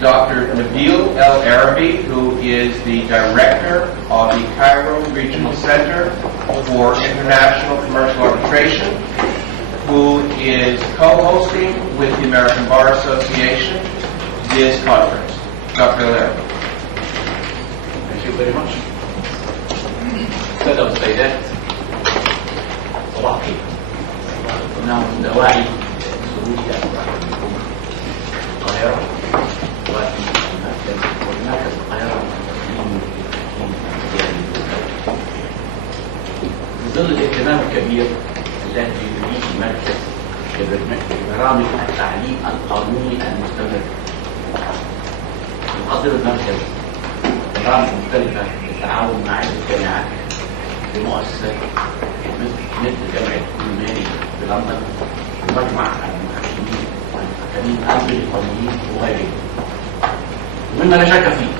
Dr. Nabil El Arabi, who is the director of the Cairo Regional Center for International Commercial Arbitration, who is co-hosting with the American Bar Association this conference. Dr. El Arabi. Thank you very much. السادة والسيدات، صباح الخير. كنا من دواعي سوريا القاهرة وفي مركز القاهرة في ظل الاهتمام الكبير الذي يريد المركز ببرامج التعليم القانوني المستمر. يقدم المركز برامج مختلفة للتعاون مع الجامعات بمؤسسات مثل جامعة القانوني في لندن ومجمع المحامين القانونيين وغيرهم. ومما لا شك فيه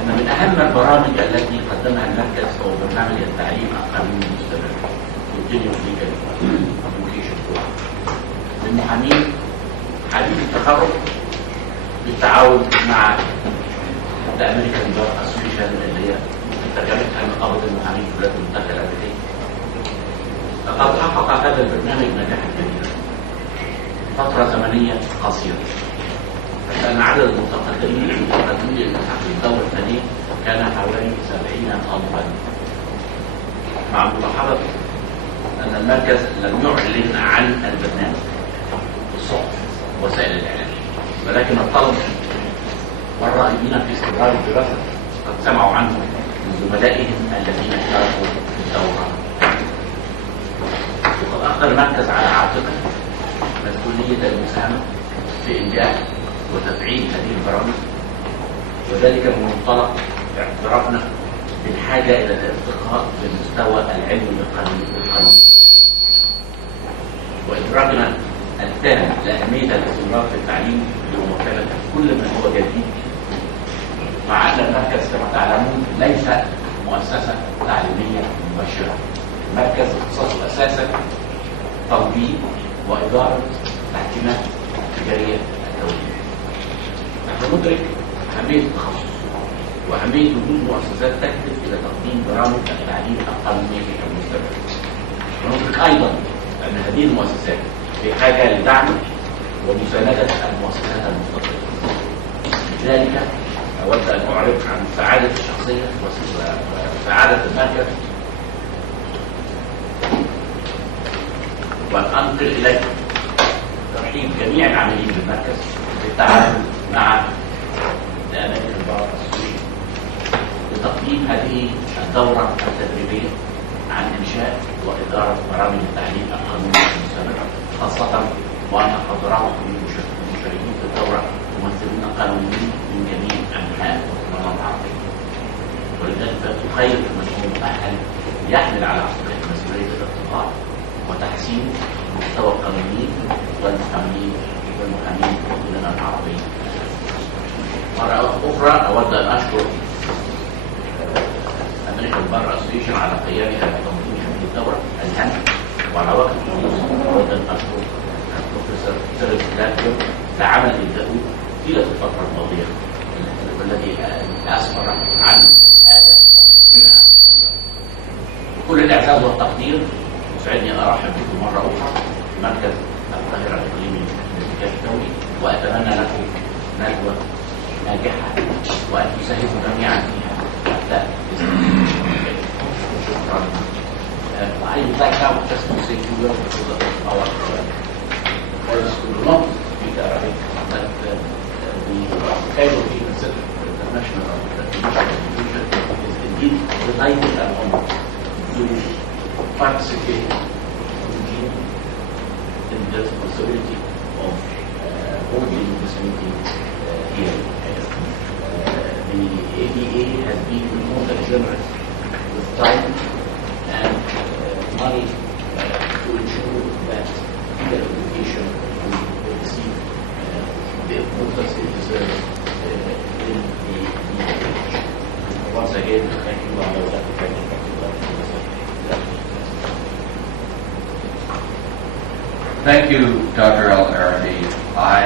أن من أهم البرامج التي قدمها المركز هو برنامج التعليم القانوني المستمر للمحامين حديث التخرج بالتعاون مع الأمريكية اللي هي ترجمتها من قبل المحامين في الولايات المتحدة الأمريكية. لقد حقق هذا البرنامج نجاحا كبيرا فترة زمنية قصيرة، لأن عدد المتقدمين للتحقيق الدورة الثانية كان حوالي 70,000، مع ملاحظة أن المركز لم يعلن عن البرنامج بالصحف ووسائل الإعلام، ولكن الطلبة والرائدين في استمرار الدراسة قد سمعوا عنه من زملائهم الذين شاركوا في الدورة. وقد أخذ المركز على عاتقه مسؤولية المساهمة في إنجاح وتفعيل هذه البرامج، وذلك من منطلق اعترافنا بالحاجة إلى الارتقاء بمستوى العلم القانوني وإدراكنا التام لأهمية الاستمرار في التعليم ومواكبة كل ما هو جديد، مع أن المركز كما تعلمون ليس مؤسسة تعليمية مباشرة. المركز اختصاصه أساسا تنظيم وإدارة تحكيمات التجارية الدولية. نحن ندرك أهمية التخصص وأهمية وجود مؤسسات تهدف إلى تقديم برامج التعليم القانوني في المستقبل. وندرك أيضا أن هذه المؤسسات بحاجة لدعم ومساندة المؤسسات المستقلة. لذلك أود أن أعرف عن سعادة الشخصية وسعادة المركز، وأن أنقل إليك ترحيب جميع العاملين بالمركز بالتعاون مع الأمريكية لتقديم هذه الدورة التدريبية عن إنشاء وإدارة برامج التعليم القانوني المستمر، خاصة وأن حضرات المشاركين في الدورة ممثلون قانونيين من جميع أنحاء الوطن العربي، ولذلك تخيل من هو مؤهل يحمل على عاتقه مسؤولية الارتقاء وتحسين مستوى القانونيين والمحامين في الوطن العربي. مرة أخرى أود أن أشكر أمريكان بار أسوسيشن على قيامها بتنظيم هذه الدورة الهامة، وعلى وقت أود أن أشكر البروفيسور سيريس لعمل داود طيلة الفترة الماضية والذي أسفر عن هذا البناء. بكل الإعزاز والتقدير يسعدني أن أرحب بكم مرة أخرى في مركز القاهرة الإقليمي للإنتاج الدولي، وأتمنى لكم ندوة ناجحة وأن تساهموا جميعا فيها حتى شكرا. I would like now just to say two words to our colleagues who do not speak Arabic, that the Cairo Regional Center for International Arbitration is indeed delighted and honored to participate in the responsibility of holding this meeting here. The ADA has been more than generous with time and money to ensure that the education will receive the importance it deserves in the education. Once again, thank you, Thank you, Dr. El Arabi. I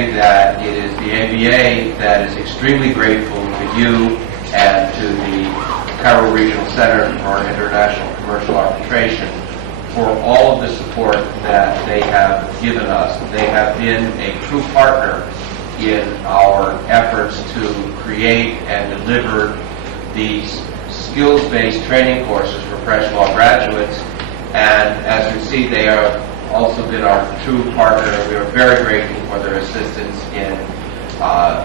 say that it is the ABA that is extremely grateful to you and to the Cairo Regional Center for International Commercial Arbitration for all of the support that they have given us. They have been a true partner in our efforts to create and deliver these skills-based training courses for fresh law graduates. And as you see, they have also been our true partner. We are very grateful for their assistance in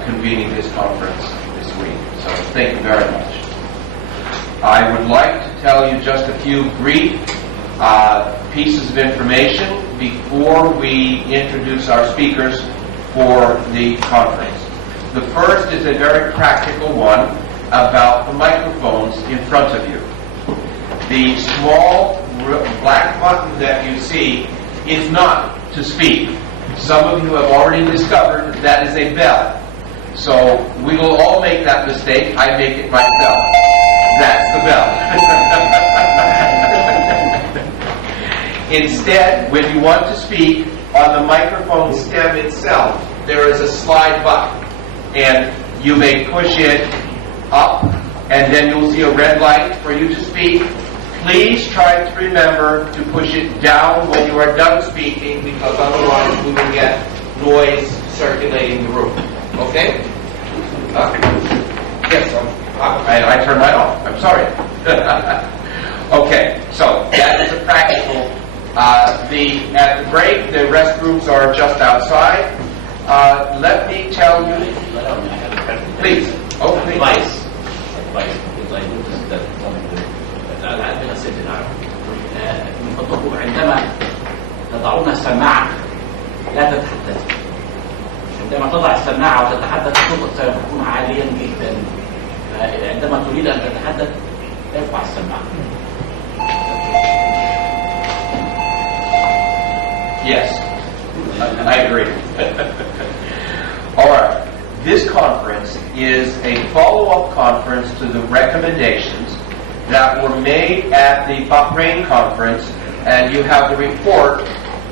convening this conference this week. So thank you very much. I would like to tell you just a few brief pieces of information before we introduce our speakers for the conference. The first is a very practical one about the microphones in front of you. The small black button that you see is not to speak. Some of you have already discovered that is a bell. So we will all make that mistake. I make it myself. That's the bell. Instead, when you want to speak, on the microphone stem itself, there is a slide button. And you may push it up, and then you'll see a red light for you to speak. Please try to remember to push it down when you are done speaking, because otherwise we will get noise circulating the room. Okay? Yes, I turned mine off. I'm sorry. Okay, so that is a practical. At the break, the restrooms are just outside. Let me tell you. Please. Oh, please. Advice. Because I noticed that عندنا ست نعرف من فضلكم عندما تضعون السماعة لا تتحدثوا. عندما تضع السماعة وتتحدث صوتك سيكون عاليا جدا. عندما تريد أن تتحدث ارفع السماعة. Yes, I agree. All right. This conference is a follow-up conference to the recommendations that were made at the Bahrain conference, and you have the report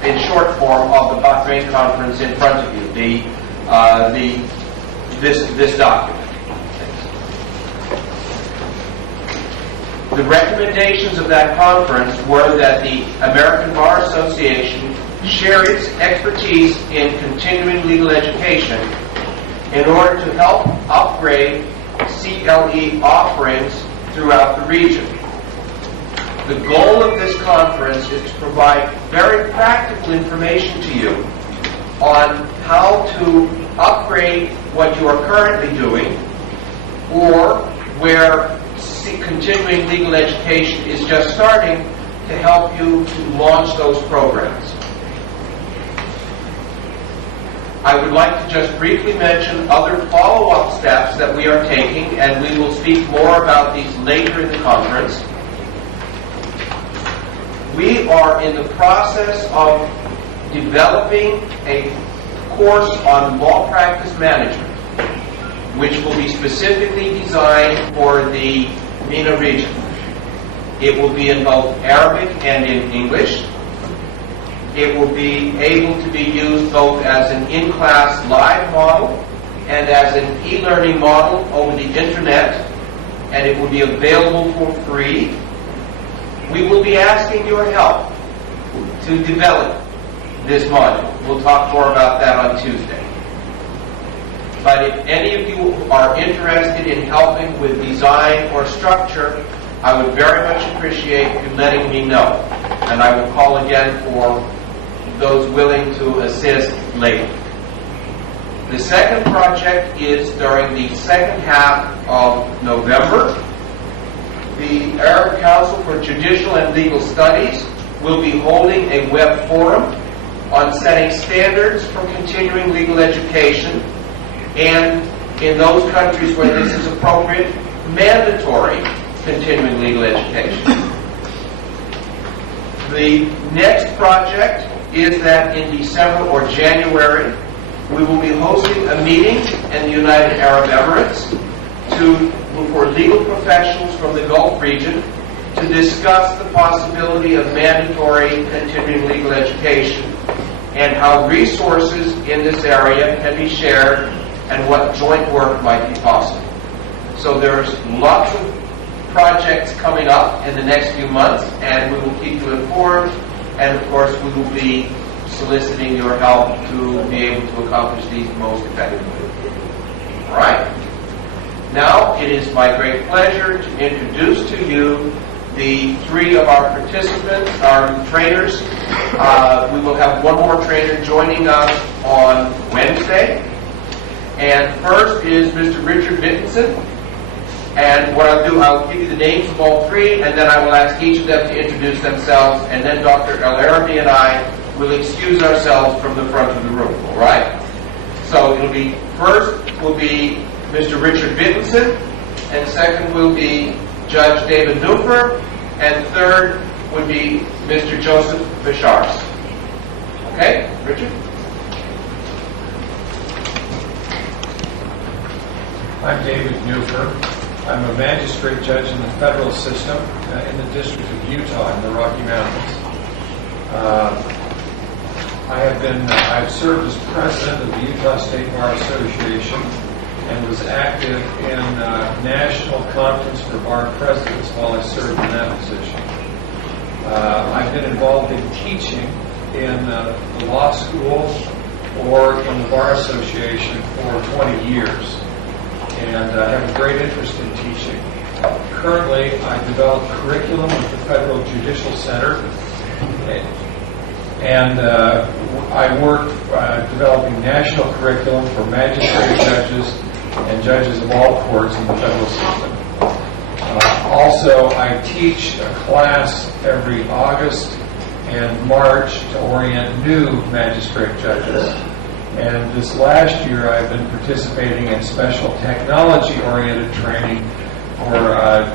in short form of the Bahrain conference in front of you. This document. The recommendations of that conference were that the American Bar Association share its expertise in continuing legal education in order to help upgrade CLE offerings throughout the region. The goal of this conference is to provide very practical information to you on how to upgrade what you are currently doing, or where continuing legal education is just starting, to help you to launch those programs. I would like to just briefly mention other follow-up steps that we are taking, and we will speak more about these later in the conference. We are in the process of developing a course on law practice management, which will be specifically designed for the MENA region. It will be in both Arabic and in English. It will be able to be used both as an in-class live model and as an e-learning model over the internet, and it will be available for free. We will be asking your help to develop this module. We'll talk more about that on Tuesday. But if any of you are interested in helping with design or structure, I would very much appreciate you letting me know. And I will call again for those willing to assist later. The second project is during the second half of November. The Arab Council for Judicial and Legal Studies will be holding a web forum on setting standards for continuing legal education, and in those countries where this is appropriate, mandatory continuing legal education. The next project is that in December or January, we will be hosting a meeting in the United Arab Emirates for legal professionals from the Gulf region to discuss the possibility of mandatory continuing legal education and how resources in this area can be shared and what joint work might be possible. So there's lots of projects coming up in the next few months, and we will keep you informed, and of course we will be soliciting your help to be able to accomplish these most effectively. All right? Now it is my great pleasure to introduce to you the three of our participants, our trainers. We will have one more trainer joining us on Wednesday. And first is Mr. Richard Bittinson. And what I'll do, I'll give you the names of all three, and then I will ask each of them to introduce themselves, and then Dr. El Arabi and I will excuse ourselves from the front of the room, all right? So it'll be, first will be Mr. Richard Bittinson, and second will be Judge David Newfer, and third would be Mr. Joseph Bishars. Okay, Richard? I'm David Newfer. I'm a magistrate judge in the federal system in the District of Utah in the Rocky Mountains. I've served as president of the Utah State Bar Association and was active in National Conference for Bar Presidents while I served in that position. I've been involved in teaching in the law school or in the Bar Association for 20 years. And I have a great interest in teaching. Currently, I develop curriculum with the Federal Judicial Center, and I work developing national curriculum for magistrate judges and judges of all courts in the federal system. Also, I teach a class every August and March to orient new magistrate judges. And this last year, I've been participating in special technology-oriented training for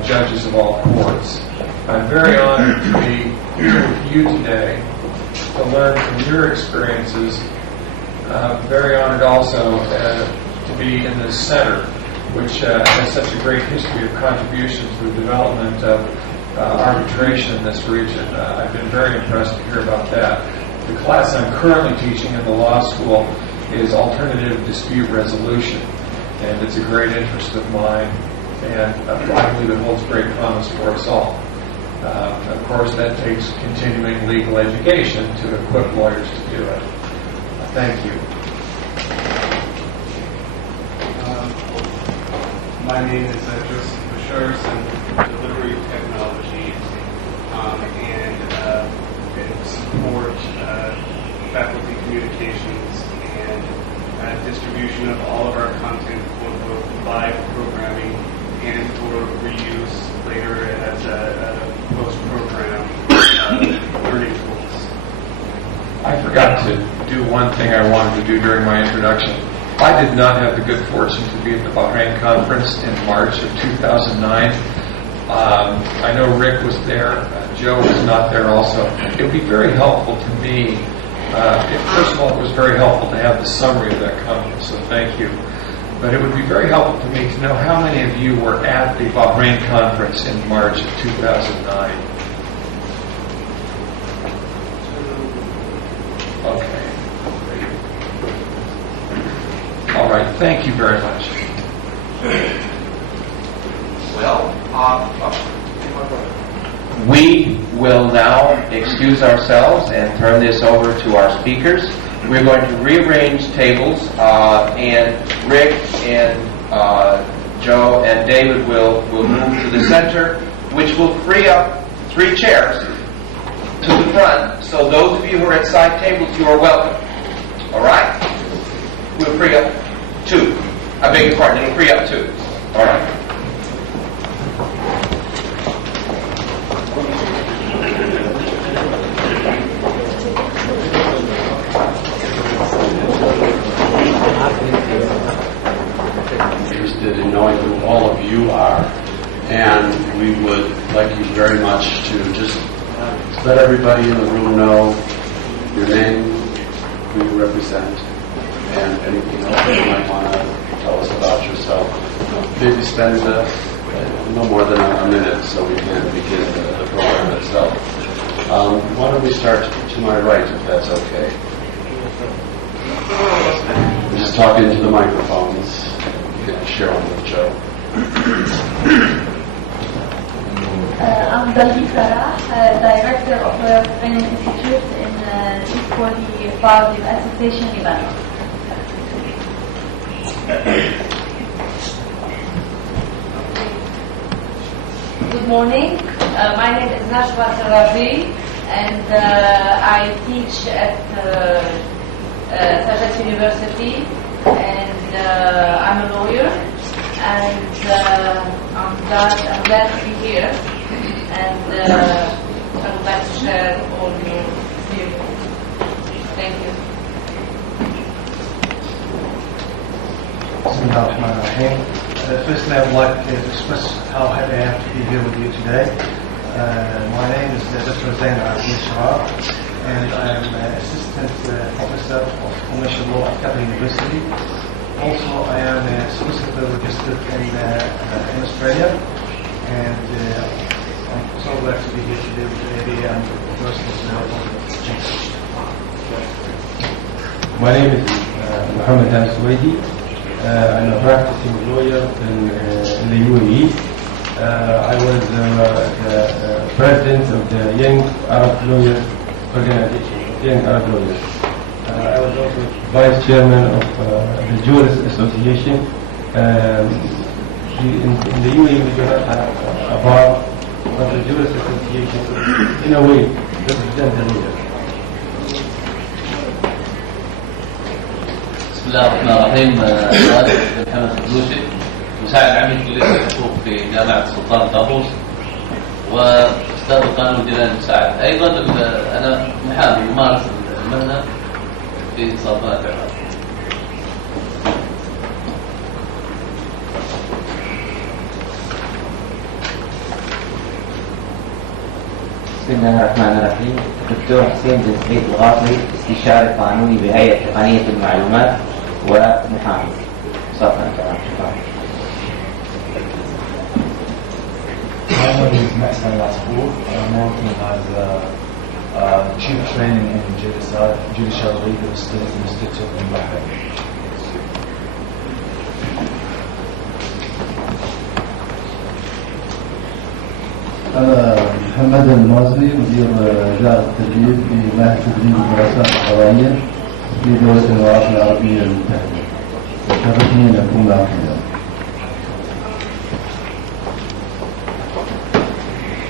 judges of all courts. I'm very honored to be here with you today to learn from your experiences. Very honored also to be in this center, which has such a great history of contribution to the development of arbitration in this region. I've been very impressed to hear about that. The class I'm currently teaching in the law school is alternative dispute resolution, and it's a great interest of mine, and I believe it holds great promise for us all. Of course, that takes continuing legal education to equip lawyers to do it. Thank you. My name is Joseph Bishars. I'm delivery technology and support faculty communications and distribution of all of our content for both live programming and for reuse later as a post-program learning tools. I forgot to do one thing I wanted to do during my introduction. I did not have the good fortune to be at the Bahrain conference in March of 2009. I know Rick was there. Joe was not there also. It would be very helpful to me. First of all, it was very helpful to have the summary of that conference, so thank you. But it would be very helpful to me to know how many of you were at the Bahrain conference in March of 2009. Okay. All right. Thank you very much. Well, we will now excuse ourselves and turn this over to our speakers. We're going to rearrange tables, and Rick and Joe and David will move to the center, which will free up 3 chairs to the front. So those of you who are at side tables, you are welcome. All right? We'll free up 2. I beg your pardon, it'll free up 2. All right. Interested in knowing who all of you are, and we would like you very much to just let everybody in the room know your name, who you represent, and anything else that you might want to tell us about yourself. Maybe spend no more than a minute so we can begin the program itself. Why don't we start to my right, if that's okay? Just talk into the microphones. You can share one with Joe. I'm David Director of the Training Institute in G45 Association Lebanon. Good morning. My name is Nashwa Sarabi, and I teach at Sajat University, and I'm a lawyer, and I'm glad to be here, and I would like to share all your experience. Thank you. Bismillahirrahmanirrahim. Firstly, I would like to express how happy I am to be here with you today. My name is Dr. Zain Al-Sharaf, and I am Assistant Professor of Commercial Law at Tابع University. Also, I am a solicitor registered in Australia, and I'm so glad to be here today with the My name is Mohammed Al-Suwaidi. I'm a practicing lawyer in the UAE. I was the president of the Young Arab Lawyers Organization, Young Arab Lawyers. I was also vice chairman of the Jurist Association. In the UAE we do not have a bar, but the Jurist Association, in a way, represents the lawyers. بسم الله الرحمن الرحيم. القادر محمد الدوشي، مساعد عميد كلية الحقوق في جامعة سلطان طابوس، وأستاذ القانون جلال المساعد. أيضا أنا محامي ممارس المهنة في صالونات العراق. بسم الله الرحمن الرحيم. دكتور حسين بن سعيد الغاصبي، استشاري قانوني بهيئة تقنية المعلومات ومحامي. صافا كلام. شكرا. My name is Maxime Lascour. I'm working as Chief Training in Judicial Legal Studies Institute in Bahrain. أنا محمد المازري، مدير إدارة التدريس في معهد تدريب الدراسات القضائية في دولة الإمارات العربية المتحدة. شرفني أن أكون معكم اليوم.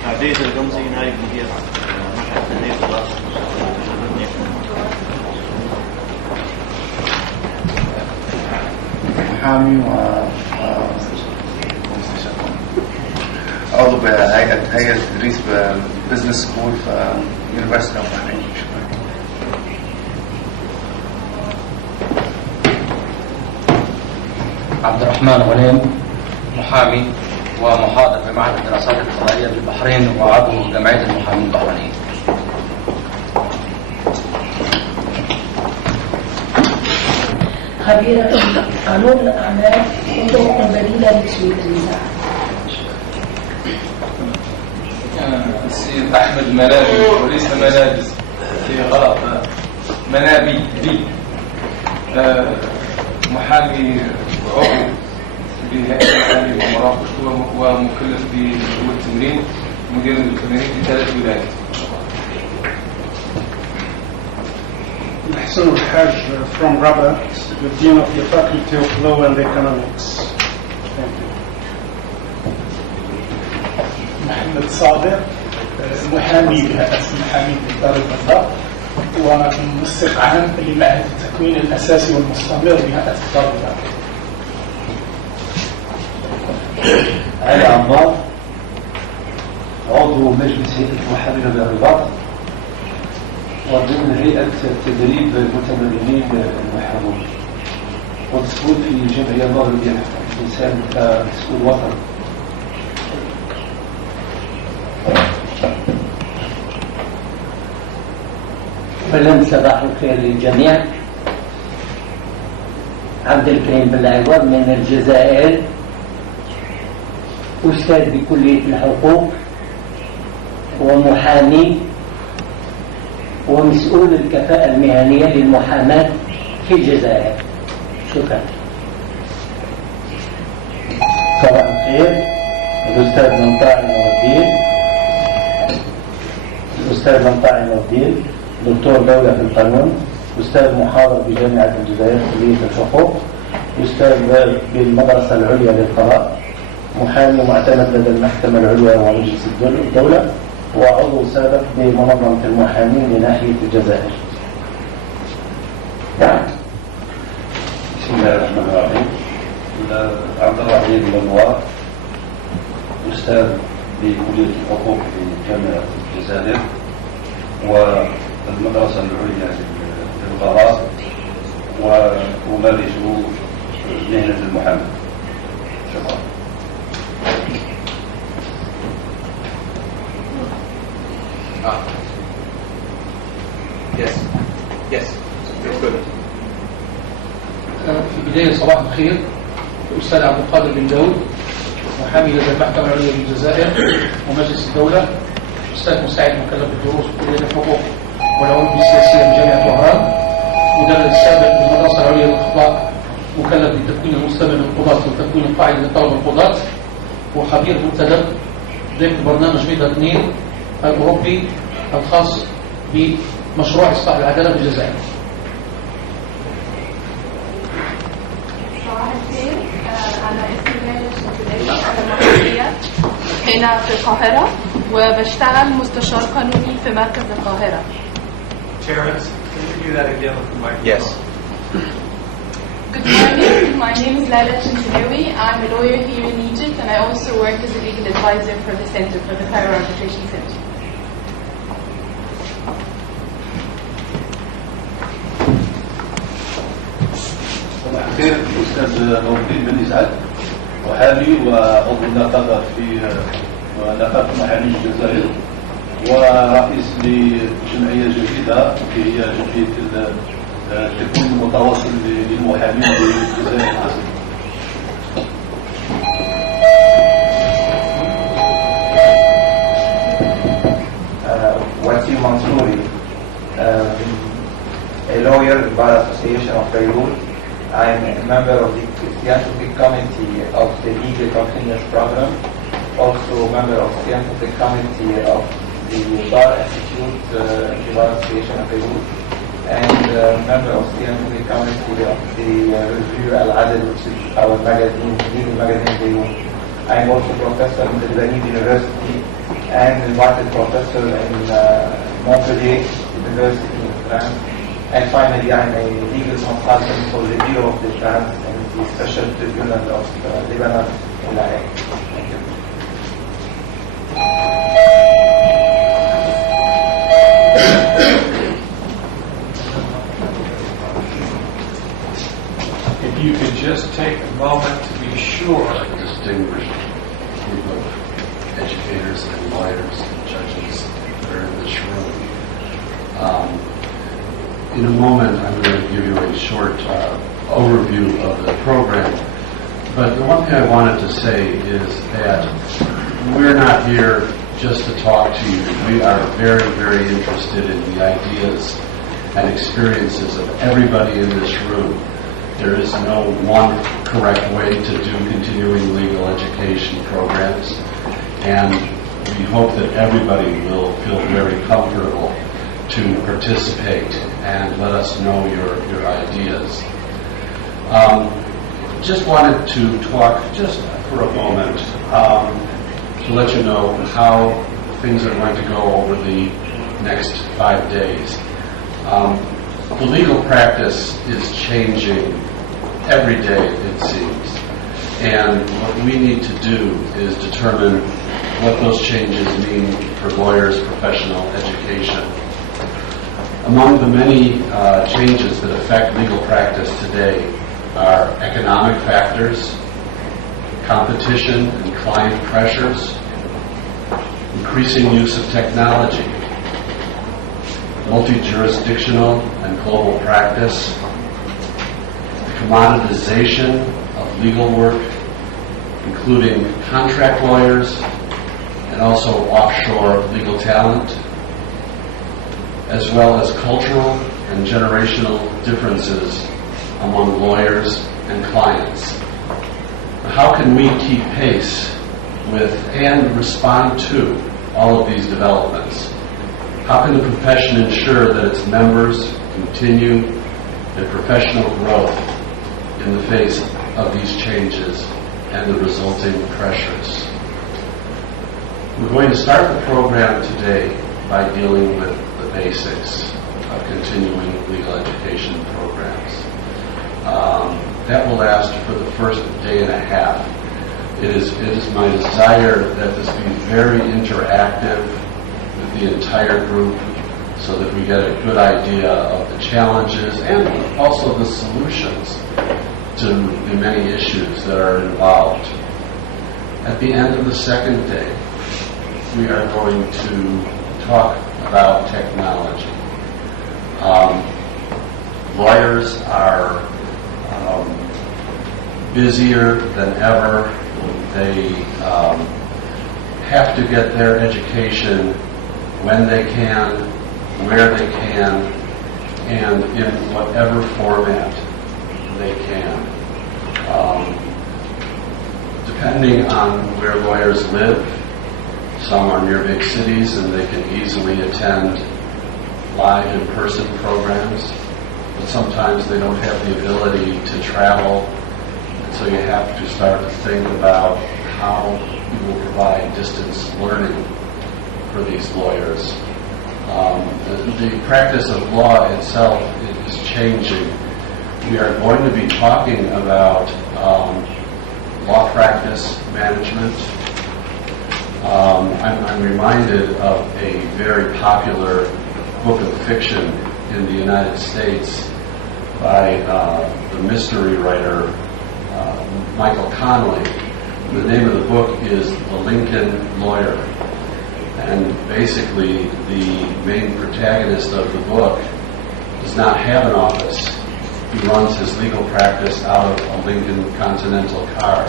عبيد القمزي، نائب مدير معهد تدريب الدراسات القضائية. محامي عضو بهيئة التدريس بزنس سكول في يونيفرسيتي اوف الرحيم. عبد الرحمن غنيم، محامي ومحاضر في معهد الدراسات القضائية بالبحرين وعضو جمعية المحامين البحرينيين. خبيرة في قانون الأعمال وطرق بديلة لتسوية النزاع. السيد أحمد منابي، وليس ملابس، في غلط، منابي بي، محامي عضو بهيئة المحامين ومراقب ومكلف بالتمرين، مدير التمرين في 3 ولايات. Hassan Al-Haj from Rabat, the Dean of the Faculty of Law and Economics. Thank you. محمد صادق، محامي بهيئة المحامين في دار القضاء، ومنسق عام لمعهد التكوين الأساسي والمستمر بهيئة دار القضاء. علي عمار، عضو مجلس هيئة المحامين بالرباط، وضمن هيئة تدريب المتمرنين المحامون، ومسؤول في الجمعية المغربية لحقوق الإنسان كمسؤول وطني. أولا صباح الخير للجميع. عبد الكريم بالعوض من الجزائر، أستاذ بكلية الحقوق ومحامي هو مسؤول الكفاءة المهنية للمحاماة في الجزائر. شكرا. صباح الخير. الأستاذ لمطاعي نور الدين. الأستاذ لمطاعي نور الدين دكتور دولة في القانون، أستاذ محاضر بجامعة الجزائر كلية الحقوق، أستاذ بالمدرسة العليا للقضاء، محامي معتمد لدى المحكمة العليا ومجلس الدولة، وعضو سابق بمنظمة المحامين لناحية الجزائر. بسم الله الرحمن الرحيم. عبد الرحيم لنور، أستاذ بكلية الحقوق في جامعة الجزائر والمدرسة العليا للقضاء، وأمارس مهنة المحاماة. شكرا. في البداية صباح الخير. الأستاذ عبد القادر بن داود، محامي لدى المحكمة العليا للجزائر ومجلس الدولة، أستاذ مساعد مكلف بالدروس بكلية الحقوق والعلوم السياسية بجامعة وهران، مدرس سابق بالمدرسة العليا للقضاء، مكلف بتكوين المستمر للقضاة وتكوين القاعدة لطلب القضاة، وخبير مبتدأ ضمن برنامج ميدا 2 الأوروبي الخاص بمشروع إصلاح العدالة في الجزائر. صباح الخير. أنا اسمي يسعد، أنا محامية هنا في القاهرة وبشتغل مستشار قانوني في مركز القاهرة. Yes. Good morning. My name is Laila Chinchinawi. I'm a lawyer here in Egypt and I also work as a legal advisor for the Center, for the Cairo Arbitration Center. صباح الخير. الأستاذ موفدين بن يسعد، محامي وعضو النقابة في نقابة محامين الجزائر، ورئيس لجمعية جديدة هي جمعية التكوين المتواصل للمحامين بالجزائر العاصمة. Wasi Mansouri, a lawyer in the Bar Association of Beirut. I'm a member of the Scientific Committee of the Legal Continuous Program, also a member of the Scientific Committee of the Bar Institute in the Bar Association of Beirut, and a member of the Scientific Committee of the Review Al-Adl, which is our magazine, legal magazine Beirut. I'm also a professor in the Lebanese University and invited professor in Montpellier University in France. And finally, I'm a legal consultant for the Bureau of Defense and the Special Tribunal of Lebanon in La Haye. Thank you. If you could just take a moment to be sure. Distinguished group of educators and lawyers and judges that are in this room. In a moment, I'm going to give you a short overview of the program. But the one thing I wanted to say is that we're not here just to talk to you. We are very, very interested in the ideas and experiences of everybody in this room. There is no one correct way to do continuing legal education programs, and we hope that everybody will feel very comfortable to participate and let us know your ideas. Just wanted to talk just for a moment to let you know how things are going to go over the next 5 days. The legal practice is changing every day, it seems. And what we need to do is determine what those changes mean for lawyers' professional education. Among the many changes that affect legal practice today are economic factors, competition and client pressures, increasing use of technology, multi-jurisdictional and global practice, the commoditization of legal work, including contract lawyers and also offshore legal talent, as well as cultural and generational differences among lawyers and clients. How can we keep pace with and respond to all of these developments? How can the profession ensure that its members continue their professional growth in the face of these changes and the resulting pressures? We're going to start the program today by dealing with the basics of continuing legal education programs. That will last for the first day and a half. It is my desire that this be very interactive with the entire group so that we get a good idea of the challenges and also the solutions to the many issues that are involved. At the end of the second day, we are going to talk about technology. Lawyers are busier than ever. They have to get their education when they can, where they can, and in whatever format they can. Depending on where lawyers live, some are near big cities and they can easily attend live in-person programs, but sometimes they don't have the ability to travel, and so you have to start to think about how you will provide distance learning for these lawyers. The practice of law itself is changing. We are going to be talking about law practice management. I'm reminded of a very popular book of fiction in the United States by the mystery writer Michael Connelly. The name of the book is The Lincoln Lawyer. And basically, the main protagonist of the book does not have an office. He runs his legal practice out of a Lincoln Continental car.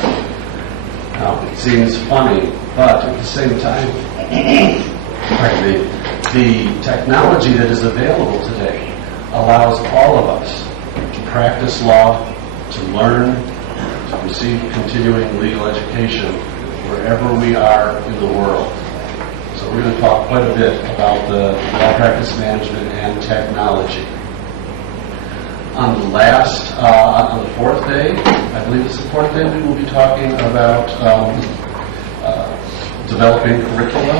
Now, it seems funny, but at the same time, the technology that is available today allows all of us to practice law, to learn, to receive continuing legal education wherever we are in the world. So we're going to talk quite a bit about the law practice management and technology. On the fourth day, I believe it's the fourth day, we will be talking about developing curricula,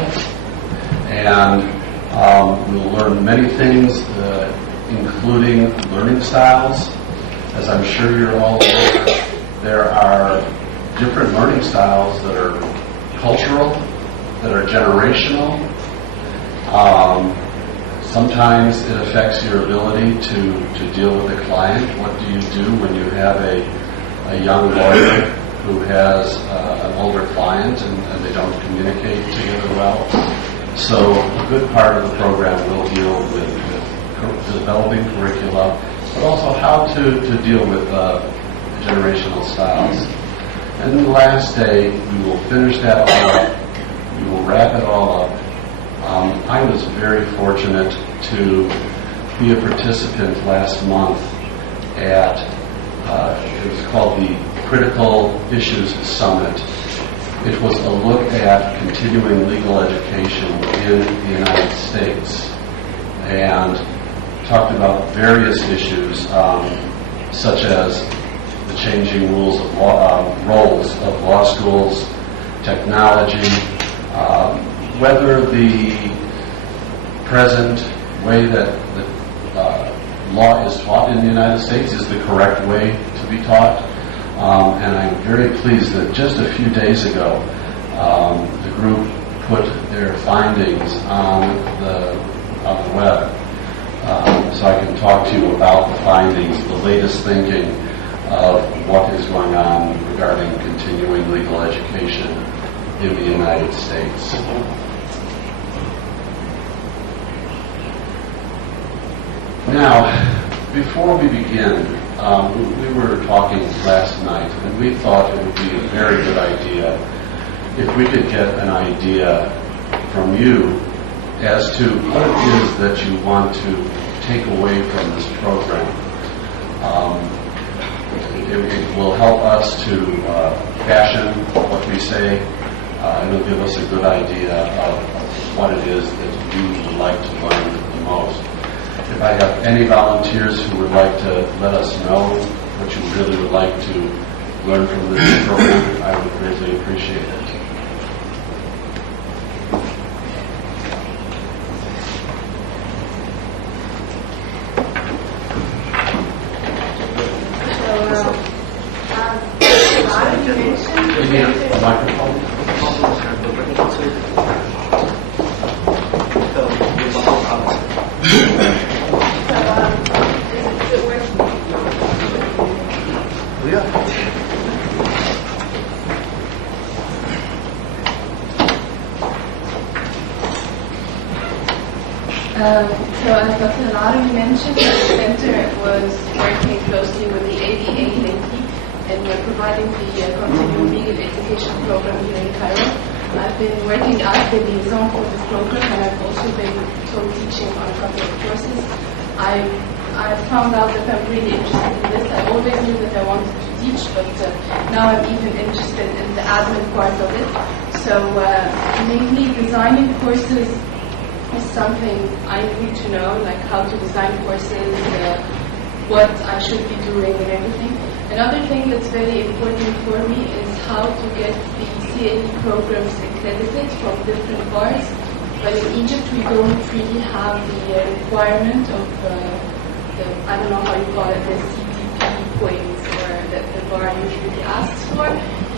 and we'll learn many things, including learning styles. As I'm sure you're all aware, there are different learning styles that are cultural, that are generational. Sometimes it affects your ability to deal with a client. What do you do when you have a young lawyer who has an older client and they don't communicate together well? So a good part of the program will deal with developing curricula, but also how to deal with generational styles. And then the last day, we will finish that all up. We will wrap it all up. I was very fortunate to be a participant last month at, it was called the Critical Issues Summit. It was a look at continuing legal education in the United States and talked about various issues such as the changing roles of law schools, technology, whether the present way that law is taught in the United States is the correct way to be taught. And I'm very pleased that just a few days ago, the group put their findings on the web. So I can talk to you about the findings, the latest thinking of what is going on regarding continuing legal education in the United States. Now, before we begin, we were talking last night, and we thought it would be a very good idea if we could get an idea from you as to what it is that you want to take away from this program. It will help us to fashion what we say, and it'll give us a good idea of what it is that you would like to learn the most. If I have any volunteers who would like to let us know what you really would like to learn from this program, I would greatly appreciate it. So as Dr. mentioned, the center was working closely with the ABA lately, and we're providing the continuing legal education program here in Cairo. I've been working as the liaison for this program, and I've also been co-teaching on a couple of courses. I found out that I'm really interested in this. I always knew that I wanted to teach, but now I'm even interested in the admin part of it. So mainly designing courses is something I need to know, like how to design courses, what I should be doing and everything. Another thing that's very important for me is how to get the CAE programs accredited from different bars. But in Egypt we don't really have the requirement of I don't know how you call it, the CTP points or that the bar usually asks for,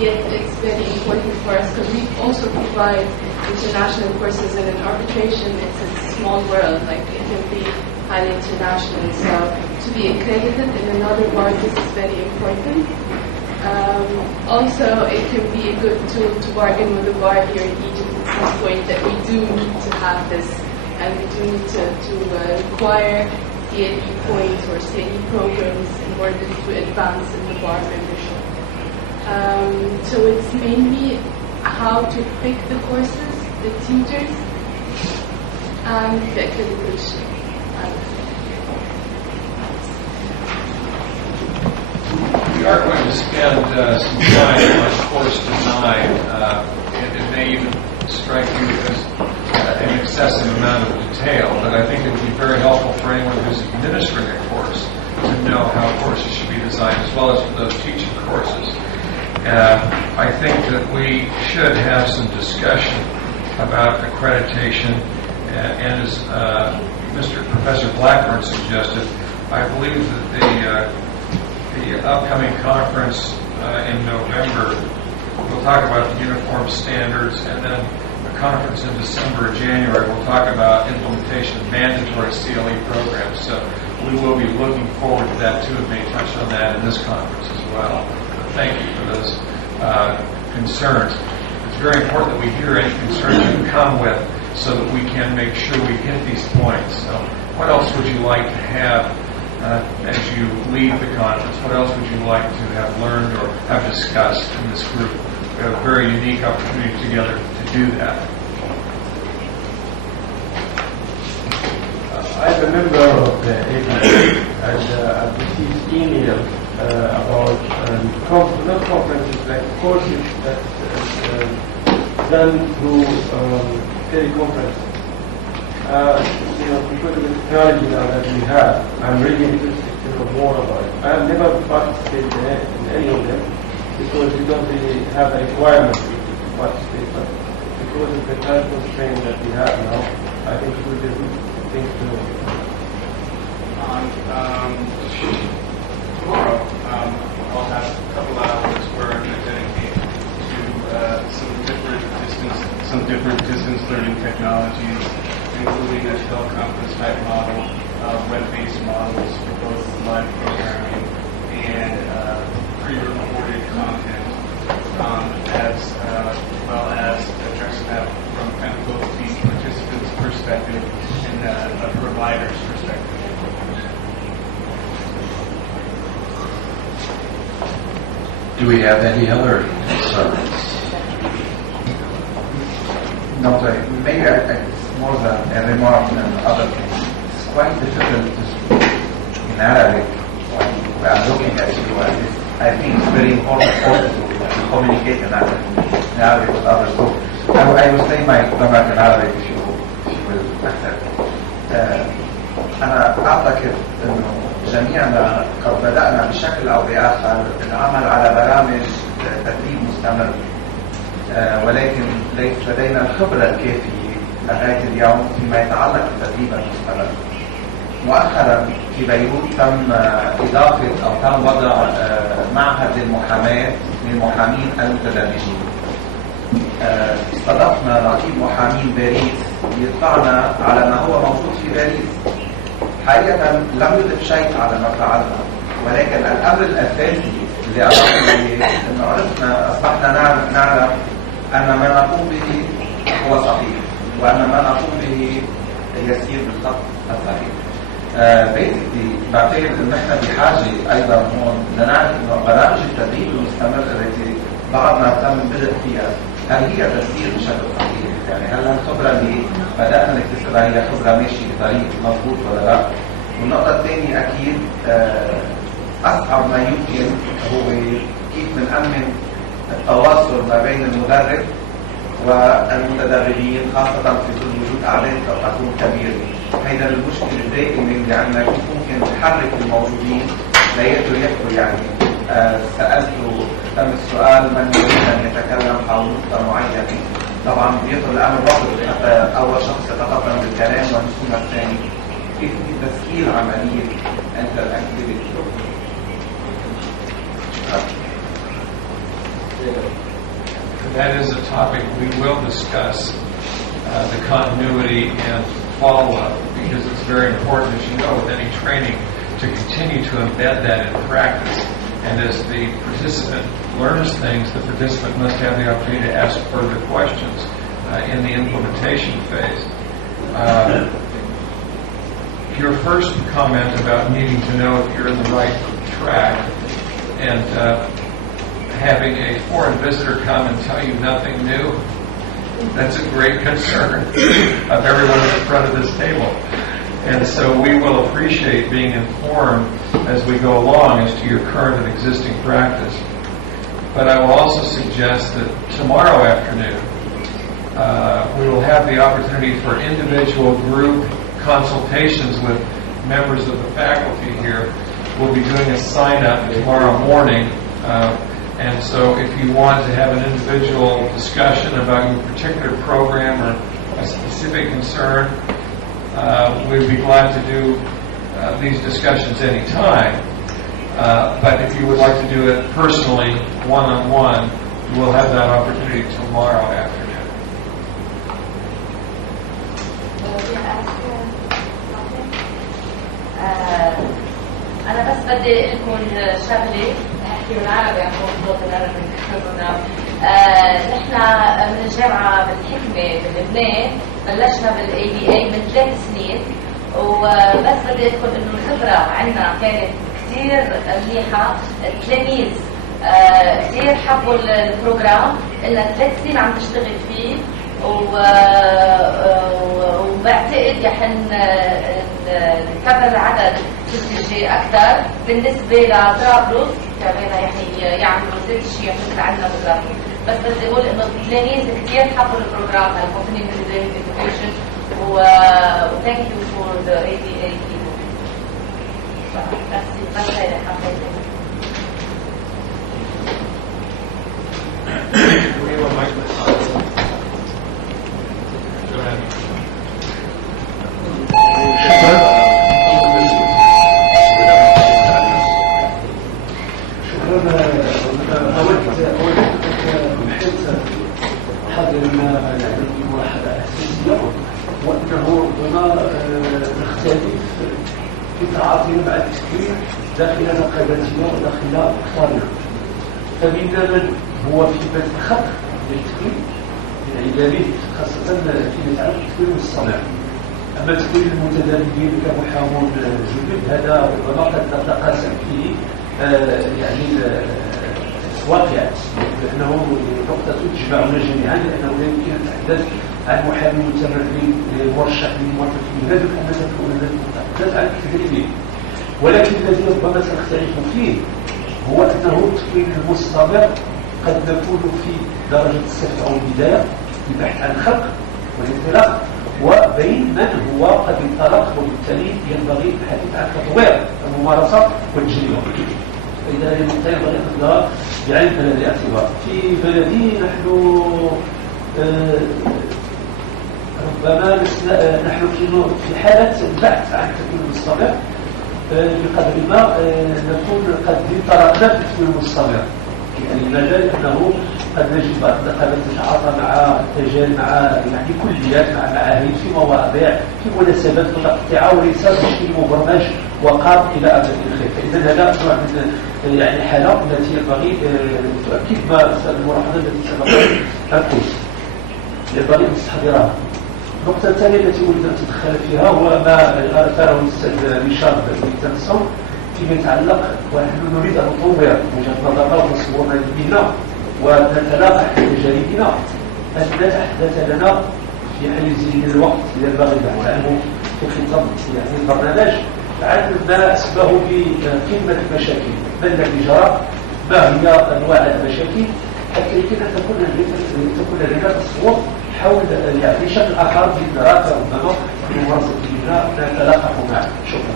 yet it's very important for us because we also provide international courses, and in arbitration it's a small world, like it can be highly international, so to be accredited in another bar, this is very important. Also, it can be a good tool to bargain with the bar here in Egypt at some point that we do need to have this, and we do need to require CAE points or CAE programs in order to advance in the bar membership. So it's mainly how to pick the courses, the tutors, and the accreditation. We are going to spend some time on course design. It may even strike you as an excessive amount of detail, but I think it would be very helpful for anyone who's administering a course to know how courses should be designed, as well as for those teaching courses. I think that we should have some discussion about accreditation, and as Professor Blackburn suggested, I believe that the upcoming conference in November will talk about the uniform standards, and then a conference in December or January will talk about implementation of mandatory CLE programs. So we will be looking forward to that too, and may touch on that in this conference as well. Thank you for those concerns. It's very important that we hear any concerns you come with so that we can make sure we hit these points. So what else would you like to have as you leave the conference? What else would you like to have learned or have discussed in this group? We have a very unique opportunity together to do that. I'm a member of the ABA, and I've received emails about not conferences, like courses that done through teleconferences. Because of the technology now that we have, I'm really interested to know more about it. I've never participated in any of them because we don't really have a requirement to participate. But because of the time constraint that we have now, I think it would be a good thing to know. Tomorrow, I'll have a couple hours where I'm going to dedicate to some different distance learning technologies, including a teleconference type model, web-based models for both live programming and pre-recorded content, as well as addressing that from kind of both the participant's perspective and a provider's perspective. Do we have any other concerns? No, sorry. Maybe more than a remark and other things. It's quite difficult to speak in Arabic when we are looking at you, and I think it's very important also to communicate in Arabic with others. So I will say my remark in Arabic if you will accept. أنا أعتقد أنه جميعنا قد بدأنا بشكل أو بآخر العمل على برامج تدريب مستمر، ولكن ليس لدينا الخبرة الكافية لغاية اليوم فيما يتعلق بالتدريب المستمر. مؤخرا في بيروت تم إضافة أو تم وضع معهد للمحاماة للمحامين المتدربين. استضفنا نقيب محامين باريس يطلعنا على ما هو موجود في باريس. حقيقة لم يضف شيء على ما فعلنا، ولكن الأمر الأساسي اللي أردنا به أنه عرفنا أصبحنا نعرف أن ما نقوم به هو صحيح، وأن ما نقوم به يسير بالخط الصحيح. basically بعتقد أن احنا بحاجة أيضا هون لنعرف أنه برامج التدريب المستمر التي بعضنا تم البدء فيها هل هي تسير بشكل صحيح؟ يعني هل الخبرة اللي بدأنا نكتسبها هي خبرة ماشية بطريق مضبوط ولا لا؟ والنقطة الثانية أكيد أصعب ما يمكن هو كيف بنأمن التواصل ما بين المدرب والمتدربين، خاصة في ظل وجود أعداد قد تكون كبيرة. هيدا المشكلة الدائمة اللي عندنا، كيف ممكن نحرك الموجودين ليقدروا يحكوا. يعني سألته تم السؤال من يريد أن يتكلم حول نقطة معينة، طبعا بيدخل الأمر وقت حتى أول شخص يتقدم بالكلام والثم الثاني. كيف تسهيل عملية الأكتيفيتي؟ That is a topic we will discuss, the continuity and follow-up, because it's very important, as you know, with any training, to continue to embed that in practice. And as the participant learns things, the participant must have the opportunity to ask further questions in the implementation phase. Your first comment about needing to know if you're in the right track and having a foreign visitor come and tell you nothing new, that's a great concern of everyone at the front of this table. And so we will appreciate being informed as we go along as to your current and existing practice. But I will also suggest that tomorrow afternoon we will have the opportunity for individual group consultations with members of the faculty here. We'll be doing a sign-up tomorrow morning. And so if you want to have an individual discussion about your particular program or a specific concern, we'd be glad to do these discussions anytime. But if you would like to do it personally, one-on-one, you will have that opportunity tomorrow afternoon. أنا بس بدي أقول شغلة أحكي بالعربي عن موضوع العربي. نحن من الجامعة بالحكمة بلبنان بلشنا بالABA من 3 سنين، وبس بدي أقول إنه الخبرة عندنا كانت كثير منيحة. التلاميذ كثير حبوا البروجرام، إلنا 3 سنين عم نشتغل فيه، وبعتقد يحن نكبر العدد تدريجي أكثر بالنسبة لطرابلس كمان، يعني يعملوا نفس الشيء مثل عندنا بالطرابلس. بس بدي أقول إنه التلاميذ كثير حبوا البروجرام القانوني من education، thank you for the ABA people. بس هيدا حبيت. وأنه ربما نختلف في تعاطينا مع التكوين داخل نقابتنا وداخل أقطارنا. فمن هو في باب الخط للتكوين العلمي خاصة فيما يتعلق بالتكوين والصنع. أما تكوين المتدربين كمحامون جدد هذا ربما قد نتقاسم فيه يعني واقع، لأنه نقطة تجمعنا جميعا، لأنه لا يمكن أن تحدث عن محامي متمرن مرشح للموظف هذا الأمانات الأولى عن التدريس. ولكن الذي ربما سنختلف فيه هو أنه التكوين المستمر قد نكون في درجة الصفر أو البداية البحث عن الخلق والانطلاق وبين من هو قد انطلق، وبالتالي ينبغي الحديث عن تطوير الممارسة والتجربة. إذا ينبغي أن بعين الاعتبار. في بلدي نحن ربما نحن في حالة البحث عن التكوين المستمر بقدر ما نكون قد انطلقنا في التكوين المستمر. يعني المجال أنه قد نجد بعض النقابات تتعاطى مع التجارب مع يعني كليات مع معاهد في مواضيع في مناسبات متقطعة وليس بشكل مبرمج وقام إلى أبد الخير. فإذا هذا نوع من يعني حالة التي ينبغي تؤكد ما الملاحظة التي سبق أن قلت ينبغي أن تستحضرها. النقطة الثانية التي أريد أن تدخل فيها هو ما أثاره الأستاذ ميشيل بالتنسون فيما يتعلق ونحن نريد أن نطور وجهة نظرنا وتصورنا لدينا ونتلاقح بتجاربنا أن أحدث لنا في حيز الوقت إذا ينبغي البحث عنه في خطاب يعني البرنامج عن ما أسماه بقمة المشاكل، ما الذي جرى، ما هي أنواع المشاكل، حتى يمكن أن تكون لنا تصور حول يعني شكل آخر من نراك ربما في ممارسة ديننا نتلاقح معه. شكرا.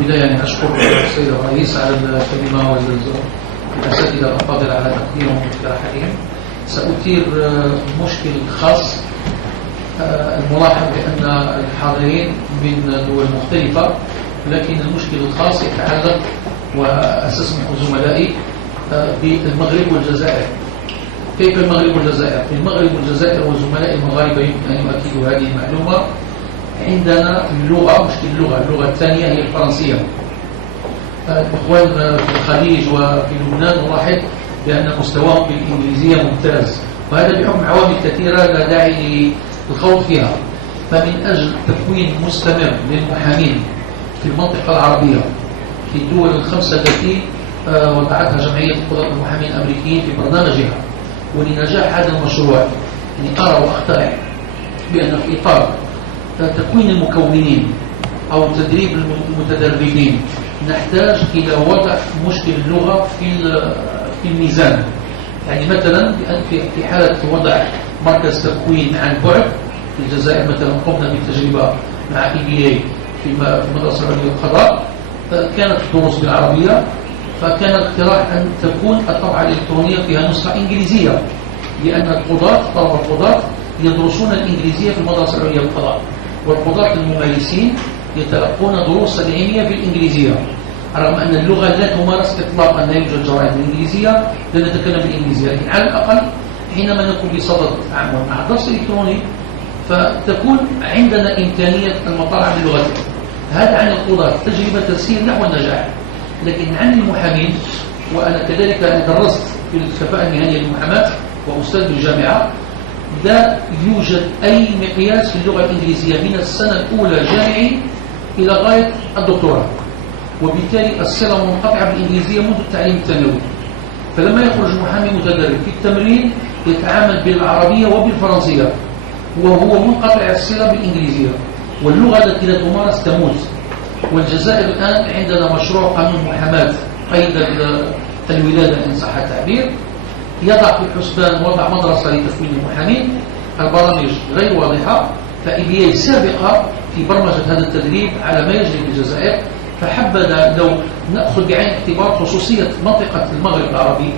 بداية أشكر السيد الرئيس على الكلمة والأساتذة القادر على تقديمهم واقتراحاتهم. سأثير مشكل خاص الملاحظ بأن الحاضرين من دول مختلفة، لكن المشكل الخاص يتعلق وأسسمح زملائي بالمغرب والجزائر. كيف المغرب والجزائر؟ في المغرب والجزائر وزملائي المغاربة يمكن أن يؤكدوا هذه المعلومة. عندنا اللغة مشكل اللغة الثانية هي الفرنسية. الإخوان في الخليج وفي لبنان نلاحظ بأن مستواهم بالإنجليزية ممتاز، وهذا بحكم عوامل كثيرة لا داعي للخوض فيها. فمن أجل تكوين مستمر للمحامين في المنطقة العربية في الدول الخمسة التي وضعتها جمعية القضاة المحامين الأمريكيين في برنامجها، ولنجاح هذا المشروع أرى وأقترح بأن في إطار تكوين المكونين أو تدريب المتدربين نحتاج إلى وضع مشكل اللغة في الميزان. يعني مثلا في حالة وضع مركز تكوين عن بعد في الجزائر، مثلا قمنا بالتجربة مع EBA في المدرسة العليا القضاء، كانت الدروس بالعربية، فكان الاقتراح أن تكون الطبعة الإلكترونية فيها نسخة إنجليزية، لأن القضاة طلبة القضاة يدرسون الإنجليزية في المدرسة العليا للقضاء، والقضاة الممارسين يتلقون دروس علمية بالإنجليزية، رغم أن اللغة لا تمارس إطلاقا، لا يوجد جرائد بالإنجليزية، لا نتكلم بالإنجليزية، لكن على الأقل حينما نكون بصدد التعامل مع الدرس الإلكتروني فتكون عندنا إمكانية المطالعة باللغتين. هذا عن القضاة تجربة تسير نحو النجاح. لكن عن المحامين، وأنا كذلك درست في الكفاءة المهنية للمحاماة وأستاذ بالجامعة، لا يوجد أي مقياس في اللغة الإنجليزية من السنة الأولى جامعي إلى غاية الدكتوراه، وبالتالي الصلة منقطعة بالإنجليزية منذ التعليم الثانوي. فلما يخرج محامي متدرب في التمرين يتعامل بالعربية وبالفرنسية، وهو منقطع الصلة بالإنجليزية، واللغة التي لا تمارس تموت. والجزائر الآن عندنا مشروع قانون محاماة قيد الولادة إن صح التعبير، يضع في الحسبان وضع مدرسة لتكوين المحامين. البرامج غير واضحة، فإبياء سابقة في برمجة هذا التدريب على ما يجري في الجزائر. فحبذا لو نأخذ بعين الاعتبار خصوصية منطقة المغرب العربي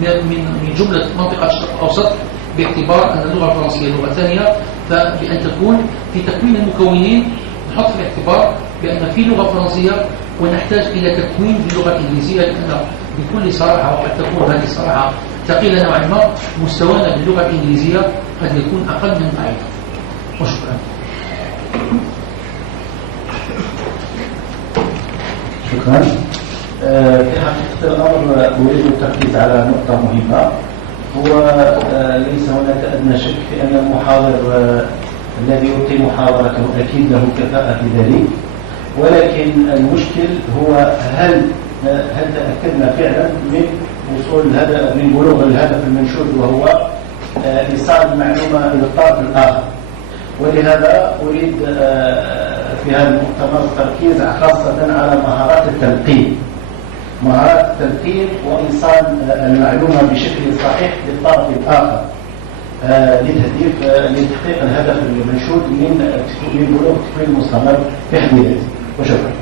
من جملة منطقة الشرق الأوسط، باعتبار أن اللغة الفرنسية لغة ثانية، فبأن تكون في تكوين المكونين نحط في الاعتبار بأن في لغة فرنسية ونحتاج إلى تكوين باللغة الإنجليزية، لأن بكل صراحة وقد تكون هذه الصراحة ثقيلة نوعا ما، مستوانا باللغة الإنجليزية قد يكون أقل من ضعيف. وشكرا. شكرا. في حقيقة الأمر أريد التركيز على نقطة مهمة، هو ليس هناك أدنى شك في أن المحاضر الذي يلقي محاضرته أكيد له كفاءة في ذلك، ولكن المشكل هو هل تأكدنا فعلا من وصول الهدف من بلوغ الهدف المنشود، وهو إيصال المعلومة للطرف الآخر. ولهذا أريد في هذا المؤتمر التركيز خاصة على مهارات التلقين، مهارات التلقين وإيصال المعلومة بشكل صحيح للطرف الآخر لتحقيق الهدف المنشود من بلوغ التكوين المستمر في حد ذاته. وشكرا.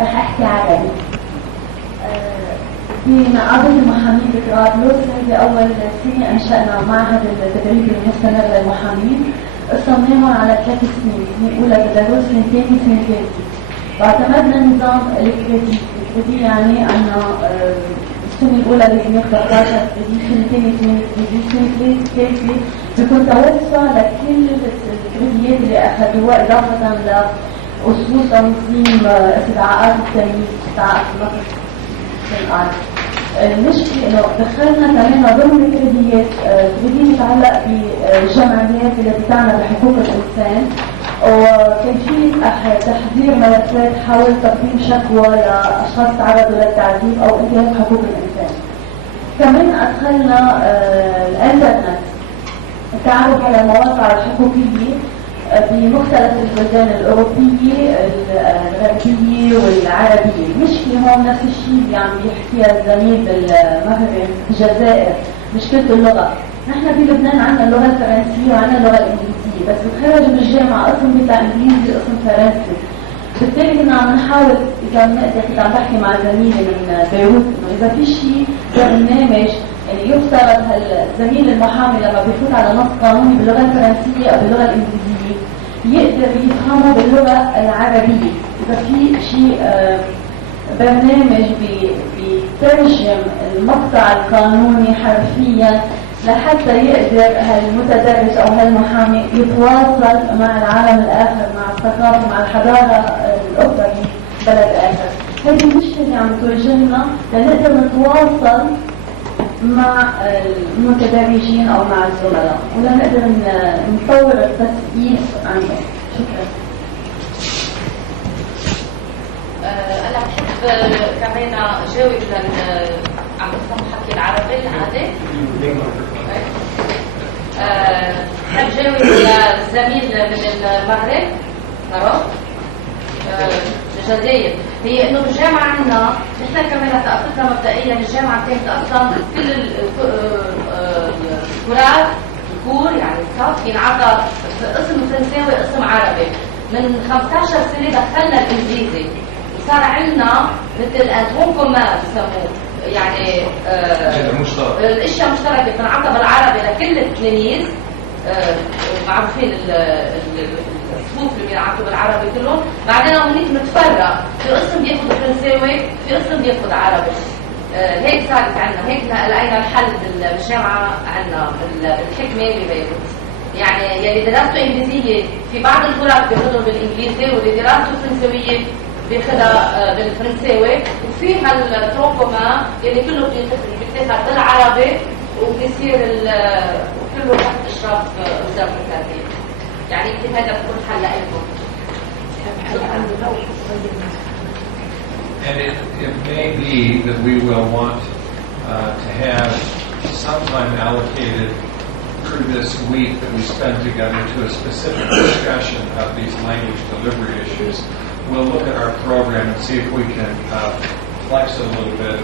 راح احكي عربي. في نقابة المحامين بطرابلس هذه أول سنة أنشأنا معهد التدريس المستمر للمحامين. قسمناهم على 3 سنين، سنة أولى تدرس، سنة ثانية، سنة ثالثة. واعتمدنا نظام الكريدي. الكريدي يعني أن السنة الأولى لازم ياخذ 11 كريدي، السنة الثانية 8 كريدي، السنة الثالثة بيكون توسع لكل الكريديات اللي أخذوها إضافة لأصول تنظيم استدعاءات التمييز، استدعاءات النقص. المشكلة انه دخلنا كمان ضمن الكريديات كريدي يتعلق بالجمعيات التي تعنى بحقوق الانسان، وكيفية تحضير ملفات حول تقديم شكوى لاشخاص تعرضوا للتعذيب او انتهاك حقوق الانسان. كمان ادخلنا الانترنت، التعرف على المواقع الحقوقية بمختلف البلدان الأوروبية الغربية والعربية. المشكلة هون نفس الشيء اللي عم بيحكيها الزميل بالمغرب الجزائر، مشكلة اللغة. نحن في لبنان عندنا اللغة الفرنسية وعندنا اللغة الإنجليزية، بس بتخرج من الجامعة قسم بتاع إنجليزي وقسم فرنسي. بالتالي كنا عم نحاول، إذا بنقدر، كنت عم بحكي مع زميلي من بيروت إنه إذا في شيء برنامج يعني يفترض الزميل المحامي لما بيفوت على نص قانوني باللغة الفرنسية أو باللغة الإنجليزية يقدر يفهمه باللغة العربية. إذا في شيء برنامج بيترجم المقطع القانوني حرفيا لحتى يقدر هالمتدرس أو هالمحامي يتواصل مع العالم الآخر، مع الثقافة، مع الحضارة الأخرى في بلد آخر. هذه المشكلة اللي عم تواجهنا لنقدر نتواصل مع المتدرجين أو مع الزملاء، ولا نقدر نطور التثقيف عنهم. شكرا. أنا بحب كمان أجاوب عم بفهم حكي العربي العادي. بحب أجاوب للزميل من المغرب الجزائر. هي انه بالجامعه عندنا نحن كمان تاخذنا مبدئيا الجامعه كانت اصلا كل الكور يعني الصف ينعطى قسم فرنساوي قسم عربي. من 15 سنه دخلنا الانجليزي وصار عندنا مثل انتون كومان بسموه، يعني الاشياء مشتركه بتنعطى بالعربي لكل التلاميذ. معروفين الصفوف اللي بينعطوا بالعربي كلهم. بعدين هونيك متفرق، في قسم بياخذ فرنساوي، في قسم بياخذ عربي. هيك صارت عندنا، هيك لقينا الحل بالجامعه عندنا بالحكمه ببيروت. يعني يلي دراسته انجليزيه في بعض الغرف بياخذوا بالانجليزي، واللي دراسته فرنسويه بياخذها بالفرنساوي، وفي هالتروكوما يلي كله بيتاخذ بالعربي وبيصير كله تحت اشراف وزاره التربيه. يعني يمكن هذا بكون حل لكم. And it may be that we will want to have some time allocated through this week that we spend together to a specific discussion of these language delivery issues. We'll look at our program and see if we can flex it a little bit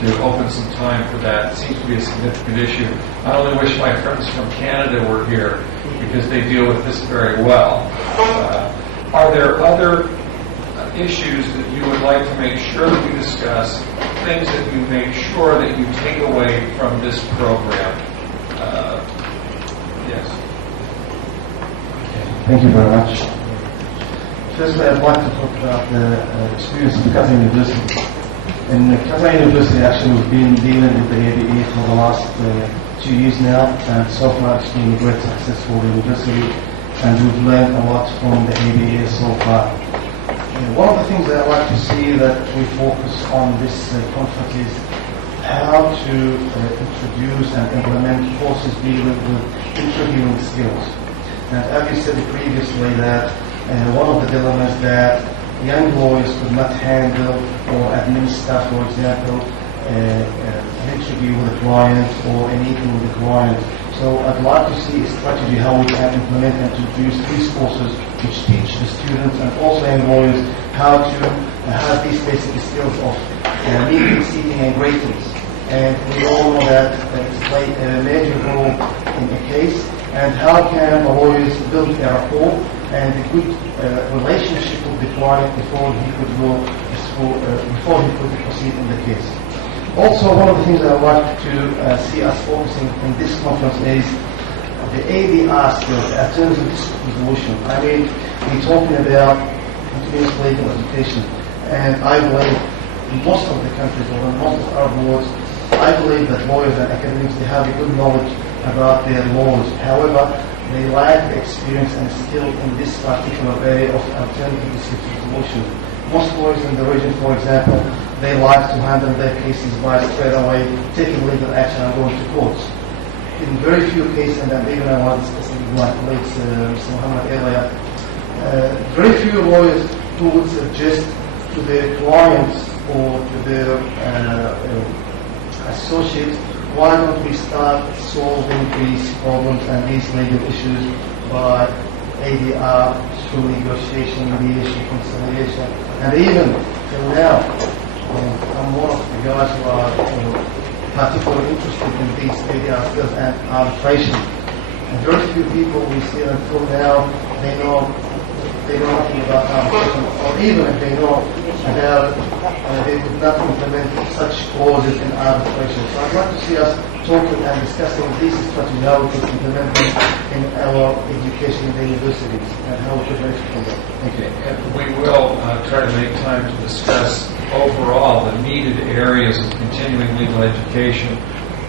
to open some time for that. It seems to be a significant issue. I only wish my friends from Canada were here because they deal with this very well. Are there other issues that you would like to make sure that we discuss, things that you make sure that you take away from this program? Yes. Thank you very much. Firstly, I'd like to talk about the experience of Qatar University. In Qatar University, actually, we've been dealing with the ABE for the last 2 years now, and so far it's been a great success for the university, and we've learned a lot from the ABE so far. One of the things that I'd like to see that we focus on this conference is how to introduce and implement courses dealing with interviewing skills. And as you said previously that one of the dilemmas that young lawyers could not handle or administer, for example, an interview with a client or a meeting with a client. So I'd like to see a strategy how we can implement and introduce these courses which teach the students and also young lawyers how to have these basic skills of meeting, seating and greetings. And we all know that it plays a major role in a case. And how can the lawyers build a rapport and a good relationship with the client before he could go before he could proceed in the case. Also, one of the things that I'd like to see us focusing in this conference is the ADR skills, the Attorneys of Dispute Resolution. I mean, we're talking about continuous legal education, and I believe in most of the countries or in most of our boards, I believe that lawyers and academics, they have a good knowledge about their laws. However, they lack the experience and skill in this particular area of alternative dispute resolution. Most lawyers in the region, for example, they like to handle their cases by straight away taking legal action and going to courts. In very few cases, and even I was discussing with my colleagues, Mr. Muhammad earlier, very few lawyers who would suggest to their clients or to their associates, why don't we start solving these problems and these legal issues by ADR through negotiation, mediation, conciliation, and even till now, I'm one of the guys who are particularly interested in these ADR skills and arbitration. And very few people we see until now, they know nothing about arbitration, or even if they know about it, they would not implement such clauses in arbitration. So I'd like to see us talking and discussing these strategies, how we could implement them in our education in the universities, and how we could benefit from them. Thank you. And we will try to make time to discuss overall the needed areas of continuing legal education.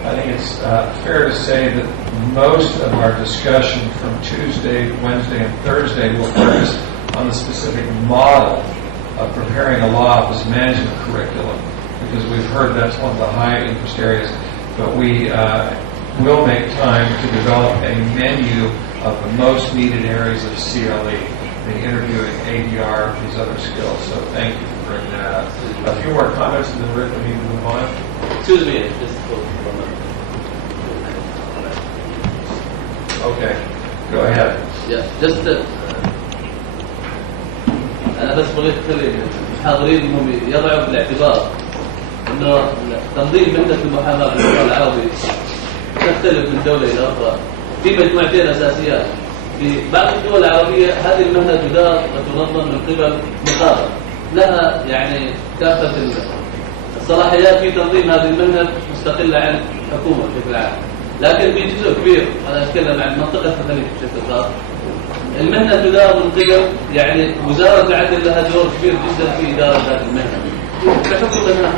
I think it's fair to say that most of our discussion from Tuesday, Wednesday, and Thursday will focus on the specific model of preparing a law office management curriculum, because we've heard that's one of the high interest areas. But we will make time to develop a menu of the most needed areas of CLE, the interviewing, ADR, these other skills. So thank you for bringing that up. A few more comments and then Rick, we need to move on. Excuse me, just Okay, go ahead. Yeah, just أنا بس بغيت أخلي الحاضرين إنهم يضعوا بالاعتبار إنه تنظيم مهنة المحاماة في الوطن العربي تختلف من دولة إلى أخرى في مجموعتين أساسيات. في بعض الدول العربية هذه المهنة تدار وتنظم من قبل نقابة لها يعني كافة الصلاحيات في تنظيم هذه المهنة مستقلة عن الحكومة بشكل عام. لكن في جزء كبير، أنا أتكلم عن منطقة الخليج بشكل خاص، المهنة تدار من قبل يعني وزارة العدل لها دور كبير جدا في إدارة هذه المهنة. بحكم أنها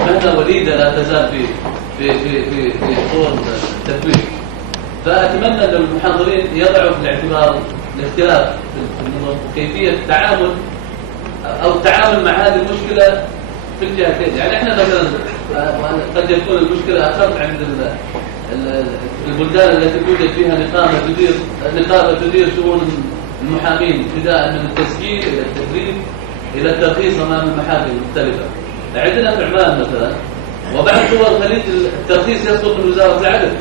مهنة وليدة لا تزال في طور التكوين. فأتمنى أن المحاضرين يضعوا في الاعتبار الاختلاف في النظام وكيفية التعامل أو التعامل مع هذه المشكلة في الجهتين. يعني احنا مثلا قد يكون المشكلة أخف عند البلدان التي توجد فيها نقابة تدير شؤون المحامين ابتداء من التسجيل إلى التدريب إلى الترخيص أمام المحاكم المختلفة. عندنا في عمان مثلا وبعض دول الخليج الترخيص يسقط من وزارة العدل،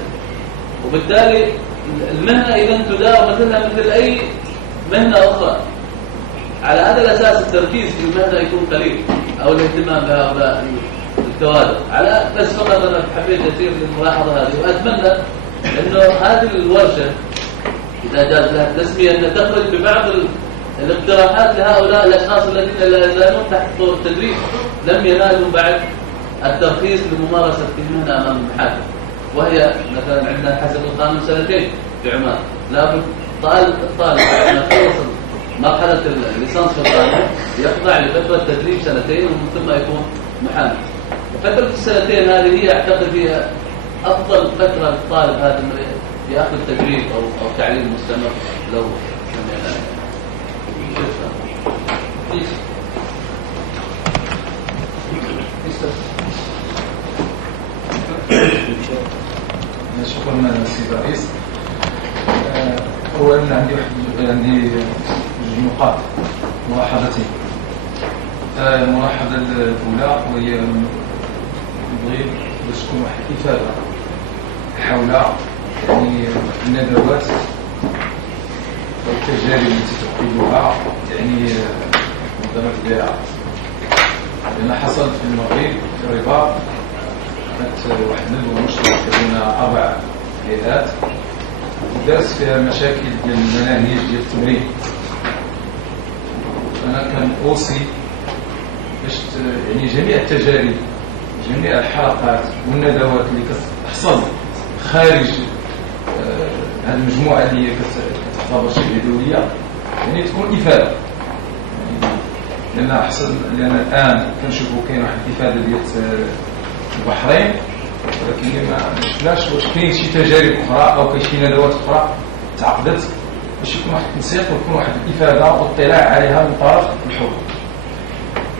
وبالتالي المهنة إذا تدار مثلها مثل أي مهنة أخرى. على هذا الأساس التركيز في المهنة يكون قليل أو الاهتمام بهؤلاء الكوادر. على بس فقط أنا حبيت أثير للملاحظة هذه، وأتمنى أنه هذه الورشة إذا جاز لها التسمية أن تخرج ببعض الاقتراحات لهؤلاء الأشخاص الذين لا يزالون تحت طور التدريس لم ينالوا بعد الترخيص لممارسة المهنة أمام المحاكم، وهي مثلا عندنا حسب القانون 2 سنين في عمان. لابد الطالب بعد ما يخلص مرحلة الليسانس في القانون يخضع لفترة تدريب 2 ومن ثم يكون محامي. فترة 2 هذه هي أعتقد هي أفضل فترة للطالب هذا يأخذ تدريب أو تعليم مستمر لو سمعنا. شكرا سيد الرئيس. أولا عندي نقاط ملاحظتين. الملاحظة الأولى وهي نبغي باش تكون واحد الإفادة حول يعني الندوات والتجارب التي تقودها يعني منظمة دورة. لأن حصل في المغرب في الرباط كانت واحد الندوة مشتركة بين 4 هيئات ودارت فيها مشاكل ديال المناهج ديال التمرين. أنا كان أوصي باش يعني جميع التجارب جميع الحلقات والندوات اللي كتحصل خارج هذه المجموعة اللي كتعتبر شبه دولية يعني تكون إفادة. لأن الآن كنشوفوا كاين واحد الإفادة ديال البحرين، ولكن ما شفناش واش كاين شي تجارب أخرى أو كاين شي ندوات أخرى تعقدت باش يكون واحد التنسيق ويكون واحد الإفادة والاطلاع عليها من طرف الحكومة.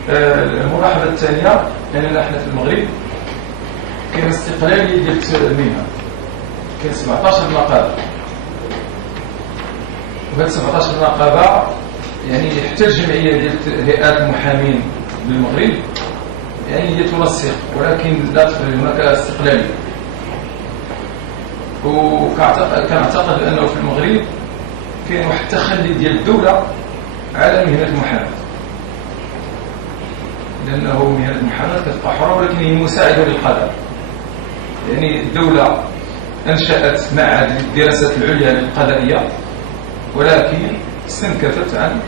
الملاحظة الثانية أننا احنا في المغرب كاين استقلالية ديال المهن، كاين 17 نقابة، وهاد 17 نقابة يعني حتى الجمعية ديال هيئات المحامين بالمغرب يعني هي تنسق، ولكن لا تخرج هناك استقلالية. وكنعتقد أنه في المغرب كاين واحد التخلي ديال الدولة على مهنة المحاماة، لأنه مهنة المحاماة كتبقى حرة ولكن هي مساعدة للقضاء. يعني الدولة أنشأت معهد الدراسات العليا للقضائية، ولكن استنكفت عن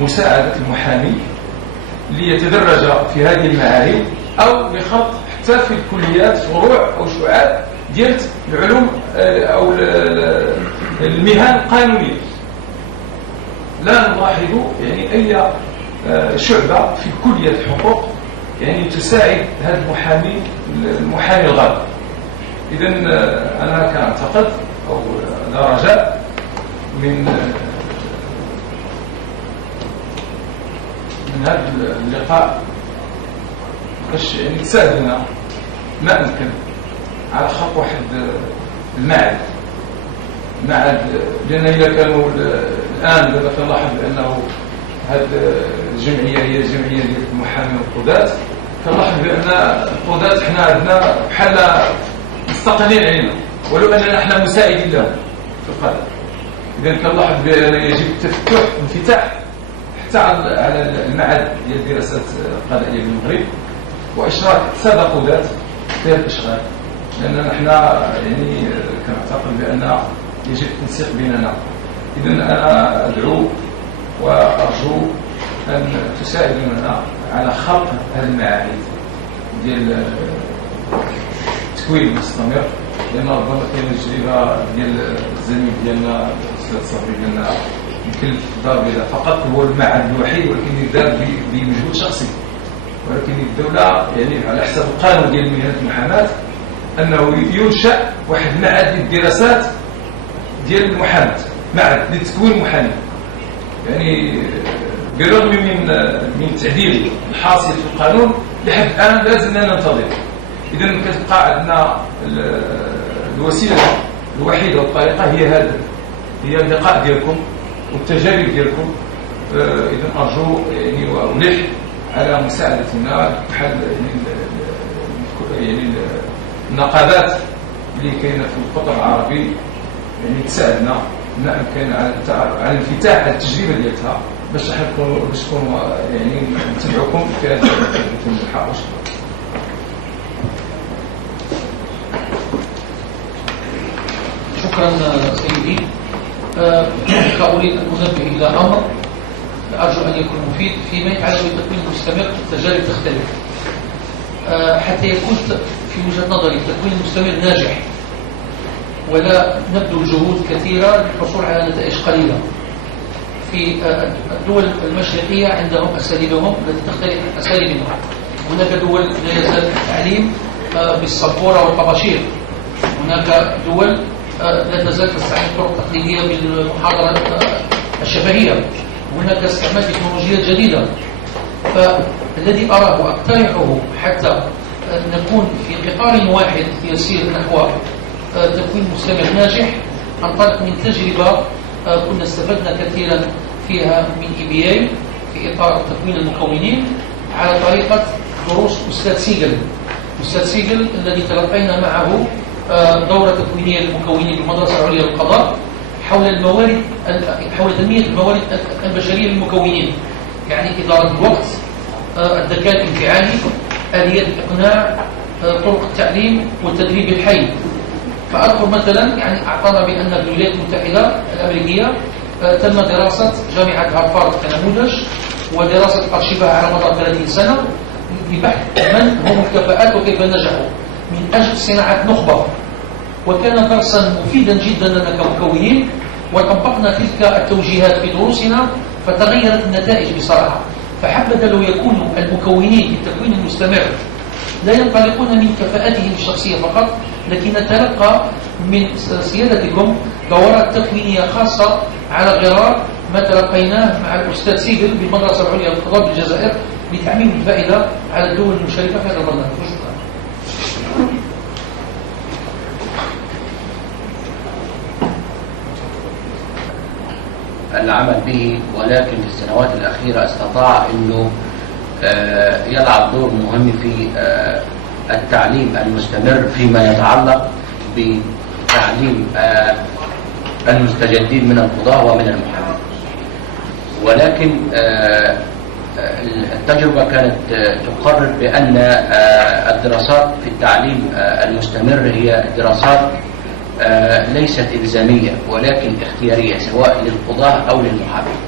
مساعدة المحامي ليتدرج في هذه المعاهد أو لخط حتى في الكليات فروع أو شعاب ديال العلوم أو المهن القانونية. لا نلاحظ يعني أي شعبة في كلية الحقوق يعني تساعد هذا المحامي الغرب. إذن أنا كأعتقد أو لا رجاء من هذا اللقاء باش يعني تساعدنا ما أمكن على خط واحد المعهد، لأن إذا كانوا الآن دابا كنلاحظ بأنه هذه الجمعية هي الجمعية ديال المحامين والقضاة، كنلاحظ بأن القضاة حنا عندنا بحال مستقلين علينا ولو أننا حنا مساعدين لهم في القضاء. إذا كنلاحظ بأن يجب التفتح انفتاح حتى على المعهد ديال الدراسات القضائية بالمغرب وإشراك سادة قضاة في هذا الإشغال، لأننا حنا يعني كنعتقد بأن يجب التنسيق بيننا. إذا أنا أدعو وأرجو أن تساعدوننا على خلق هذه المعاهد ديال التكوين المستمر، لأن ربما كاين التجربة ديال الزميل ديالنا الأستاذ صبري ديالنا يمكن في الدار البيضاء فقط هو المعهد الوحيد، ولكن يدار بمجهود شخصي. ولكن الدولة يعني على حسب القانون ديال مهنة المحاماة أنه ينشأ واحد معهد للدراسات ديال المحاماة، معهد لتكوين المحامين. يعني بالرغم من التعديل الحاصل في القانون لحد الآن لازلنا ننتظر. إذا كتبقى عندنا الوسيلة الوحيدة والطريقة هي اللقاء ديالكم والتجارب ديالكم. إذا أرجو يعني وألح على مساعدتنا بحال يعني النقابات اللي كاينه في القطر العربي يعني تساعدنا ما امكن على الانفتاح على التجربه ديالها باش نكونوا يعني نتبعوكم في هذا الملحق. شكرا سيدي. أريد أن أنبه إلى أمر أرجو أن يكون مفيد فيما يتعلق بالتكوين المستمر. التجارب تختلف حتى يكون في وجهة نظري التكوين المستمر ناجح، ولا نبذل جهود كثيرة للحصول على نتائج قليلة. في الدول المشرقية عندهم أساليبهم التي تختلف عن أساليبنا. هناك دول لا يزال التعليم بالسبورة والطباشير، هناك دول لا تزال تستعمل طرق تقليدية بالمحاضرة الشفهية، هناك استعمال تكنولوجيات جديدة. فالذي أراه وأقترحه حتى نكون في قطار واحد يسير نحو تكوين مستمر ناجح، أنطلق من تجربة كنا استفدنا كثيرا فيها من EBA في إطار تكوين المكونين على طريقة دروس أستاذ سيجل. أستاذ سيجل الذي تلقينا معه دورة تكوينية للمكونين بالمدرسة العليا للقضاء حول تنمية الموارد البشرية للمكونين، يعني إدارة الوقت، الذكاء الانفعالي، آليات الإقناع، طرق التعليم والتدريب الحي. فأذكر مثلا يعني أعطانا بأن في الولايات المتحدة الأمريكية تم دراسة جامعة هارفارد كنموذج ودراسة أرشيفها على مدار 30 سنة لبحث من هم الكفاءات وكيف نجحوا من أجل صناعة نخبة، وكان درسا مفيدا جدا لنا كمكونين، وطبقنا تلك التوجيهات في دروسنا فتغيرت النتائج بصراحة. فحبذا لو يكون المكونين في التكوين المستمر لا ينطلقون من كفاءاتهم الشخصية فقط، لكن نتلقى من سيادتكم دورات تكوينية خاصة على غرار ما تلقيناه مع الأستاذ سيجل بالمدرسة العليا للقضاء بالجزائر لتعميم الفائدة على الدول المشاركة في هذا البرنامج. شكرا. العمل به، ولكن في السنوات الأخيرة استطاع أنه يلعب دور مهم في التعليم المستمر فيما يتعلق بتعليم المستجدين من القضاة ومن المحامين. ولكن التجربة كانت تقرر بأن الدراسات في التعليم المستمر هي دراسات ليست إلزامية ولكن اختيارية سواء للقضاة أو للمحامين.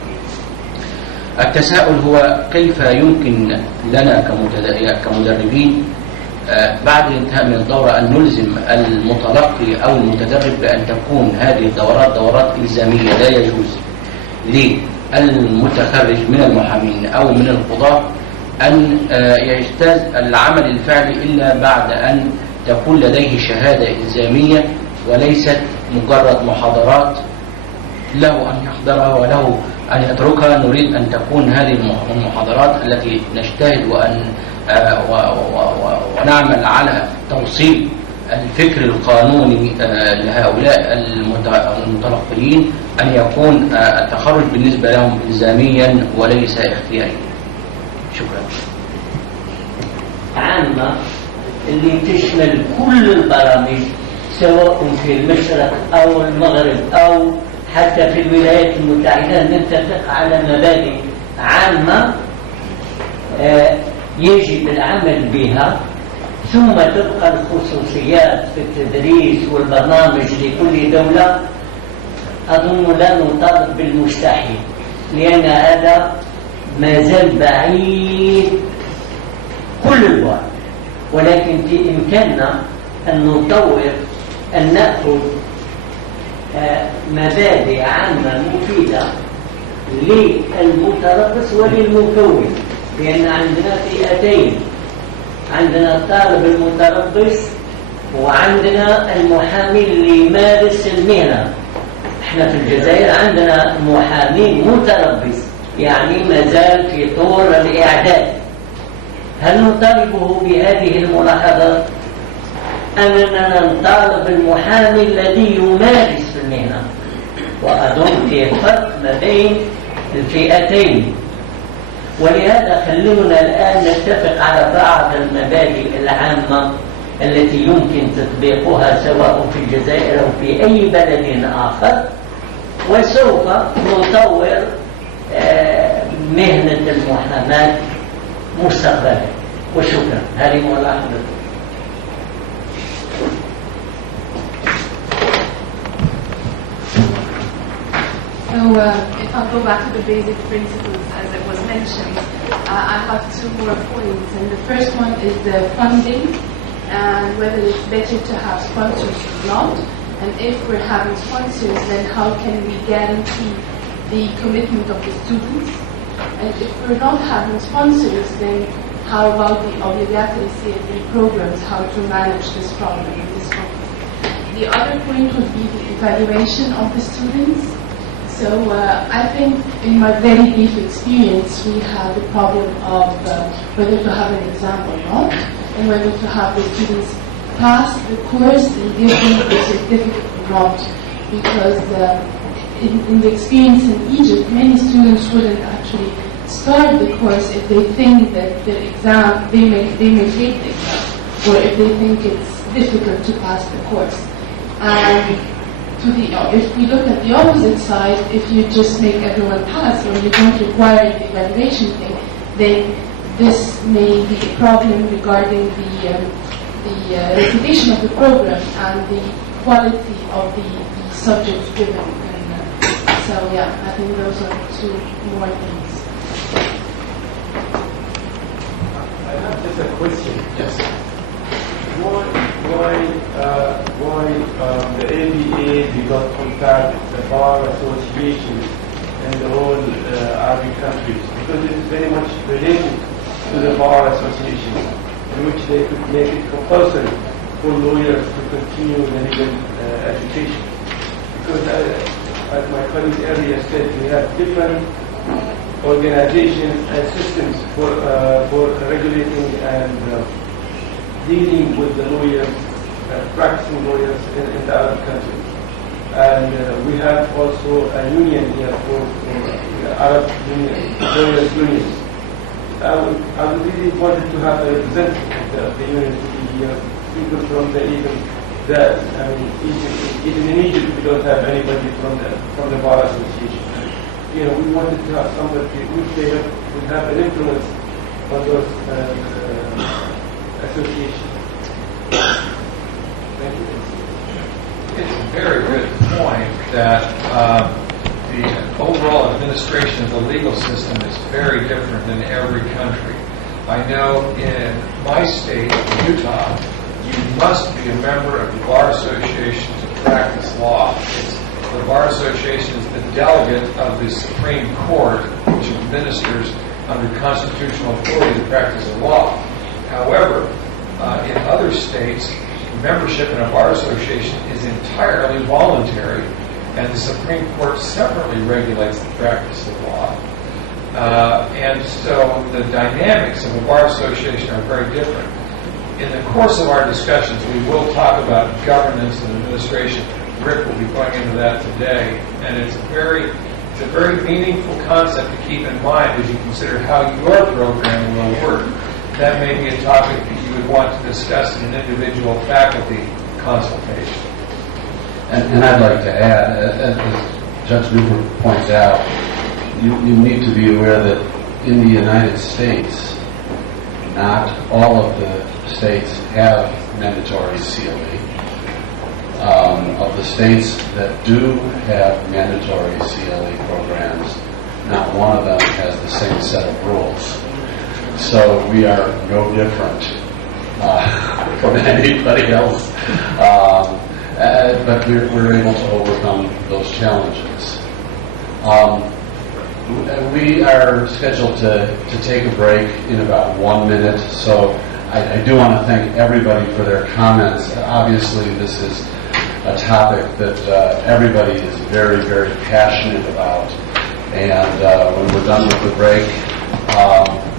التساؤل هو كيف يمكن لنا كمدربين بعد الانتهاء من الدورة أن نلزم المتلقي أو المتدرب بأن تكون هذه الدورات دورات إلزامية. لا يجوز للمتخرج من المحامين أو من القضاة أن يجتاز العمل الفعلي إلا بعد أن تكون لديه شهادة إلزامية وليست مجرد محاضرات له أن يحضرها وله أن يتركها. نريد أن تكون هذه المحاضرات التي نجتهد ونعمل على توصيل الفكر القانوني لهؤلاء المتلقيين أن يكون التخرج بالنسبة لهم إلزاميا وليس اختياريا. شكرا. عامة اللي تشمل كل البرامج سواء في المشرق أو المغرب أو حتى في الولايات المتحدة، نتفق على مبادئ عامة يجب العمل بها، ثم تبقى الخصوصيات في التدريس والبرنامج لكل دولة. أظن لا نطالب بالمستحيل لأن هذا ما زال بعيد كل الوقت، ولكن في إمكاننا أن نطور، أن نأخذ مبادئ عامة مفيدة للمتربص وللمكون، لأن عندنا فئتين، عندنا الطالب المتربص وعندنا المحامي اللي يمارس المهنة. احنا في الجزائر عندنا محامي متربص يعني ما زال في طور الإعداد. هل نطالبه بهذه الملاحظات؟ أننا نطالب المحامي الذي يمارس في المهنة، وأظن في فرق ما بين الفئتين. ولهذا خلونا الآن نتفق على بعض المبادئ العامة التي يمكن تطبيقها سواء في الجزائر أو في أي بلد آخر، وسوف نطور مهنة المحاماة مستقبلا. وشكرا. هذه ملاحظة. So if I go back to the basic principles as it was mentioned, I have two more points. And the first one is the funding and whether it's better to have sponsors or not. And if we're having sponsors, then how can we guarantee the commitment of the students? And if we're not having sponsors, then how about the obligatory CFA programs, how to manage this problem in this context? The other point would be the evaluation of the students. So I think in my very brief experience, we have the problem of whether to have an exam or not, and whether to have the students pass the course and give them the certificate or not. Because in the experience in Egypt, many students wouldn't actually start the course if they think that the exam, they may take the exam, or if they think it's difficult to pass the course. And if we look at the opposite side, if you just make everyone pass or you don't require the evaluation thing, then this may be a problem regarding the reputation of the program and the quality of the subjects given. And, so yeah, I think those are two more things. I have just a question. Yes. Why the ABA did not contact the bar association in the whole Arabic countries? Because it is very much related to the bar association, in which they could make it compulsory for lawyers to continue the legal education. Because as my colleague earlier said, we have different organizations and systems for regulating and dealing with the lawyers, practicing lawyers in the Arab countries. And we have also a union here for Arab union, lawyers unions. I would really wanted to have a representative of the union to be here, people from even in Egypt we don't have anybody from the bar association. You know, we wanted to have somebody which they would have an influence on those associations. Thank you. It's a very good point that the overall administration of the legal system is very different in every country. I know in my state, Utah, you must be a member of the Bar Association to practice law. The Bar Association is the delegate of the Supreme Court, which administers under constitutional authority the practice of law. However, in other states, membership in a Bar Association is entirely voluntary, and the Supreme Court separately regulates the practice of law. And so the dynamics of a Bar Association are very different. In the course of our discussions, we will talk about governance and administration. Rick will be going into that today, and it's a very meaningful concept to keep in mind as you consider how your program will work. That may be a topic that you would want to discuss in an individual faculty consultation. And I'd like to add, as Judge Newberg points out, you need to be aware that in the United States, not all of the states have mandatory CLE. Of the states that do have mandatory CLE programs, not one of them has the same set of rules. So we are no different from anybody else. But we're able to overcome those challenges. We are scheduled to take a break in about 1 minute, so I do want to thank everybody for their comments. Obviously, this is a topic that everybody is very, very passionate about. And when we're done with the break,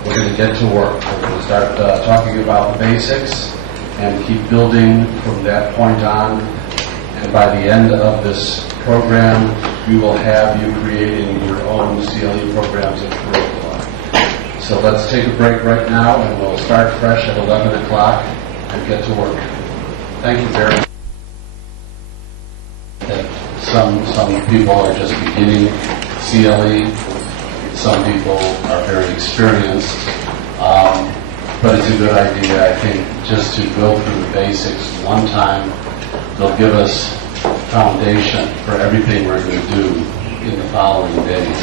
we're going to get to work. We're going to start talking about the basics and keep building from that point on. And by the end of this program, we will have you creating your own CLE programs and curricula. So let's take a break right now, and we'll start fresh at 11 o'clock and get to work. Thank you very much. Some people are just beginning CLE. Some people are very experienced. But it's a good idea, I think, just to go through the basics one time. They'll give us foundation for everything we're going to do in the following days.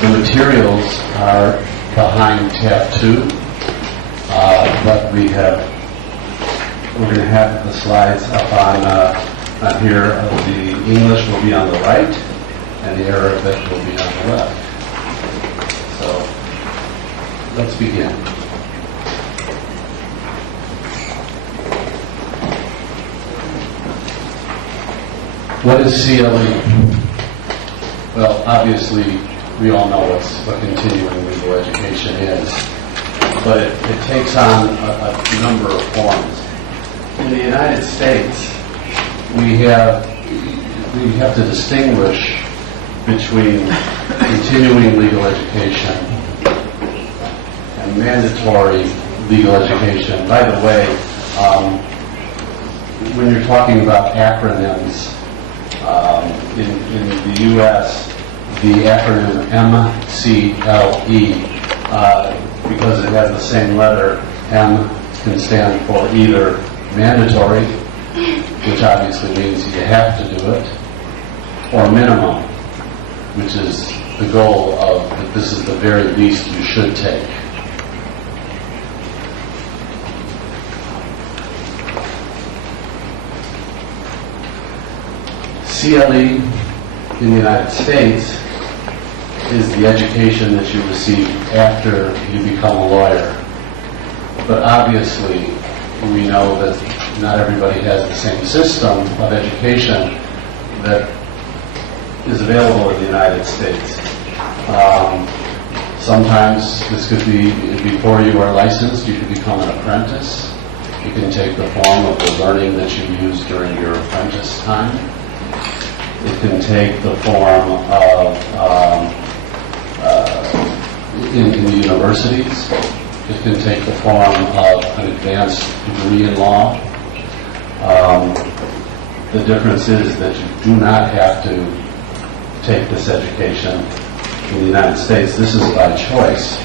The materials are behind tab 2, but we're going to have the slides up on here. The English will be on the right, and the Arabic will be on the left. So let's begin. What is CLE? Well, obviously, we all know what continuing legal education is, but it takes on a number of forms. In the United States, we have we have to distinguish between continuing legal education and mandatory legal education. By the way, when you're talking about acronyms, in the U.S., the acronym MCLE, because it has the same letter, M can stand for either mandatory, which obviously means you have to do it, or minimum, which is the goal of that this is the very least you should take. CLE in the United States is the education that you receive after you become a lawyer. But obviously, we know that not everybody has the same system of education that is available in the United States. Sometimes this could be before you are licensed, you could become an apprentice. You can take the form of the learning that you used during your apprentice time. It can take the form of in the universities. It can take the form of an advanced degree in law. The difference is that you do not have to take this education in the United States. This is by choice.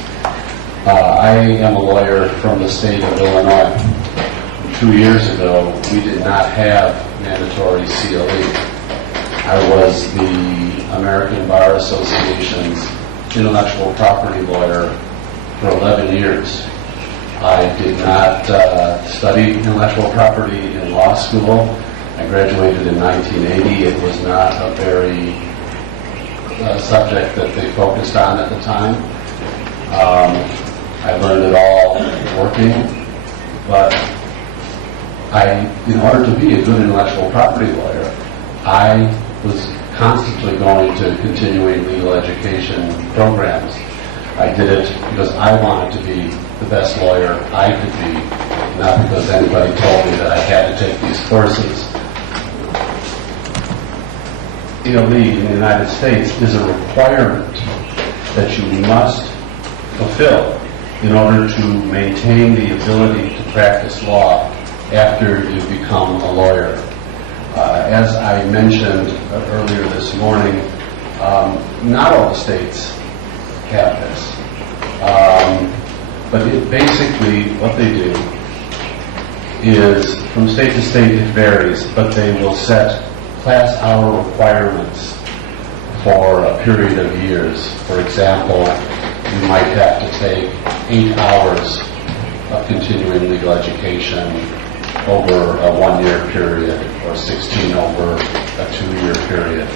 I am a lawyer from the state of Illinois. 2 years ago, we did not have mandatory CLE. I was the American Bar Association's intellectual property lawyer for 11 years. I did not study intellectual property in law school. I graduated in 1980. It was not a very subject that they focused on at the time. I learned it all working, but in order to be a good intellectual property lawyer, I was constantly going to continuing legal education programs. I did it because I wanted to be the best lawyer I could be, not because anybody told me that I had to take these courses. CLE in the United States is a requirement that you must fulfill in order to maintain the ability to practice law after you become a lawyer. As I mentioned earlier this morning, not all the states have this. But basically what they do is, from state to state it varies, but they will set class hour requirements for a period of years. For example, you might have to take 8 hours of continuing legal education over a 1-year period, or 16 over a 2-year period.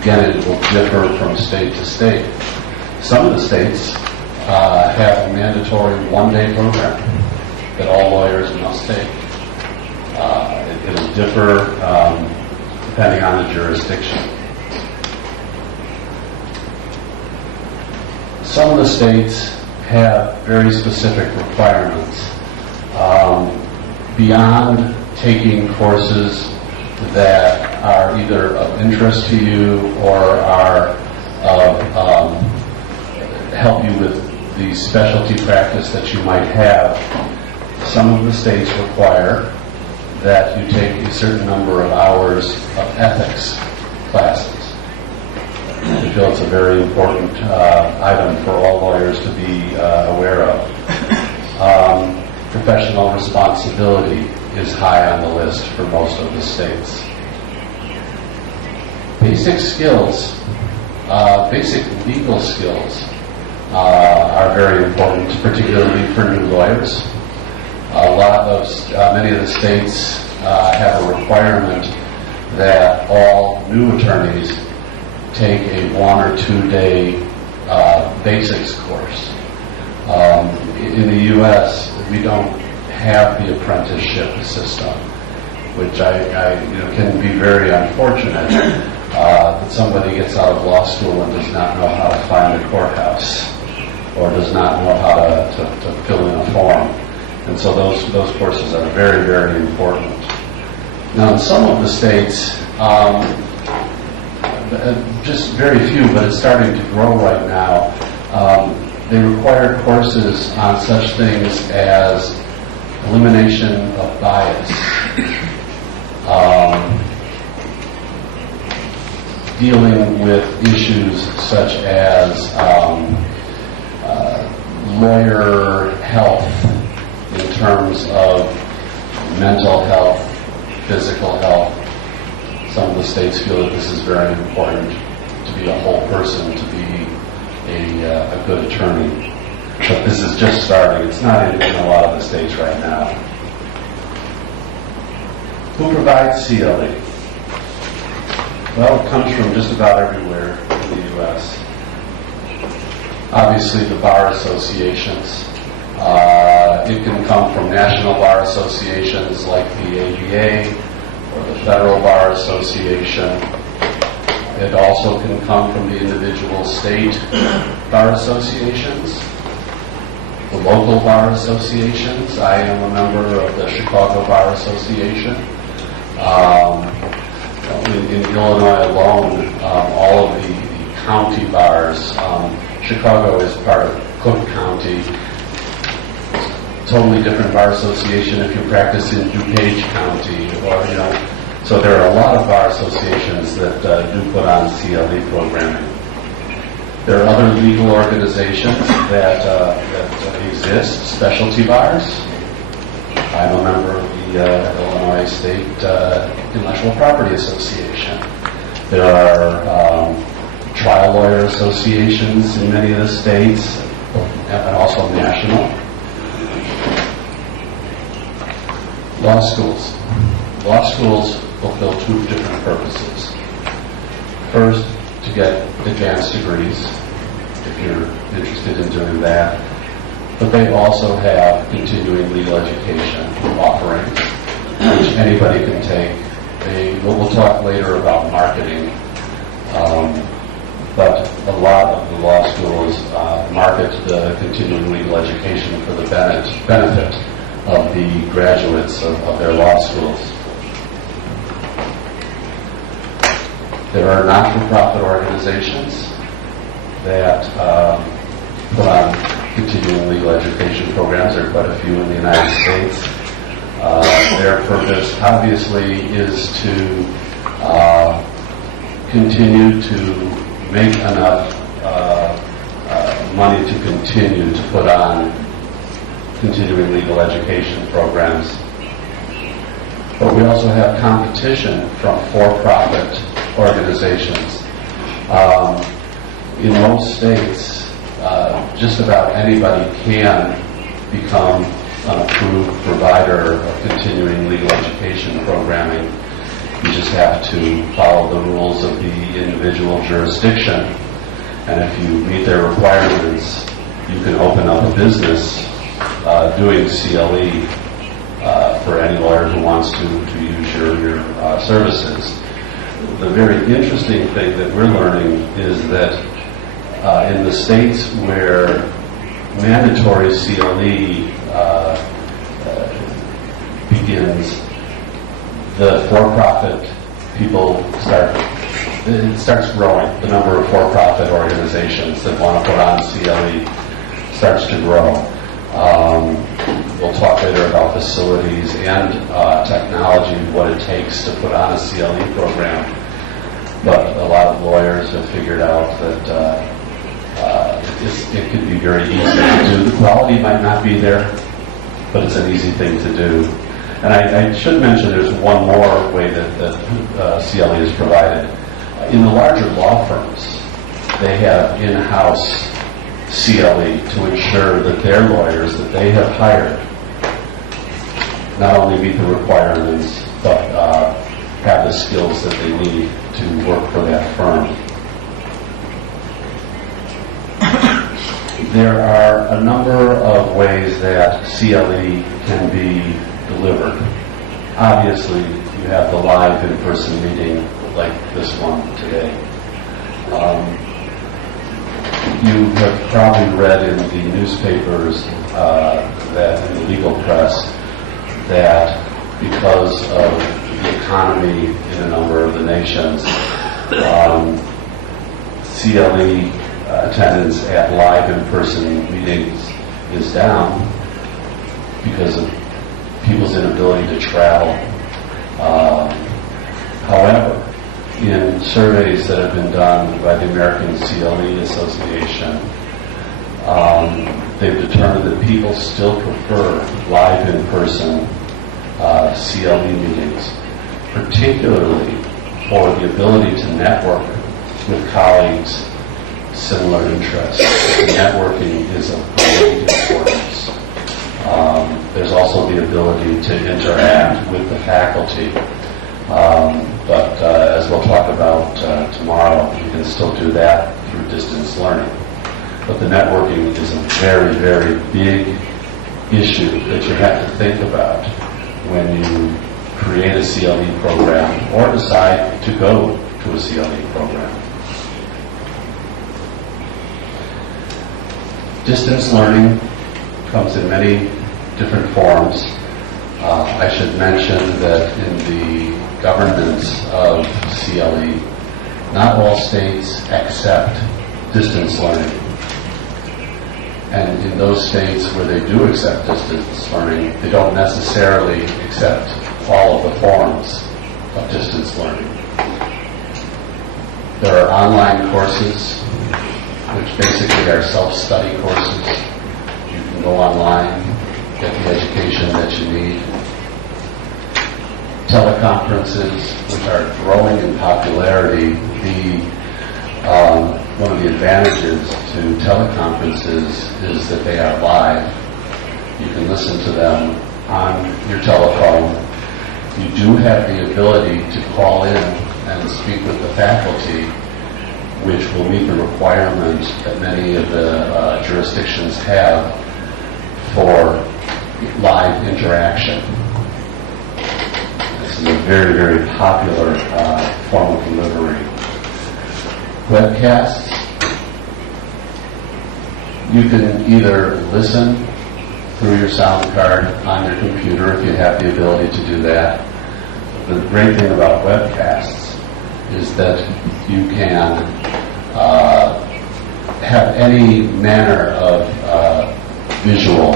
Again, it will differ from state to state. Some of the states have a mandatory 1-day program that all lawyers must take. It will differ depending on the jurisdiction. Some of the states have very specific requirements. Beyond taking courses that are either of interest to you or are help you with the specialty practice that you might have, some of the states require that you take a certain number of hours of ethics classes. I feel it's a very important item for all lawyers to be aware of. Professional responsibility is high on the list for most of the states. Basic skills, basic legal skills are very important, particularly for new lawyers. Many of the states have a requirement that all new attorneys take a 1 or 2 day basics course. In the U.S., we don't have the apprenticeship system, which can be very unfortunate. That somebody gets out of law school and does not know how to find a courthouse, or does not know how to fill in a form. And so those courses are very, very important. Now, in some of the states, just very few, but it's starting to grow right now. They require courses on such things as elimination of bias, dealing with issues such as lawyer health in terms of mental health, physical health. Some of the states feel that this is very important, to be a whole person, to be a good attorney. But this is just starting. It's not in a lot of the states right now. Who provides CLE? Well, it comes from just about everywhere in the U.S. Obviously, the bar associations. It can come from national bar associations like the ABA or the Federal Bar Association. It also can come from the individual state bar associations, the local bar associations. I am a member of the Chicago Bar Association. In Illinois alone, all of the county bars, Chicago is part of Cook County. Totally different bar association if you practice in DuPage County, or so there are a lot of bar associations that do put on CLE programming. There are other legal organizations that exist, specialty bars. I'm a member of the Illinois State Intellectual Property Association. There are trial lawyer associations in many of the states, and also national. Law schools. Law schools fulfill two different purposes. First, to get advanced degrees, if you're interested in doing that. But they also have continuing legal education offerings, which anybody can take. We'll talk later about marketing, but a lot of the law schools market the continuing legal education for the benefit of the graduates of their law schools. There are not-for-profit organizations that put on continuing legal education programs. There are quite a few in the United States. Their purpose, obviously, is to continue to make enough money to continue to put on continuing legal education programs. But we also have competition from for-profit organizations. In most states, just about anybody can become an approved provider of continuing legal education programming. You just have to follow the rules of the individual jurisdiction, and if you meet their requirements, you can open up a business doing CLE for any lawyer who wants to use your services. The very interesting thing that we're learning is that in the states where mandatory CLE begins, the for-profit people it starts growing. The number of for-profit organizations that want to put on CLE starts to grow. We'll talk later about facilities and technology, what it takes to put on a CLE program. But a lot of lawyers have figured out that it could be very easy to do. The quality might not be there, but it's an easy thing to do. And I should mention there's one more way that CLE is provided. In the larger law firms, they have in-house CLE to ensure that their lawyers that they have hired not only meet the requirements, but have the skills that they need to work for that firm. There are a number of ways that CLE can be delivered. Obviously, you have the live in-person meeting like this one today. You have probably read in the newspapers that in the legal press that because of the economy in a number of the nations, CLE attendance at live in-person meetings is down because of people's inability to travel. However, in surveys that have been done by the American CLE Association, they've determined that people still prefer live in-person CLE meetings, particularly for the ability to network with colleagues, similar interests. Networking is of great importance. There's also the ability to interact with the faculty. But as we'll talk about tomorrow, you can still do that through distance learning. But the networking is a very, very big issue that you have to think about when you create a CLE program or decide to go to a CLE program. Distance learning comes in many different forms. I should mention that in the governance of CLE, not all states accept distance learning. And in those states where they do accept distance learning, they don't necessarily accept all of the forms of distance learning. There are online courses, which basically are self-study courses. You can go online, get the education that you need. Teleconferences, which are growing in popularity. One of the advantages to teleconferences is that they are live. You can listen to them on your telephone. You do have the ability to call in and speak with the faculty, which will meet the requirement that many of the jurisdictions have for live interaction. This is a very, very popular form of delivery. Webcasts, you can either listen through your sound card on your computer if you have the ability to do that. The great thing about webcasts is that you can have any manner of visual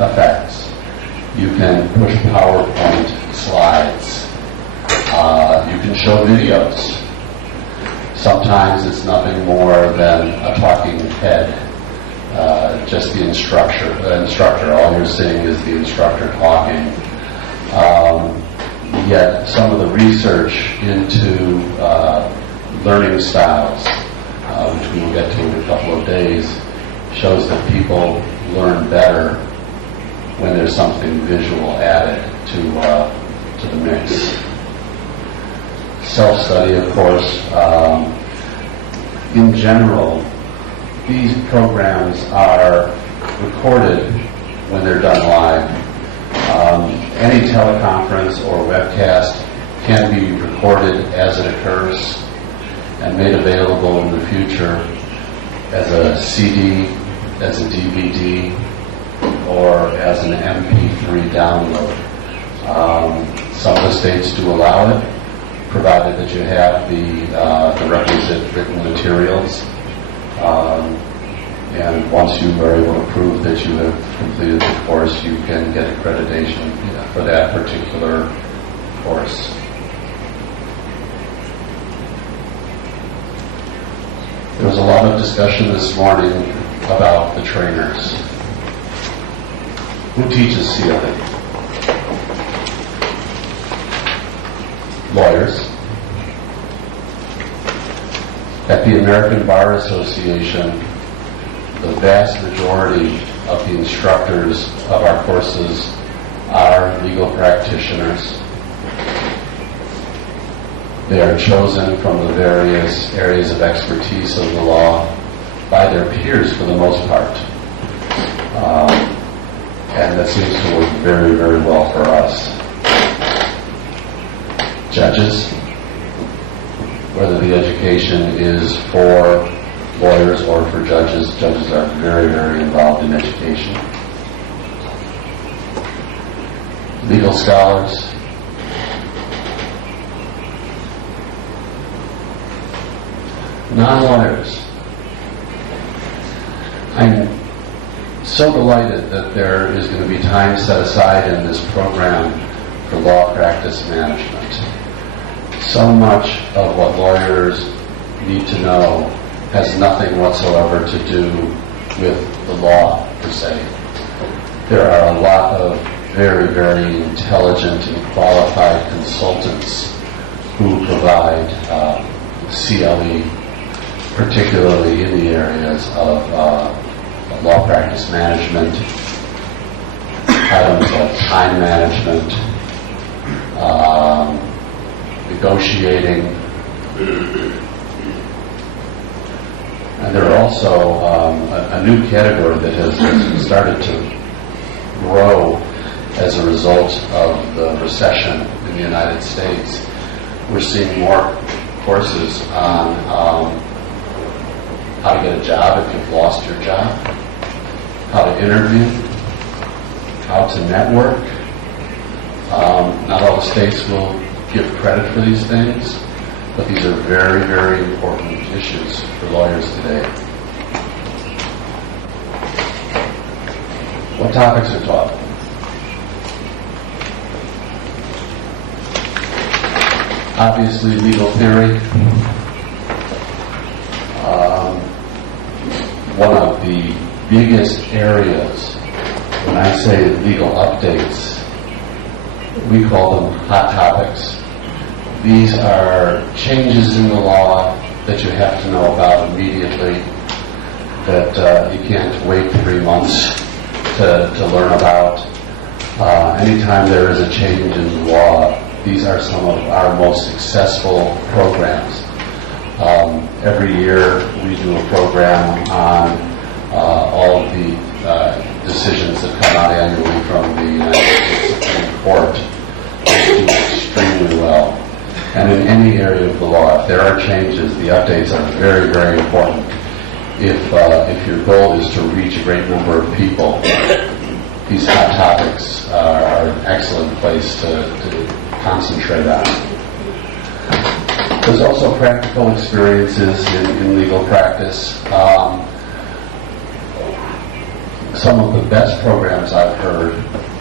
effects. You can push PowerPoint slides. You can show videos. Sometimes it's nothing more than a talking head, just the instructor. All you're seeing is the instructor talking. Yet some of the research into learning styles, which we will get to in a couple of days, shows that people learn better when there's something visual added to the mix. Self-study, of course. In general, these programs are recorded when they're done live. Any teleconference or webcast can be recorded as it occurs and made available in the future as a CD, as a DVD, or as an MP3 download. Some of the states do allow it, provided that you have the requisite written materials. And once you are able to prove that you have completed the course, you can get accreditation for that particular course. There was a lot of discussion this morning about the trainers. Who teaches CLE? Lawyers. At the American Bar Association, the vast majority of the instructors of our courses are legal practitioners. They are chosen from the various areas of expertise of the law by their peers for the most part. And that seems to work very, very well for us. Judges, whether the education is for lawyers or for judges, judges are very, very involved in education. Legal scholars, non-lawyers. I'm so delighted that there is going to be time set aside in this program for law practice management. So much of what lawyers need to know has nothing whatsoever to do with the law per se. There are a lot of very, very intelligent and qualified consultants who provide CLE, particularly in the areas of law practice management, items of time management, negotiating, and there are also a new category that has started to grow as a result of the recession in the United States. We're seeing more courses on how to get a job if you've lost your job, how to interview, how to network. Not all the states will give credit for these things, but these are very, very important issues for lawyers today. What topics are taught? Obviously, legal theory. One of the biggest areas, when I say legal updates, we call them hot topics. These are changes in the law that you have to know about immediately, that you can't wait 3 months to learn about. Anytime there is a change in the law, these are some of our most successful programs. Every year we do a program on all of the decisions that come out annually from the United States Supreme Court. They do extremely well. And in any area of the law, if there are changes, the updates are very, very important. If your goal is to reach a great number of people, these hot topics are an excellent place to concentrate on. There's also practical experiences in legal practice. Some of the best programs I've heard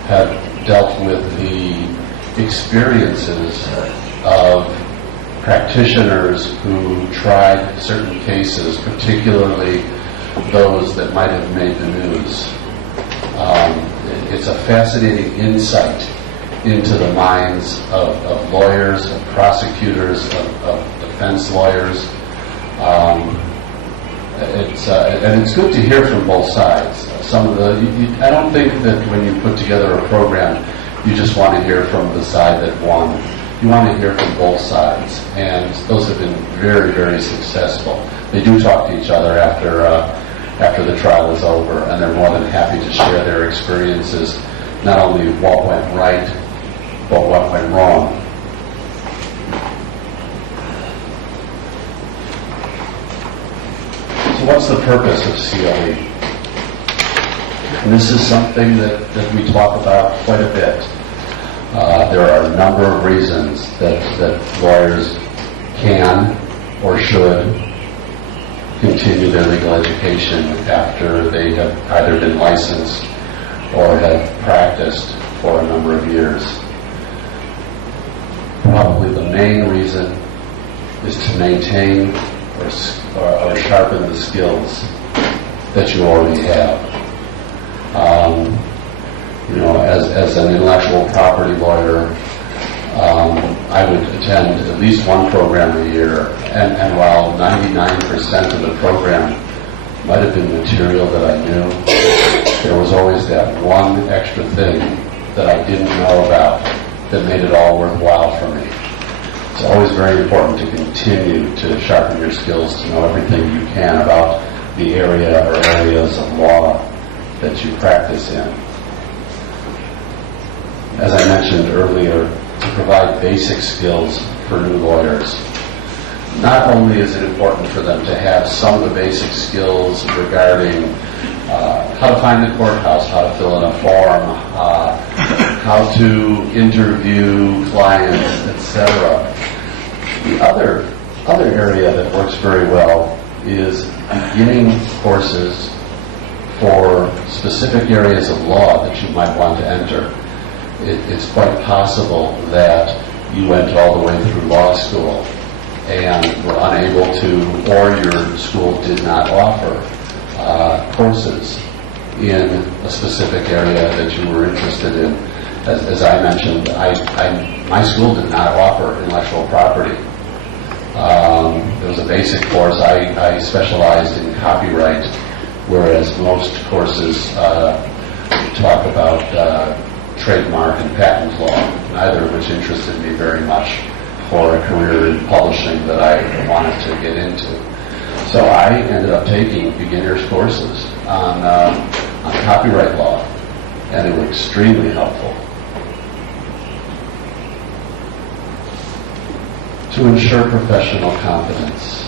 have dealt with the experiences of practitioners who tried certain cases, particularly those that might have made the news. It's a fascinating insight into the minds of lawyers, of prosecutors, of defense lawyers. And it's good to hear from both sides. I don't think that when you put together a program, you just want to hear from the side that won. You want to hear from both sides, and those have been very, very successful. They do talk to each other after the trial is over, and they're more than happy to share their experiences, not only what went right, but what went wrong. So what's the purpose of CLE? And this is something that we talk about quite a bit. There are a number of reasons that lawyers can or should continue their legal education after they have either been licensed or have practiced for a number of years. Probably the main reason is to maintain or sharpen the skills that you already have. As an intellectual property lawyer, I would attend at least one program a year, and while 99% of the program might have been material that I knew, there was always that one extra thing that I didn't know about that made it all worthwhile for me. It's always very important to continue to sharpen your skills, to know everything you can about the area or areas of law that you practice in. As I mentioned earlier, to provide basic skills for new lawyers. Not only is it important for them to have some of the basic skills regarding how to find the courthouse, how to fill in a form, how to interview clients, etc. The other other area that works very well is beginning courses for specific areas of law that you might want to enter. It's quite possible that you went all the way through law school and were unable to, or your school did not offer courses in a specific area that you were interested in. As I mentioned, my school did not offer intellectual property. It was a basic course. I specialized in copyright, whereas most courses talk about trademark and patent law, neither of which interested me very much for a career in publishing that I wanted to get into. So I ended up taking beginners courses on copyright law, and they were extremely helpful. To ensure professional competence.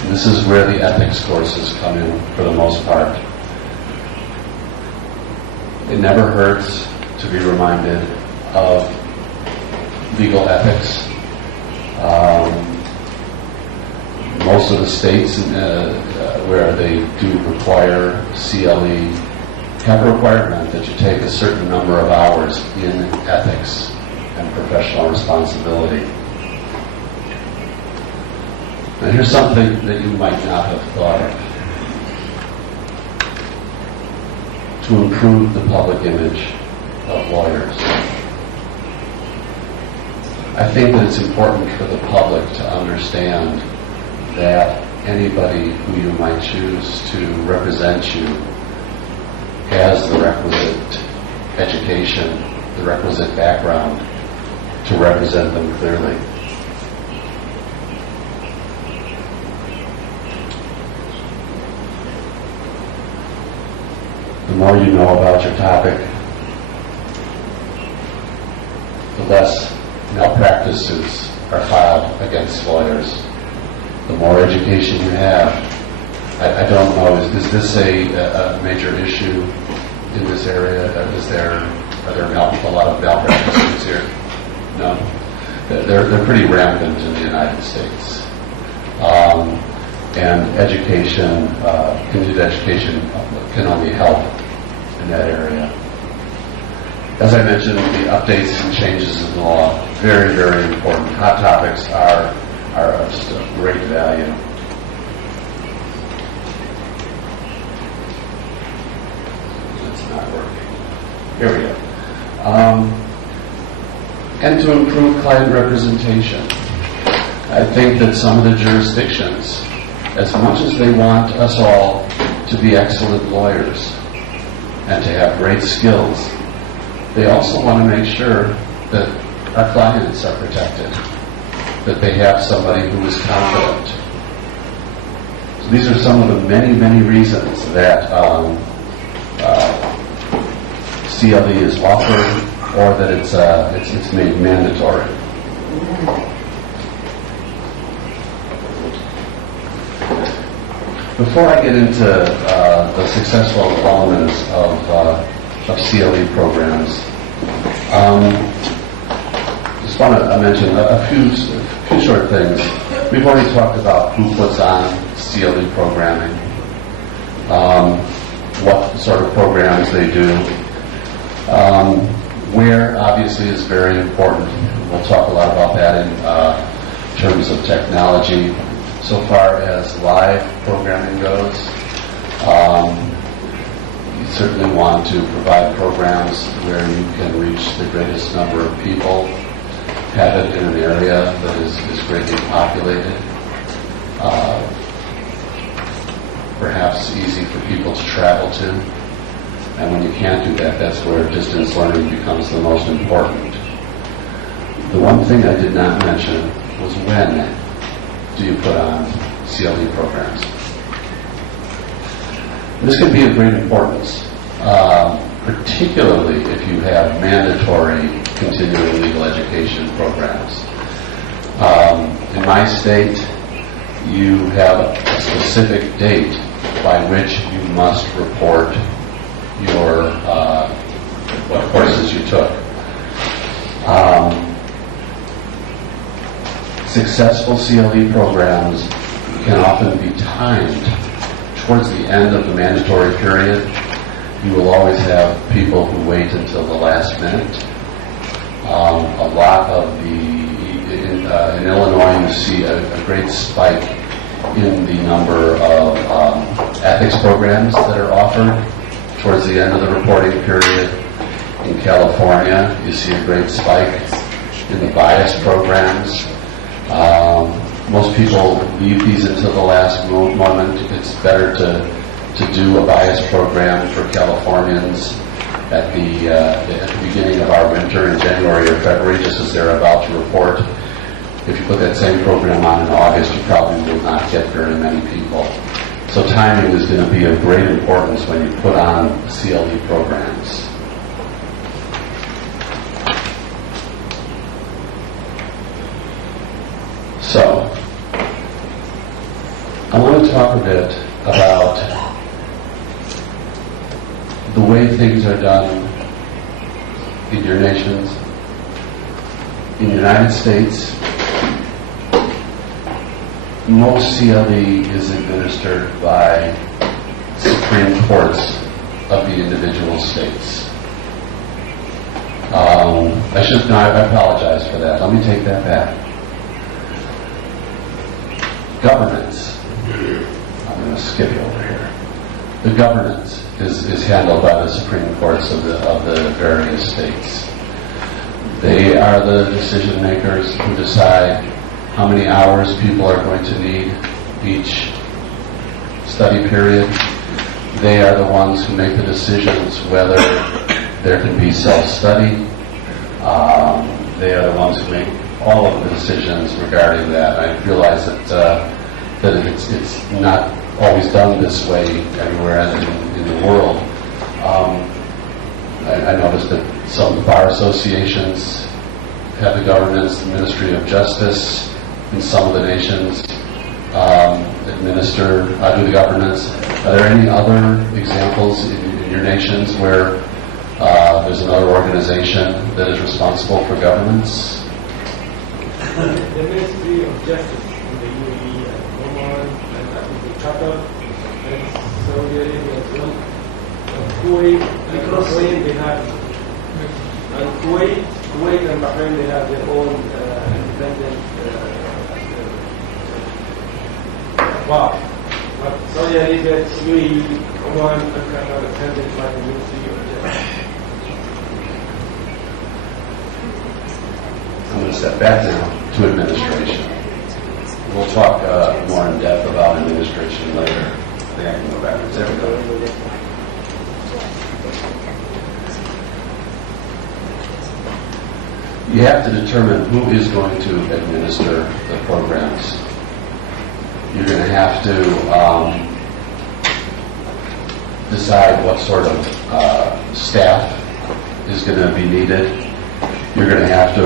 And this is where the ethics courses come in for the most part. It never hurts to be reminded of legal ethics. Most of the states where they do require CLE have a requirement that you take a certain number of hours in ethics and professional responsibility. And here's something that you might not have thought of. To improve the public image of lawyers. I think that it's important for the public to understand that anybody who you might choose to represent you has the requisite education, the requisite background to represent them clearly. The more you know about your topic, the less malpractice suits are filed against lawyers. The more education you have. I don't know, is this a major issue in this area? Are there a lot of malpractice suits here? No? They're pretty rampant in the United States. And education, continued education can only help in that area. As I mentioned, the updates and changes in the law, very, very important. Hot topics are just of great value. It's not working. Here we go. And to improve client representation. I think that some of the jurisdictions, as much as they want us all to be excellent lawyers and to have great skills, they also want to make sure that our clients are protected, that they have somebody who is competent. So these are some of the many, many reasons that CLE is offered or that it's made mandatory. Before I get into the successful elements of CLE programs, just want to mention a few short things. We've already talked about who puts on CLE programming, what sort of programs they do. Where, obviously, is very important. We'll talk a lot about that in terms of technology. So far as live programming goes, you certainly want to provide programs where you can reach the greatest number of people, have it in an area that is greatly populated, perhaps easy for people to travel to. And when you can't do that, that's where distance learning becomes the most important. The one thing I did not mention was when do you put on CLE programs. This can be of great importance, particularly if you have mandatory continuing legal education programs. In my state, you have a specific date by which you must report your what courses you took. Successful CLE programs can often be timed towards the end of the mandatory period. You will always have people who wait until the last minute. A lot of in Illinois, you see a great spike in the number of ethics programs that are offered towards the end of the reporting period. In California, you see a great spike in the bias programs. Most people leave these until the last moment. It's better to do a bias program for Californians at the beginning of our winter in January or February, just as they're about to report. If you put that same program on in August, you probably will not get very many people. So timing is going to be of great importance when you put on CLE programs. So, I want to talk a bit about the way things are done in your nations. In the United States, most CLE is administered by Supreme Courts of the individual states. I apologize for that. Let me take that back. Governance. I'm going to skip over here. The governance is handled by the Supreme Courts of the various states. They are the decision makers who decide how many hours people are going to need each study period. They are the ones who make the decisions whether there can be self-study. They are the ones who make all of the decisions regarding that. I realize that it's not always done this way everywhere in the world. I noticed that some bar associations have the governance, the Ministry of Justice in some of the nations do the governance. Are there any other examples in your nations where there's another organization that is responsible for governance? The Ministry of Justice in the UAE and Oman and I think in Qatar and Saudi Arabia as well. And Kuwait, they have, and Kuwait and Bahrain, they have their own independent bar. But Saudi Arabia, UAE, Oman and Qatar is handled by the Ministry of Justice. I'm going to step back now to administration. We'll talk more in depth about administration later. I think I can go backwards. There we go. You have to determine who is going to administer the programs. You're going to have to decide what sort of staff is going to be needed. You're going to have to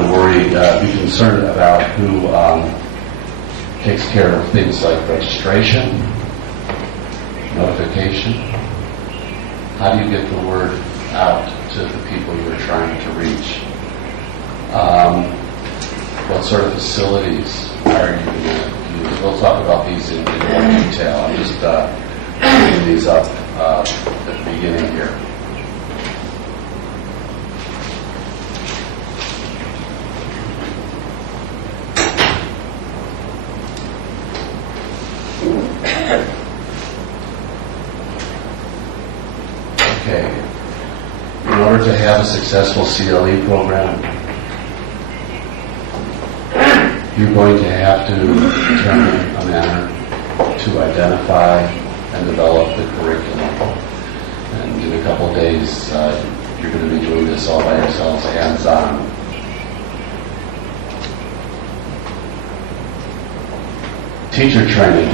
be concerned about who takes care of things like registration, notification. How do you get the word out to the people you're trying to reach? What sort of facilities are you going to use? We'll talk about these in more detail. I'm just bringing these up at the beginning here. Okay. In order to have a successful CLE program, you're going to have to determine a manner to identify and develop the curriculum. And in a couple of days, you're going to be doing this all by yourselves, hands-on. Teacher training.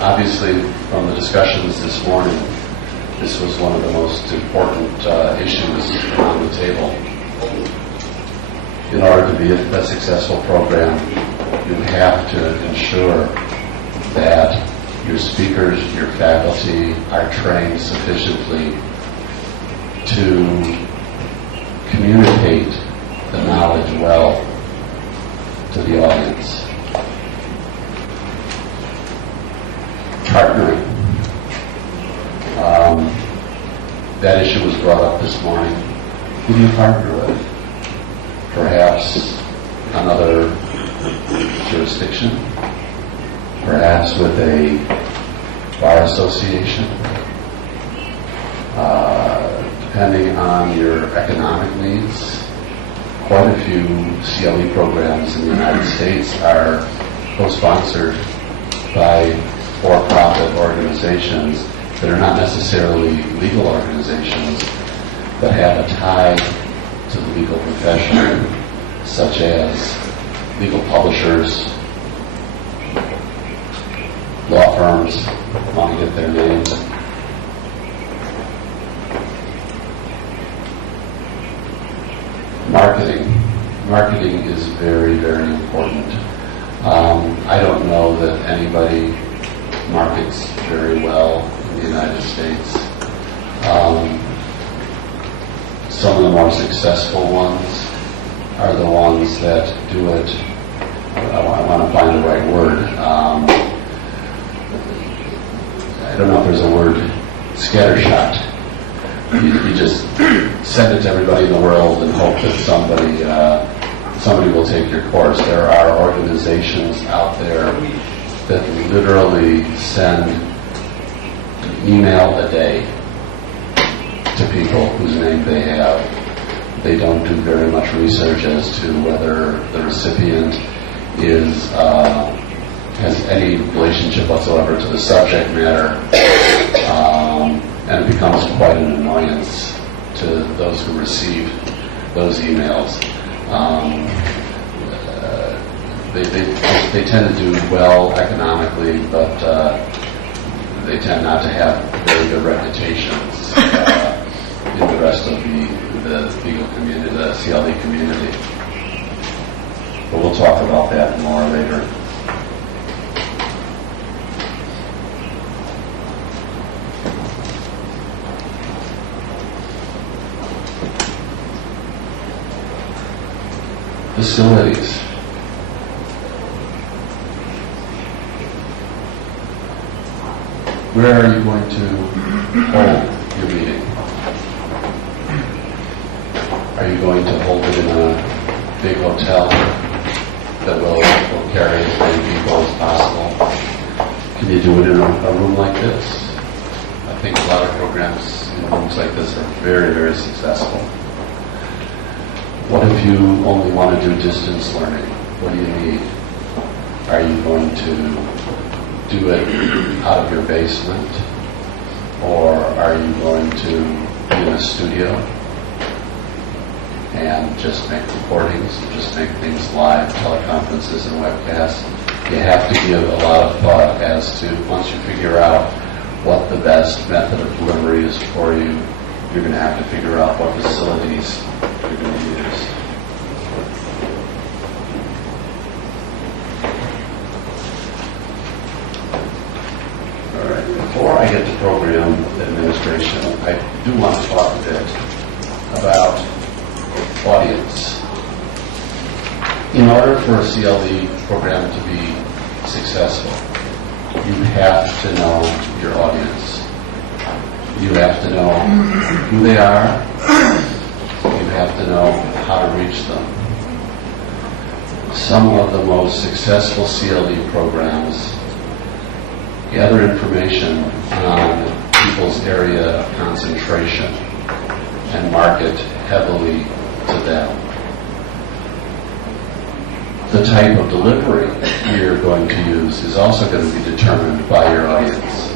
Obviously, from the discussions this morning, this was one of the most important issues on the table. In order to be a successful program, you have to ensure that your speakers, your faculty are trained sufficiently to communicate the knowledge well to the audience. partnering. That issue was brought up this morning. Who do you partner with? Perhaps another jurisdiction? Perhaps with a bar association? Depending on your economic needs, quite a few CLE programs in the United States are co-sponsored by for-profit organizations that are not necessarily legal organizations, but have a tie to the legal profession, such as legal publishers, law firms want to get their names. Marketing is very, very important. I don't know that anybody markets very well in the United States. Some of the more successful ones are the ones that do it, I want to find the right word. I don't know if there's a word, scattershot. You just send it to everybody in the world and hope that somebody will take your course. There are organizations out there that literally send an email a day to people whose name they have. They don't do very much research as to whether the recipient has any relationship whatsoever to the subject matter, and it becomes quite an annoyance to those who receive those emails. They tend to do well economically, but they tend not to have very good reputations in the rest of the legal community, the CLE community. But we'll talk about that more later. Facilities. Where are you going to hold your meeting? Are you going to hold it in a big hotel that will carry as many people as possible? Can you do it in a room like this? I think a lot of programs in rooms like this are very, very successful. What if you only want to do distance learning? What do you need? Are you going to do it out of your basement? Or are you going to be in a studio and just make recordings, just make things live, teleconferences and webcasts? You have to give a lot of thought as to, once you figure out what the best method of delivery is for you, you're going to have to figure out what facilities you're going to use. All right. Before I get to program administration, I do want to talk a bit about audience. In order for a CLE program to be successful, you have to know your audience. You have to know who they are. You have to know how to reach them. Some of the most successful CLE programs gather information on people's area of concentration and market heavily to them. The type of delivery you're going to use is also going to be determined by your audience.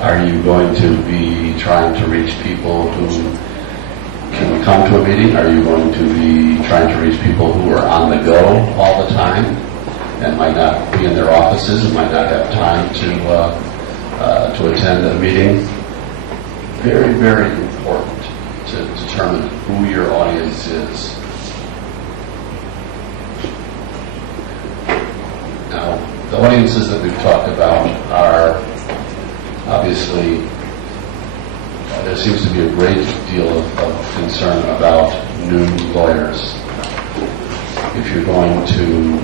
Are you going to be trying to reach people who can come to a meeting? Are you going to be trying to reach people who are on the go all the time and might not be in their offices and might not have time to attend a meeting? Very, very important to determine who your audience is. Now, the audiences that we've talked about are obviously, there seems to be a great deal of concern about new lawyers. If you're going to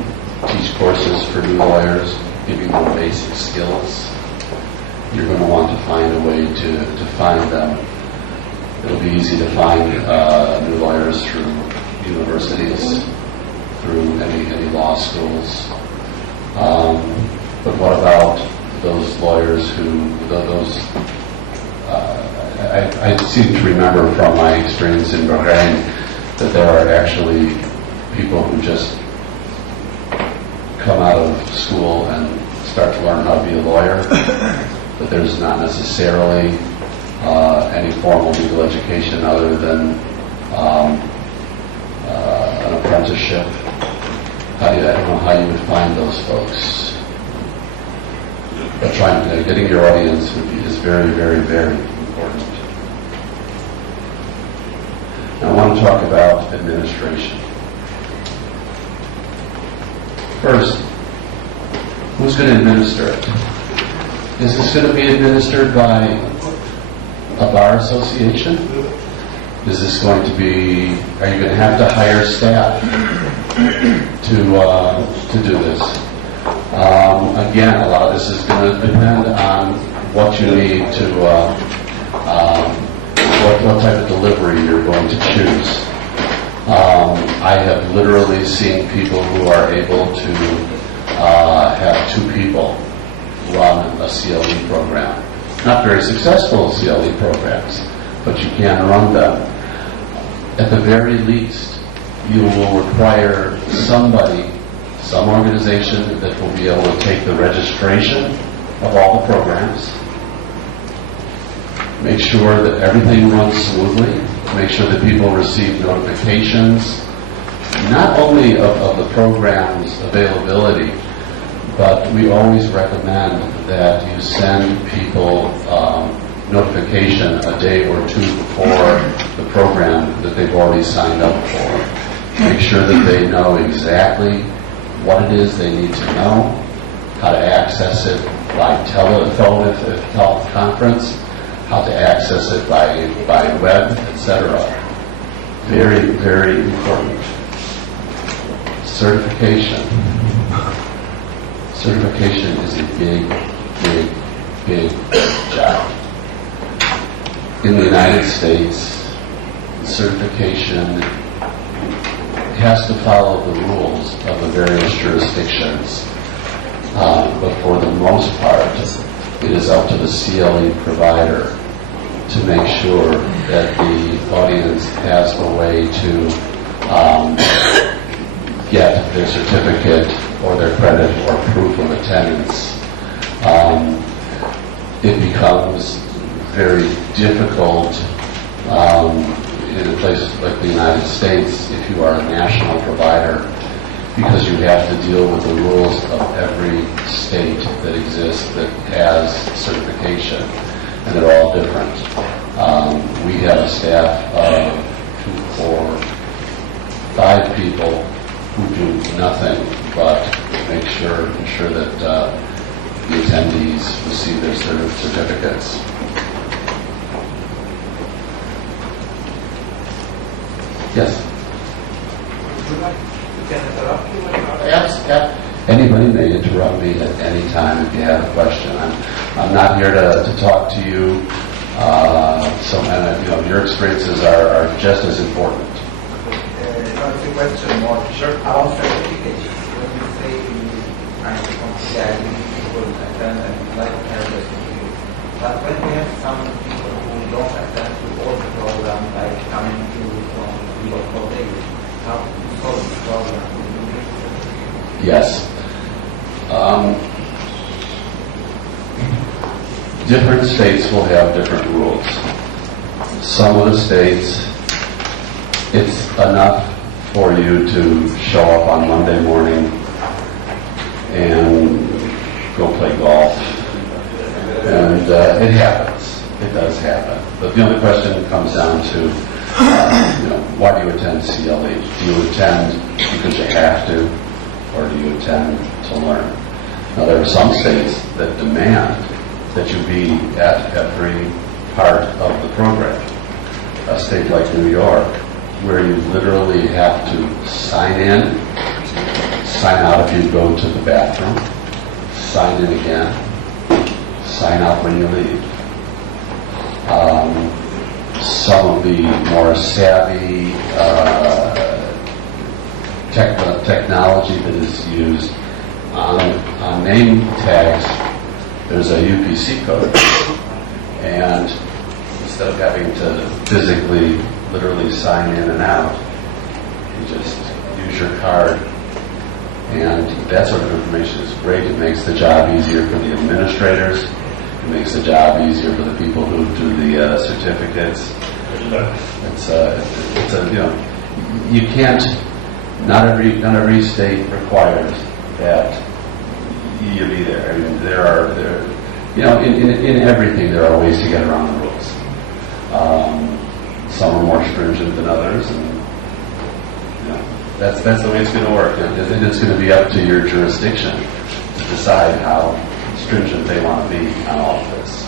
teach courses for new lawyers, giving them basic skills, you're going to want to find a way to find them. It'll be easy to find new lawyers through universities, through any law schools. But what about those lawyers I seem to remember from my experience in Bahrain that there are actually people who just come out of school and start to learn how to be a lawyer, but there's not necessarily any formal legal education other than an apprenticeship. I don't know how you would find those folks. But getting your audience is very, very, very important. Now, I want to talk about administration. First, who's going to administer it? Is this going to be administered by a bar association? Is this going to be, are you going to have to hire staff to do this? Again, a lot of this is going to depend on what you need to, what type of delivery you're going to choose. I have literally seen people who are able to have 2 people run a CLE program. Not very successful CLE programs, but you can run them. At the very least, you will require somebody, some organization that will be able to take the registration of all the programs, make sure that everything runs smoothly, make sure that people receive notifications, not only of the program's availability, but we always recommend that you send people notification a day or 2 before the program that they've already signed up for. Make sure that they know exactly what it is they need to know, how to access it by telephone if teleconference, how to access it by web, etc. Very, very important. Certification. Certification is a big, big, big job. In the United States, certification has to follow the rules of the various jurisdictions, but for the most part, it is up to the CLE provider to make sure that the audience has a way to get their certificate or their credit or proof of attendance. It becomes very difficult in a place like the United States if you are a national provider, because you have to deal with the rules of every state that exists that has certification, and they're all different. We have a staff of 2, 4, 5 people who do nothing but ensure that the attendees receive their certificates. Yes? Yes. Anybody may interrupt me at any time if you have a question. I'm not here to talk to you. Your experiences are just as important. It's a question more around certificates. When you say people attend and like to have the certificate, but when we have some people who don't attend to all the program, like coming to from your college, how to solve this problem? Yes. Different states will have different rules. Some of the states, it's enough for you to show up on Monday morning and go play golf. And it happens. It does happen. But the only question comes down to, why do you attend CLE? Do you attend because you have to, or do you attend to learn? Now, there are some states that demand that you be at every part of the program. A state like New York, where you literally have to sign in, sign out if you go to the bathroom, sign in again, sign up when you leave. Some of the more savvy technology that is used on name tags, there's a UPC code, and instead of having to physically, literally sign in and out, you just use your card, and that sort of information is great. It makes the job easier for the administrators. It makes the job easier for the people who do the certificates. It's you know, you can't. Not every state requires that you be there. I mean, there you know, in everything there are ways to get around the rules. Some are more stringent than others, and you know, that's the way it's going to work. And it's going to be up to your jurisdiction to decide how stringent they want to be on all of this.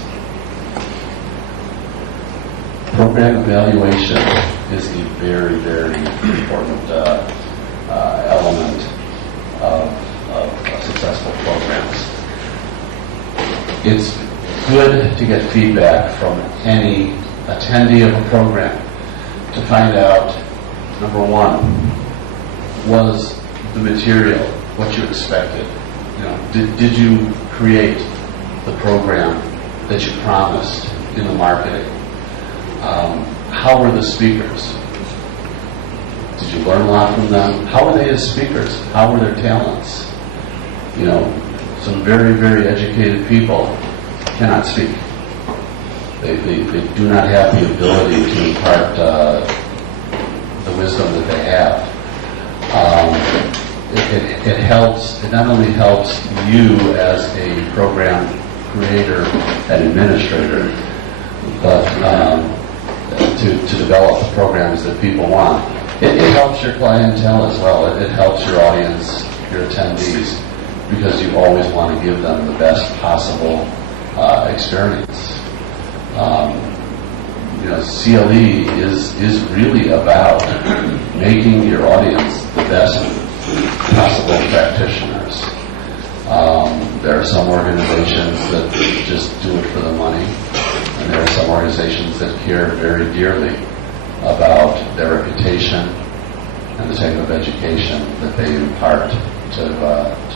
Program evaluation is a very, very important element of successful programs. It's good to get feedback from any attendee of a program to find out, number one, was the material what you expected? You know, did you create the program that you promised in the marketing? How were the speakers? Did you learn a lot from them? How were they as speakers? How were their talents? You know, some very, very educated people cannot speak. They do not have the ability to impart the wisdom that they have. It helps. It not only helps you as a program creator and administrator, but to develop the programs that people want. It helps your clientele as well. It helps your audience, your attendees, because you always want to give them the best possible experience. You know, CLE is really about making your audience the best possible practitioners. There are some organizations that just do it for the money, and there are some organizations that care very dearly about their reputation and the type of education that they impart to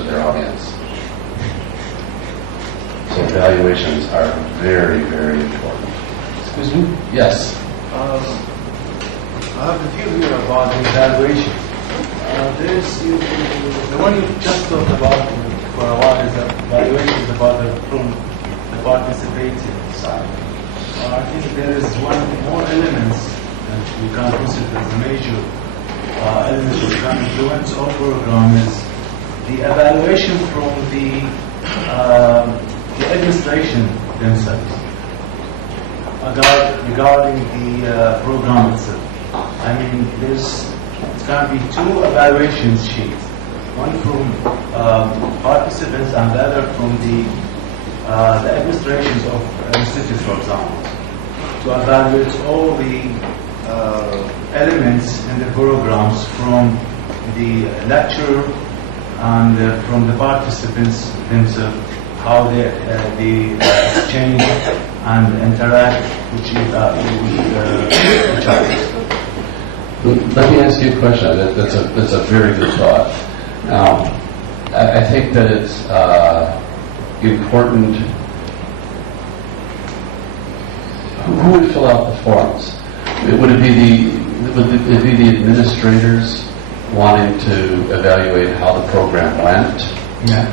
their audience. So evaluations are very, very important. Excuse me? Yes. I have a view here about the evaluation. The one you just talked about for a while is that evaluation is about from the participating side. I think there is one more elements that we can consider as a major element of influence or program is the evaluation from the administration themselves regarding the program itself. I mean, it's going to be two evaluation sheets, one from participants and the other from the administrations of institutes, for example, to evaluate all the elements in the programs from the lecturer and from the participants themselves, how they exchange and interact with each other. Let me ask you a question. That's a very good thought. Now, I think that it's important. Who would fill out the forms? Would it be the administrators wanting to evaluate how the program went? Yeah.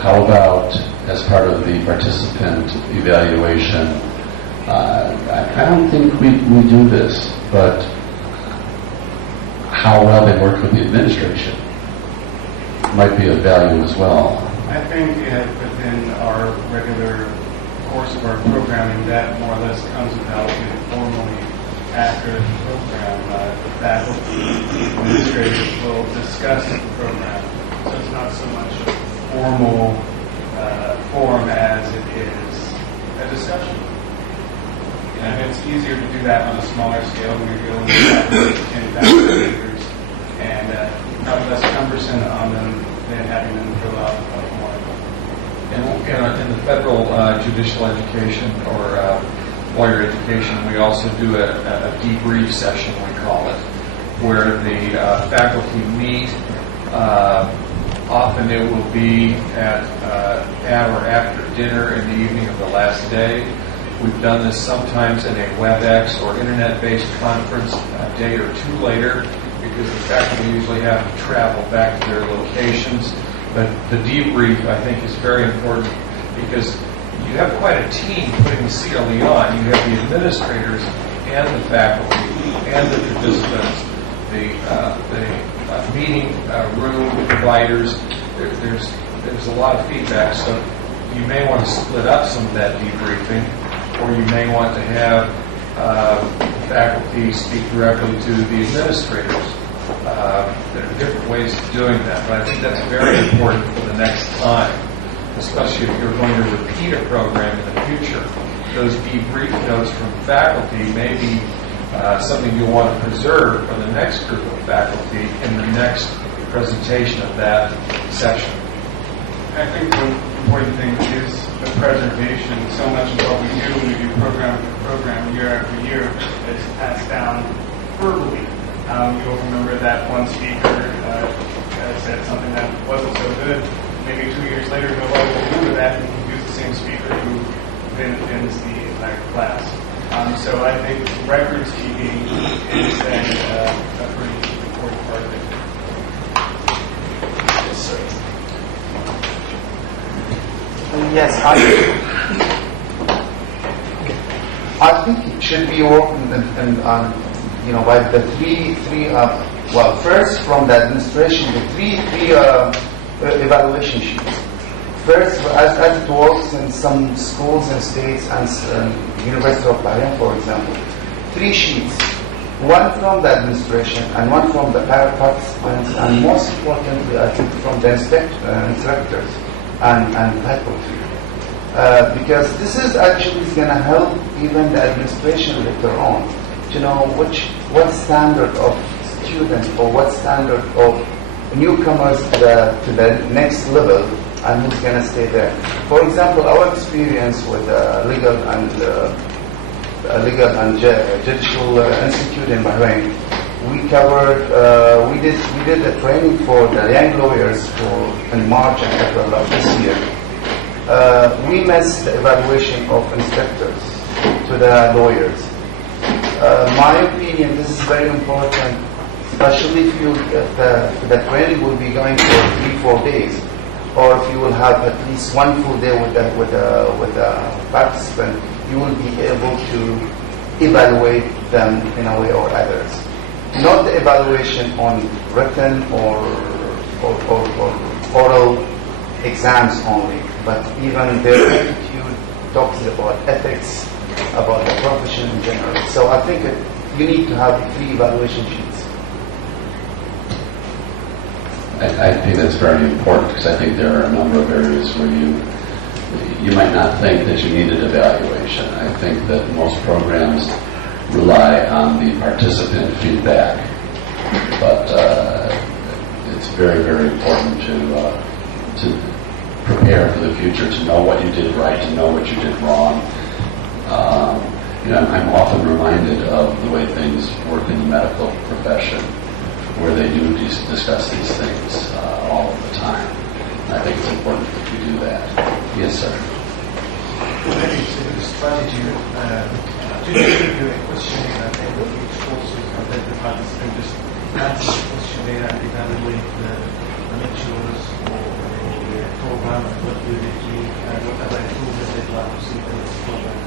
How about as part of the participant evaluation? I don't think we do this, but how well they work with the administration might be of value as well. I think within our regular course of our programming, that more or less comes about informally after the program. The faculty, the administrators will discuss the program. So it's not so much a formal form as it is a discussion. And it's easier to do that on a smaller scale when you're dealing with 10,000 acres, and probably less cumbersome on them than having them fill out a form. In the federal judicial education or lawyer education, we also do a debrief session, we call it, where the faculty meet. Often it will be at or after dinner in the evening of the last day. We've done this sometimes in a WebEx or internet-based conference a day or two later, because the faculty usually have to travel back to their locations. But the debrief, I think, is very important because you have quite a team putting the CLE on. You have the administrators and the faculty and the participants, the meeting room providers. There's a lot of feedback, so you may want to split up some of that debriefing, or you may want to have the faculty speak directly to the administrators. There are different ways of doing that, but I think that's very important for the next time, especially if you're going to repeat a program in the future. Those debrief notes from faculty may be something you'll want to preserve for the next group of faculty in the next presentation of that session. I think the important thing is the preservation. So much of what we do program after program, year after year, is passed down verbally. You'll remember that one speaker said something that wasn't so good. Maybe 2 years later, nobody will remember that, and use the same speaker who then ends the entire class. So I think records keeping is then a pretty important part of it. Yes, sir. Yes, I think it should be working on, by the three. Well, first from the administration, the three evaluation sheets. First, as it works in some schools and states and University of Bahrain, for example, 3 sheets. One from the administration and one from the participants, and most importantly, I think from the instructors and faculty. Because this is actually going to help even the administration later on to know what standard of students or what standard of newcomers to the next level and who's going to stay there. For example, our experience with legal and judicial institute in Bahrain, we covered, we did a training for the young lawyers in March and April of this year. We missed the evaluation of inspectors to the lawyers. My opinion, this is very important, especially if the training will be going for 3-4 days, or if you will have at least one full day with a participant, you will be able to evaluate them in a way or others. Not the evaluation on written or oral exams only, but even their attitude talks about ethics, about the profession in general. So I think you need to have 3 evaluation sheets. I think that's very important, because I think there are a number of areas where you might not think that you need an evaluation. I think that most programs rely on the participant feedback, but it's very, very important to prepare for the future, to know what you did right, to know what you did wrong. I'm often reminded of the way things work in the medical profession, where they do discuss these things all of the time. And I think it's important that you do that. Yes, sir. Maybe to the strategy, to do a questionnaire, I think each course and let the participant just answer the questionnaire and evaluate the lecturers or the program and what do they do and what other improvements they'd like to see in this program.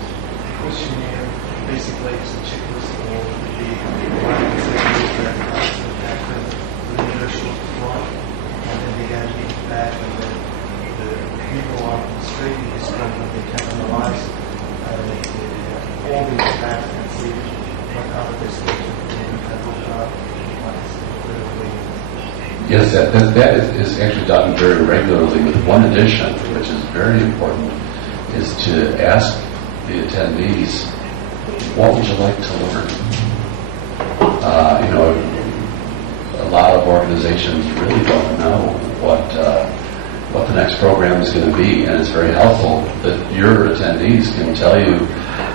Questionnaire basically is a checklist or the requirements that you have after the leadership one, and then they get feedback, and then the people are administrating this program, they can analyze all these facts and see what other decisions they can look at, what is the Yes, that is actually done very regularly, with one addition, which is very important, is to ask the attendees, what would you like to learn? A lot of organizations really don't know what what the next program is going to be, and it's very helpful that your attendees can tell you,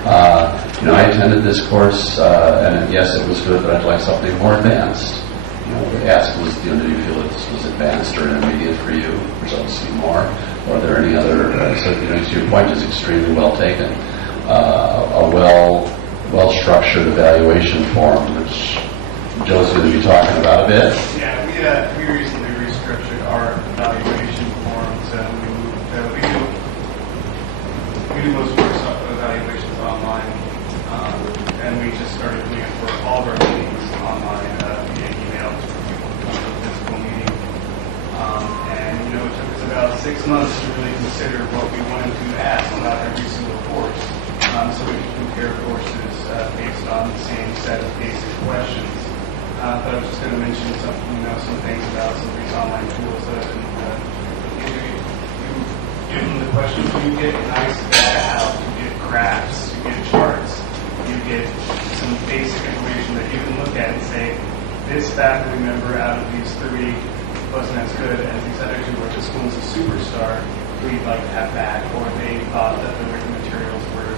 I attended this course, and yes, it was good, but I'd like something more advanced. Ask was, do you feel that this was advanced or intermediate for you? Or something to see more? Or are there any other? So, your point is extremely well taken. A well-structured evaluation form, which Joe's going to be talking about a bit. Yeah, we recently restructured our evaluation forms. We do most of our evaluations online, and we just started doing it for all of our meetings online via email, physical meeting. And it took us about 6 months to really consider what we wanted to ask about every single course, so we could compare courses based on the same set of basic questions. But I was just going to mention some things about some of these online tools. You give them the questions, you get nice data out, you get graphs, you get charts, you get some basic information that you can look at and say, this faculty member out of these 3 wasn't as good as these other 2, or this one's a superstar, we'd like to have back, or they thought that the written materials were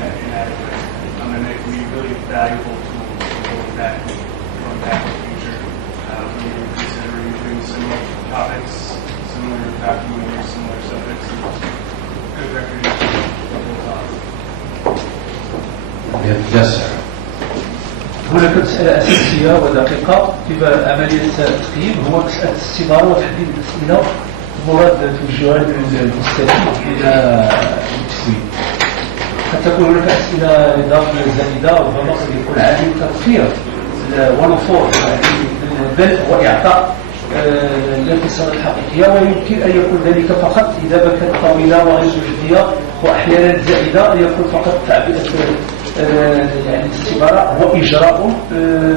inadequate. And they can be really valuable tools going back in the future. When you're considering doing similar topics, similar faculty members, similar subjects, and good recognition of what goes on. Yes, sir. هناك مسألة أساسية ودقيقة في عملية التقييم، هو مسألة الاستمارة وتحديد الأسئلة مراد توجهها للمستفيد إلى التسويق. قد تكون هناك أسئلة إضافية زائدة، ربما قد يكون عادي تطفير ونفور البدء وإعطاء الانفصال الحقيقية، ويمكن أن يكون ذلك فقط إذا ما كانت طويلة وغير مجدية، وأحيانا زائدة أن يكون فقط تعبئة الاستمارة هو إجراء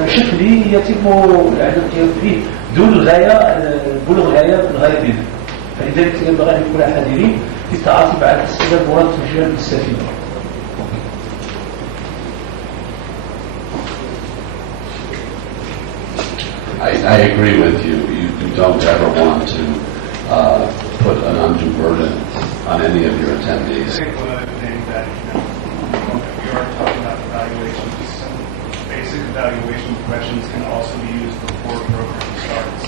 شكلي يتم القيام به دون الغاية بلوغ الغاية منه. فلذلك ينبغي أن نكون حذرين في التعاطي مع الأسئلة المراد توجيهها للمستفيد. I agree with you. You don't ever want to put an undue burden on any of your attendees. I think one other thing that we are talking about evaluations, some basic evaluation questions can also be used before a program starts.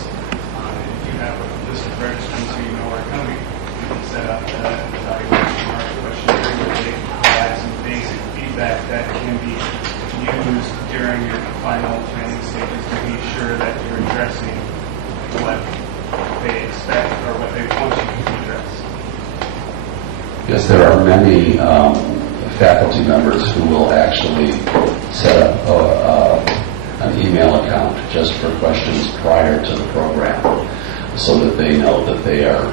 If you have a list of registrants who you know are coming, you can set up an evaluation or a questionnaire where they provide some basic feedback that can be used during your final training stages to be sure that you're addressing what they expect or what they want you to address. Yes, there are many faculty members who will actually set up an email account just for questions prior to the program so that they know that they are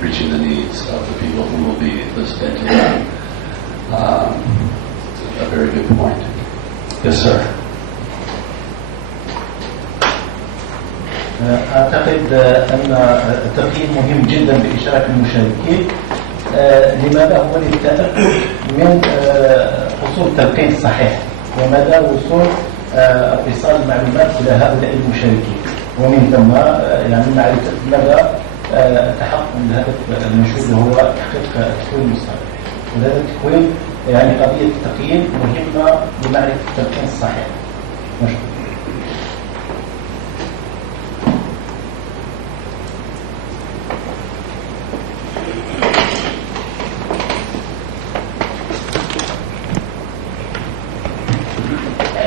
reaching the needs of the people who will be listening to them. A very good point. Yes, sir. أعتقد أن التقييم مهم جدا بإشراك المشاركين. لماذا؟ هو للتأكد من حصول التلقين الصحيح ومدى وصول اتصال المعلومات إلى هؤلاء المشاركين، ومن ثم معرفة مدى تحقق الهدف المنشود وهو تحقيق التكوين المستقبلي. وهذا التكوين قضية التقييم مهمة لمعرفة التلقين الصحيح. مشكور.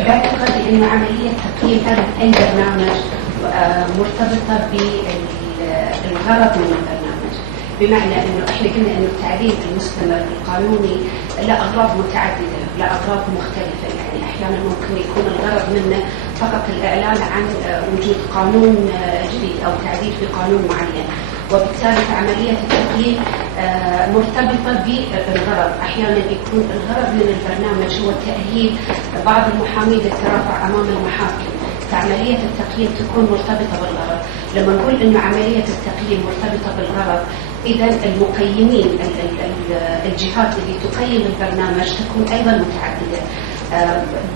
باعتقادي أن عملية تقييم أي برنامج مرتبطة بالغرض من البرنامج، بمعنى أنه إحنا قلنا أنه التعليم المستمر القانوني له أغراض متعددة، له أغراض مختلفة. أحيانا ممكن يكون الغرض منه فقط الإعلان عن وجود قانون جديد أو تعديل في قانون معين، وبالتالي عملية التقييم مرتبطة بالغرض. أحيانا يكون الغرض من البرنامج هو تأهيل بعض المحامين للترافع أمام المحاكم، فعملية التقييم تكون مرتبطة بالغرض. لما نقول أن عملية التقييم مرتبطة بالغرض، إذا المقيمين الجهات اللي تقيم البرنامج تكون أيضا متعددة.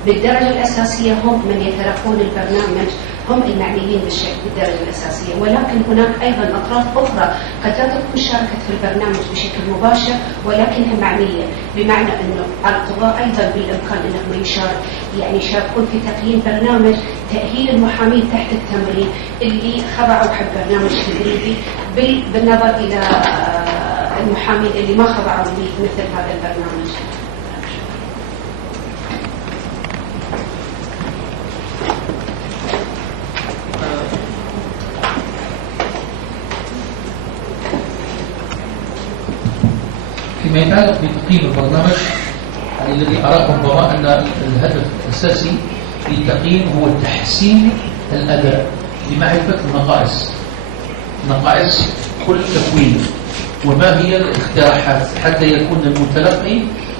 بالدرجة الأساسية هم من يتلقون البرنامج هم المعنيين بالدرجة الأساسية، ولكن هناك أيضا أطراف أخرى قد لا تكون شاركت في البرنامج بشكل مباشر ولكنها معنية، بمعنى أنه القضاء أيضا بالإمكان أنهم يشاركون في تقييم برنامج تأهيل المحامين تحت التمرين اللي خضعوا حق برنامج تدريبي بالنظر إلى المحامين اللي ما خضعوا مثل هذا البرنامج. فيما يتعلق بتقييم البرنامج الذي أراكم ربما أن الهدف الأساسي للتقييم هو تحسين الأداء لمعرفة نقائص كل تكوين وما هي الاقتراحات حتى يكون المتلقي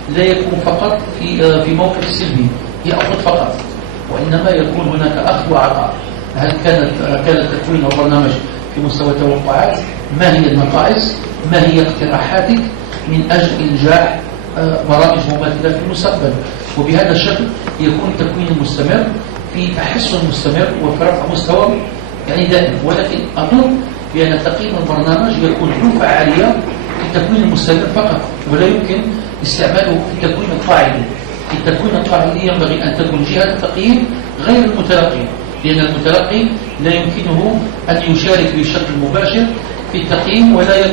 لا يكون فقط في موقف سلبي يأخذ فقط، وإنما يكون هناك أخذ وعطاء. هل كان تكوين البرنامج في مستوى التوقعات؟ ما هي النقائص؟ ما هي اقتراحاتك من أجل إنجاح برامج مماثلة في المستقبل؟ وبهذا الشكل يكون التكوين المستمر في تحسن مستمر وفي رفع مستوى دائم. ولكن أظن بأن تقييم البرنامج يكون له فعالية في التكوين المستمر فقط، ولا يمكن استعماله في التكوين القاعدي. في التكوين القاعدي ينبغي أن تكون جهة التقييم غير المتلقي، لأن المتلقي لا يمكنه أن يشارك بشكل مباشر في التقييم ولا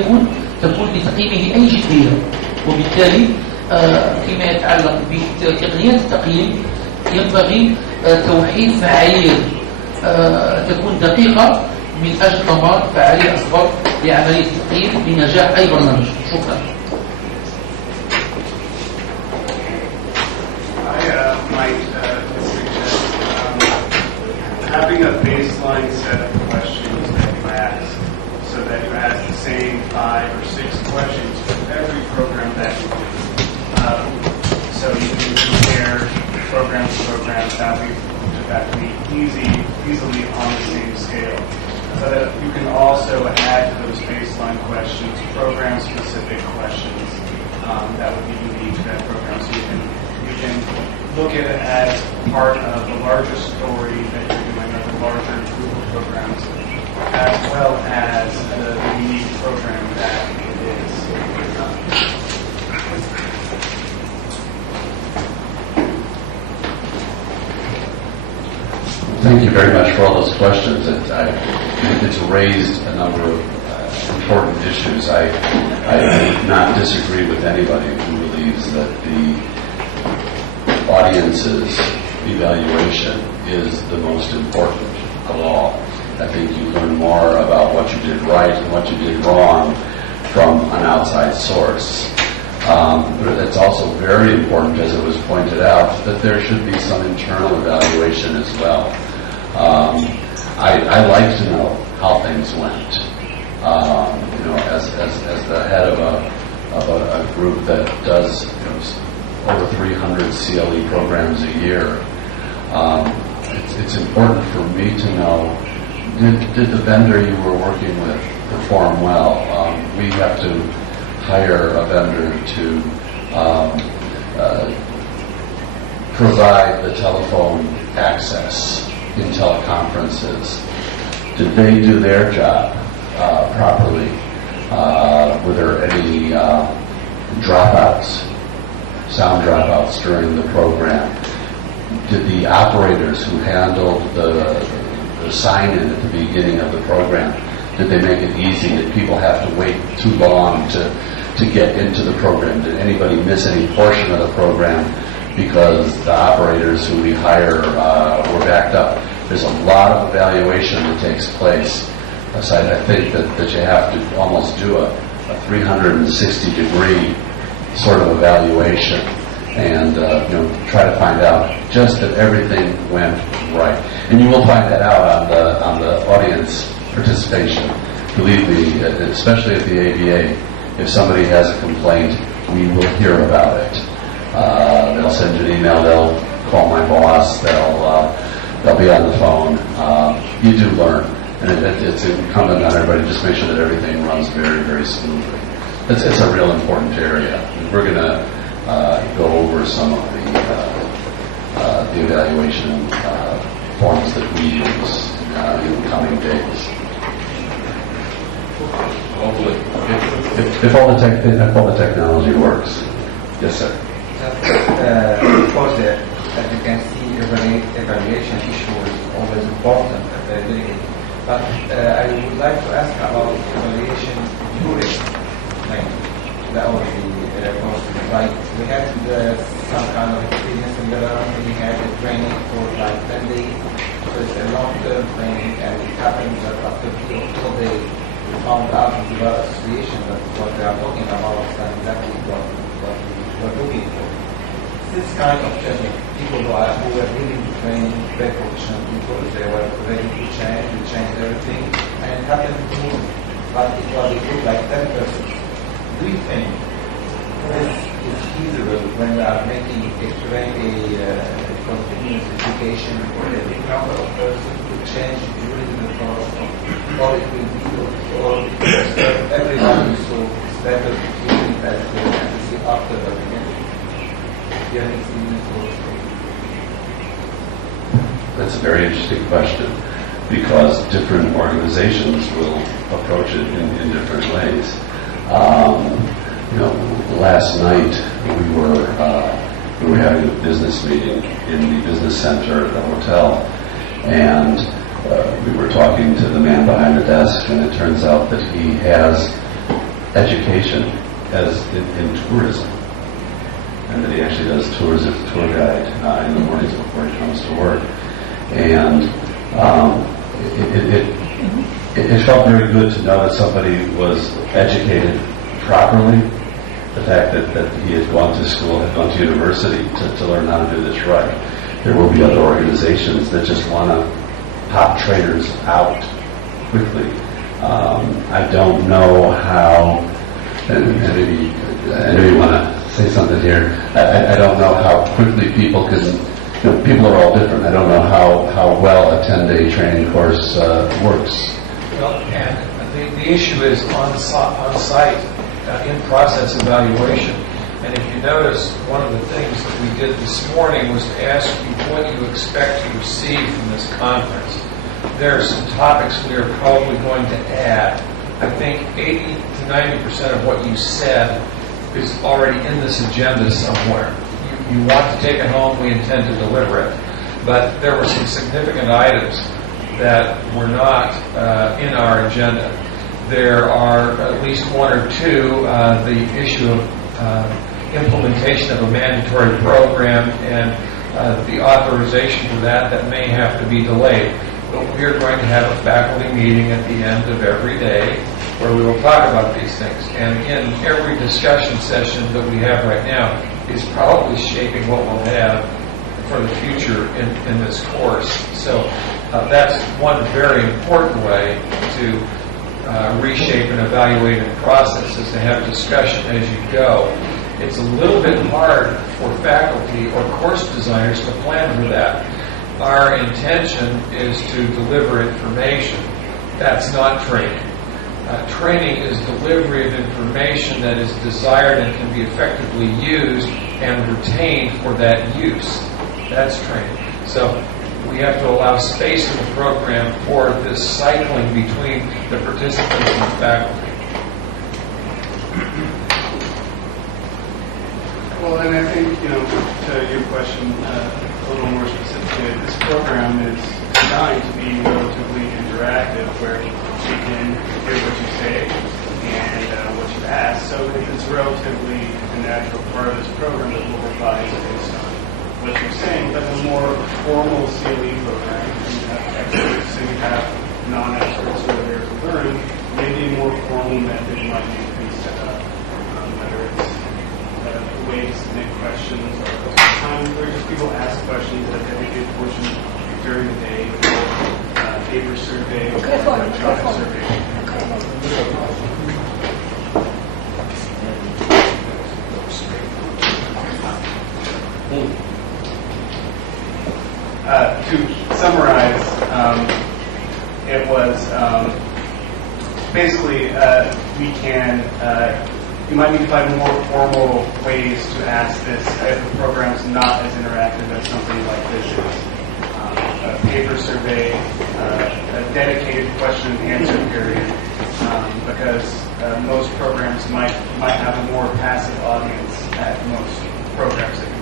تكون لتقييمه أي جدية. وبالتالي فيما يتعلق بتقنيات التقييم ينبغي توحيد معايير تكون دقيقة من أجل ضمان فعالية أكبر لعملية التقييم بنجاح أي برنامج. شكرا. I might suggest having a baseline set of questions that you ask, so that you ask the same 5 or 6 questions for every program that you do. So you can compare program to program that would be easily on the same scale. But you can also add to those baseline questions program-specific questions that would be unique to that program. So you can look at it as part of the larger story that you're doing of the larger group of programs, as well as the unique program that it is. Thank you very much for all those questions. It's raised a number of important issues. I would not disagree with anybody who believes that the audience's evaluation is the most important of all. I think you learn more about what you did right and what you did wrong from an outside source. But it's also very important, as it was pointed out, that there should be some internal evaluation as well. I like to know how things went. As the head of a group that does over 300 CLE programs a year, it's important for me to know, did the vendor you were working with perform well? We have to hire a vendor to provide the telephone access in teleconferences. Did they do their job properly? Were there any dropouts, sound dropouts during the program? Did the operators who handled the sign-in at the beginning of the program, did they make it easy? Did people have to wait too long to get into the program? Did anybody miss any portion of the program because the operators who we hire were backed up? There's a lot of evaluation that takes place. So I think that you have to almost do a 360-degree sort of evaluation and try to find out just that everything went right. And you will find that out on the audience participation. Believe me, especially at the ABA, if somebody has a complaint, we will hear about it. They'll send you an email, they'll call my boss, they'll be on the phone. You do learn, and it's incumbent on everybody to just make sure that everything runs very, very smoothly. It's a real important area. We're going to go over some of the evaluation forms that we use in coming days. Hopefully. If all the technology works. Yes, sir. Of course, as you can see, evaluation issue is always important and very delicate. But I would like to ask about evaluation during training. That would be possible. Like we had some kind of experience in Lebanon. We had a training for like 10 days. So it's a long-term training, and it happens that after 2 days, we found out in the association that what they are talking about is exactly what we were looking for. This kind of training, people who were willing to train very professional people, they were ready to change, we changed everything, and it happened smoothly. But it was a group like 10 persons. Do you think this is feasible when we are making a continuous education for a big number of persons to change during the process, or it will be, or everybody, so it's better to keep it as and see after the beginning? That's a very interesting question, because different organizations will approach it in different ways. Last night we were having a business meeting in the business center at the hotel, and we were talking to the man behind the desk, and it turns out that he has education as in tourism, and that he actually does tours as a tour guide in the mornings before he comes to work. And it felt very good to know that somebody was educated properly. The fact that he had gone to school, had gone to university to learn how to do this right. There will be other organizations that just want to pop trainers out quickly. I don't know how, and maybe I know you want to say something here. I don't know how quickly people can, people are all different. I don't know how well a 10-day training course works. Well, and the issue is on-site, in-process evaluation. And if you notice, one of the things that we did this morning was to ask you what you expect to receive from this conference. There are some topics we are probably going to add. I think 80 to 90% of what you said is already in this agenda somewhere. You want to take it home, we intend to deliver it. But there were some significant items that were not in our agenda. There are at least one or two, the issue of implementation of a mandatory program and the authorization for that may have to be delayed. But we are going to have a faculty meeting at the end of every day where we will talk about these things. And in every discussion session that we have right now is probably shaping what we'll have for the future in this course. So that's one very important way to reshape and evaluate and process is to have discussion as you go. It's a little bit hard for faculty or course designers to plan for that. Our intention is to deliver information. That's not training. Training is delivery of information that is desired and can be effectively used and retained for that use. That's training. So we have to allow space in the program for this cycling between the participants and the faculty. Well, and I think, to your question a little more specifically, this program is designed to be relatively interactive, where you can hear what you say and what you ask. So it's relatively a natural part of this program that will revise based on what you're saying. But the more formal CLE program, you have experts and you have non-experts who are there to learn, maybe a more formal method might need to be set up, whether it's a way to submit questions or a couple of times where just people ask questions at a dedicated portion during the day, or paper survey, or electronic survey. To summarize, it was basically we can. You might need to find more formal ways to ask this if the program's not as interactive as something like this is. a paper survey, a dedicated question and answer period, because most programs might have a more passive audience at most programs that can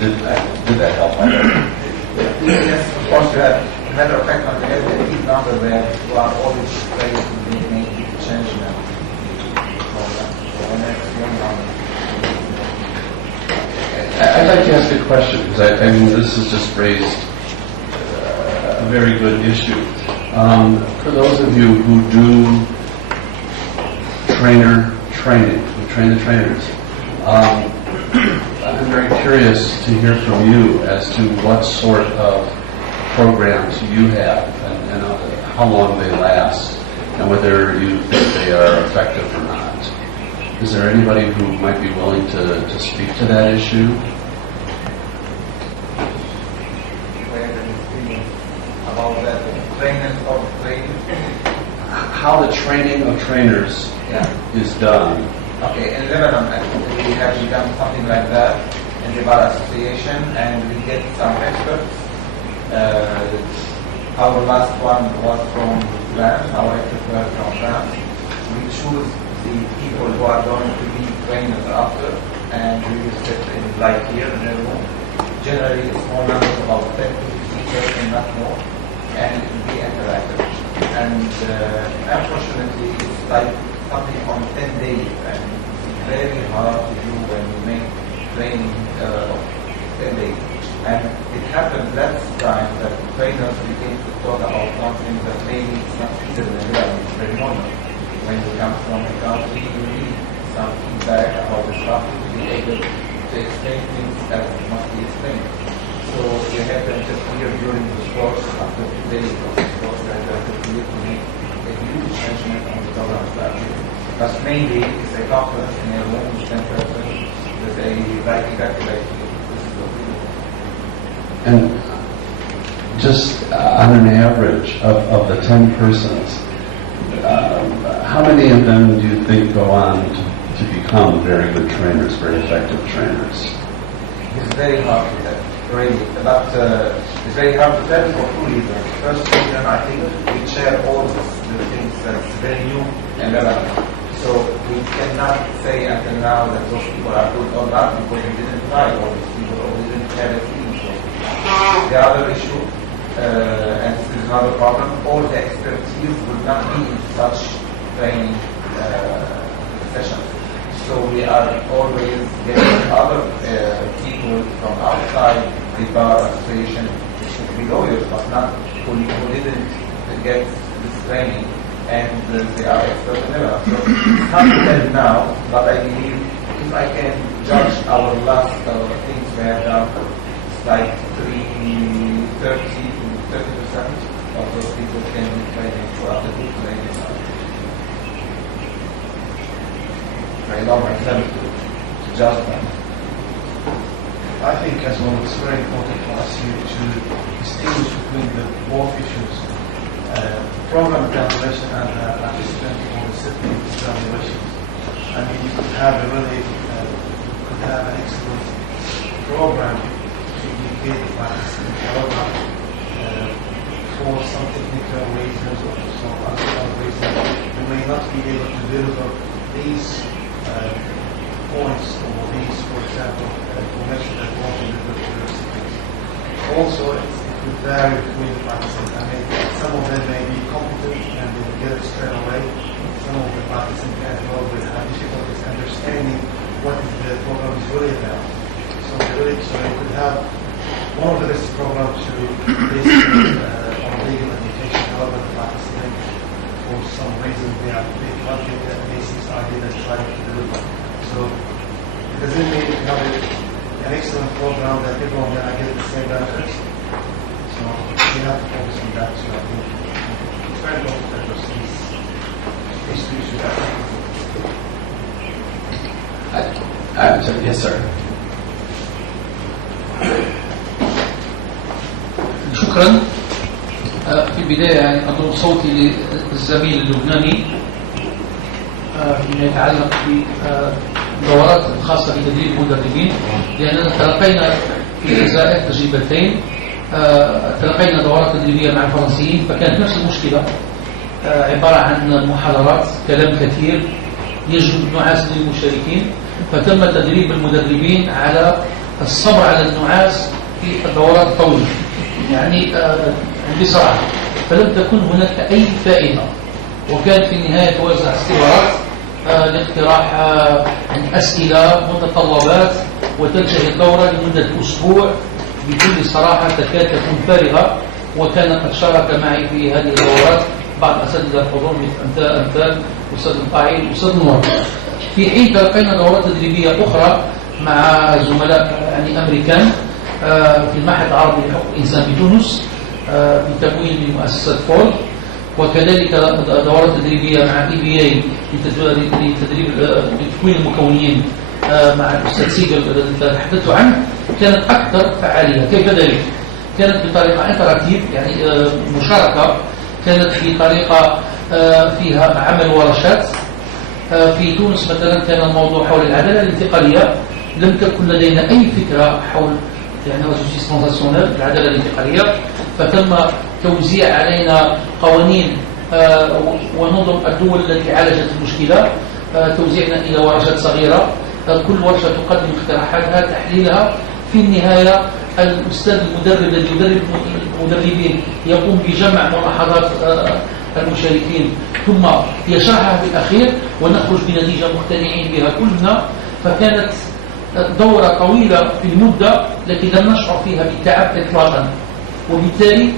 do that. Did that help? Yes, of course you have. As a matter of fact, on the LTE number where you are always ready to make change now. I'd like to ask a question, because I mean, this has just raised a very good issue. For those of you who do training, who train the trainers, I'm very curious to hear from you as to what sort of programs you have and how long they last, and whether you think they are effective or not. Is there anybody who might be willing to speak to that issue? About the trainers of training? How the training of trainers is done. Okay, in Lebanon, we have done something like that in the Bar Association, and we get some experts. Our last one was from France, our expert was from France. We choose the people who are going to be trainers after, and we will sit in like here in the room. Generally, a small number, about 10 to 15 and not more, and it will be interactive. And unfortunately, it's like something on 10 days, and it's very hard to do when you make training of 10 days. And it happened last time that trainers began to talk about something that maybe it's not feasible in reality. It's very normal. When you come from the country, you need some feedback about the stuff to be able to explain things as must be explained. So you have to interfere during the course after 2 days of the course, and you have to make a huge changement on the program strategy. But mainly, it's a conference in a room with 10 persons with a writing calculator. And just on an average of the 10 persons, how many of them do you think go on to become very good trainers, very effective trainers? It's very hard to tell, really. But it's very hard to tell for 2 reasons. First reason, I think we share all the things that's very new in Lebanon. So we cannot say until now that those people are good or not because we didn't try all these people or we didn't have a team. The other issue, and this is another problem, all the expertise would not be in such training sessions. So we are always getting other people from outside the Bar Association, which should be lawyers, but not who didn't get this training, and they are experts in Lebanon. So it's hard to tell now, but I believe if I can judge our last things we have done, like 30 to 30% of those people can be training for after good training. I love myself to judge them. I think as well it's very important for us here to distinguish between the both issues, program evaluation and participant or recipient evaluations. I mean, you could have a really, could have an excellent program to indicate the participant, however, for some technical reasons or some other reasons, you may not be able to deliver these points or these, for example, information that want to deliver to the recipients. Also, it could vary between the participants. I mean, some of them may be competent and they will get it straight away. Some of the participants as well will have difficulties understanding what the program is really about. So you could have one of the best programs to basically on legal education, however the participant for some reason they can't get that basic idea that's trying to deliver. So it doesn't mean you have an excellent program that everyone going to get the same benefits. So we have to focus on that too. I think it's very important to address these two issues. Yes, sir. شكرا. في البداية يعني أضم صوتي للزميل اللبناني فيما يتعلق الدورات الخاصة بتدريب المدربين، لأننا تلقينا في الجزائر تجربتين. تلقينا دورات تدريبية مع الفرنسيين، فكانت نفس المشكلة، عبارة عن محاضرات كلام كثير يجلب النعاس للمشاركين، فتم تدريب المدربين على الصبر على النعاس في الدورات الطويلة. يعني بصراحة فلم تكن هناك أي فائدة، وكان في النهاية توزع اختبارات لاقتراح عن أسئلة متطلبات، وتنتهي الدورة لمدة أسبوع بكل صراحة تكاد تكون فارغة. وكان قد شارك معي في هذه الدورات بعض أساتذة الحضور مثل أمثال الأستاذ لمطاعي والأستاذ نور. في حين تلقينا دورات تدريبية أخرى مع زملاء يعني أمريكان في المعهد العربي لحقوق الإنسان بتونس بتكوين من مؤسسة وفود، وكذلك دورات تدريبية مع EBA لتكوين المكونين مع الأستاذ سيجل الذي تحدثت عنه، كانت أكثر فعالية. كيف ذلك؟ كانت بطريقة انتراكتيف، يعني مشاركة، كانت في طريقة فيها عمل ورشات. في تونس مثلا كان الموضوع حول العدالة الانتقالية، لم تكن لدينا أي فكرة حول يعني العدالة الانتقالية، فتم توزيع علينا قوانين ونظم الدول التي عالجت المشكلة، توزيعنا إلى ورشات صغيرة، كل ورشة تقدم اقتراحاتها تحليلها. في النهاية الأستاذ المدرب الذي يدرب المدربين يقوم بجمع ملاحظات المشاركين ثم يشرحها في الأخير، ونخرج بنتيجة مقتنعين بها كلنا. فكانت دورة طويلة في المدة، لكن لم نشعر فيها بالتعب إطلاقا. وبالتالي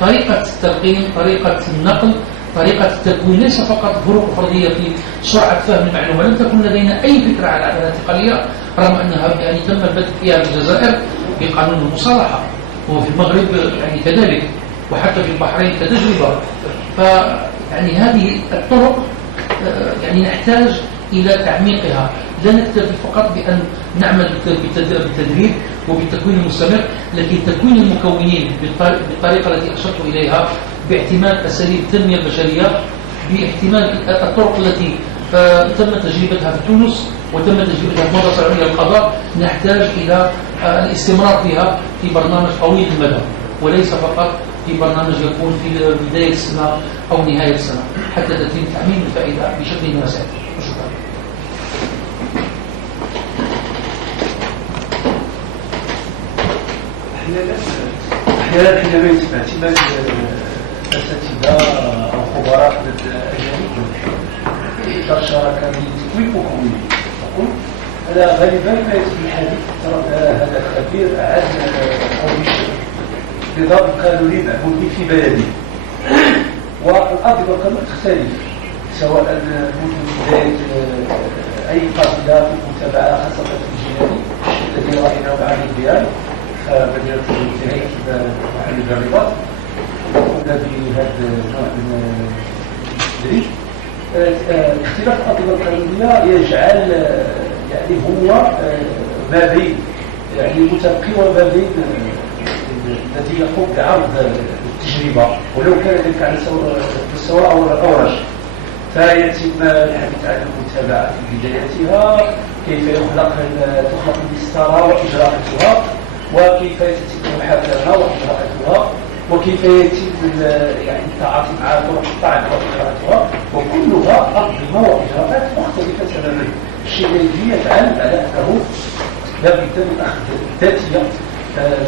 طريقة التلقين، طريقة النقل، طريقة التكوين ليس فقط فروق فردية في سرعة فهم المعلومة. لم تكن لدينا أي فكرة على العدالة الانتقالية، رغم أنها يعني تم البدء فيها في الجزائر بقانون المصالحة، وفي المغرب يعني كذلك، وحتى في البحرين كتجربة. فيعني هذه الطرق يعني نحتاج إلى تعميقها، لا نكتفي فقط بأن نعمل بالتدريب وبالتكوين المستمر، لكن تكوين المكونين بالطريقة التي أشرت إليها، باعتماد أساليب التنمية البشرية، باحتمال الطرق التي تم تجربتها في تونس وتم تجربتها في المدرسة العليا للقضاء. نحتاج إلى الاستمرار فيها في برنامج طويل المدى، وليس فقط في برنامج يكون في بداية السنة أو نهاية السنة، حتى تتم تعميم الفائدة بشكل واسع. شكرا. أحيانا حينما يتم اعتماد الأساتذة أو خبراء الأجانب كشركاء لتكوين مكونين، نقول أنا غالبا ما يتم الحديث هذا الخبير عن نظام قانوني معمول في بلده، والأنظمة القانون تختلف، سواء منذ بداية أي قضية متابعة خاصة في الجنائي الذي رأيناه مع الدين مدينة الجنائي محل الرباط، وقمنا بهذا النوع من التدريس. اختلاف الأنظمة القانونية يجعل يعني هو ما بين يعني المتلقي وما بين الذي يقوم بعرض التجربة، ولو كان ذلك على مستوى أورج. فيتم الحديث عن المتابعة في بدايتها، كيف تخلق الاستارة وإجراءاتها، وكيف يتم المحاكمة وإجراءاتها، وكيف يتم يعني التعاطي مع طرق الطعن وإجراءاتها، وكلها أنظمة وإجراءات مختلفة تماما. الشيء الذي يجعل على أنه لا بد من أخذ ذاتية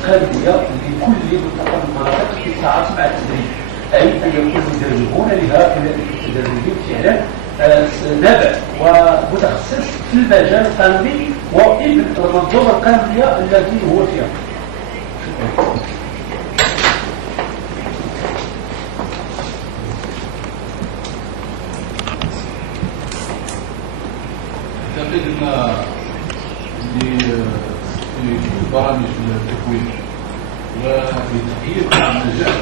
قانونية لكل منطقة من المناطق في التعاطي مع التدريب، أي أن يكون المدربون لهؤلاء المتدربين فعلا نابع ومتخصص في المجال القانوني وابن المنظومة القانونية الذي هو فيها. أعتقد أن في برامج التكوين وتغيير نجاح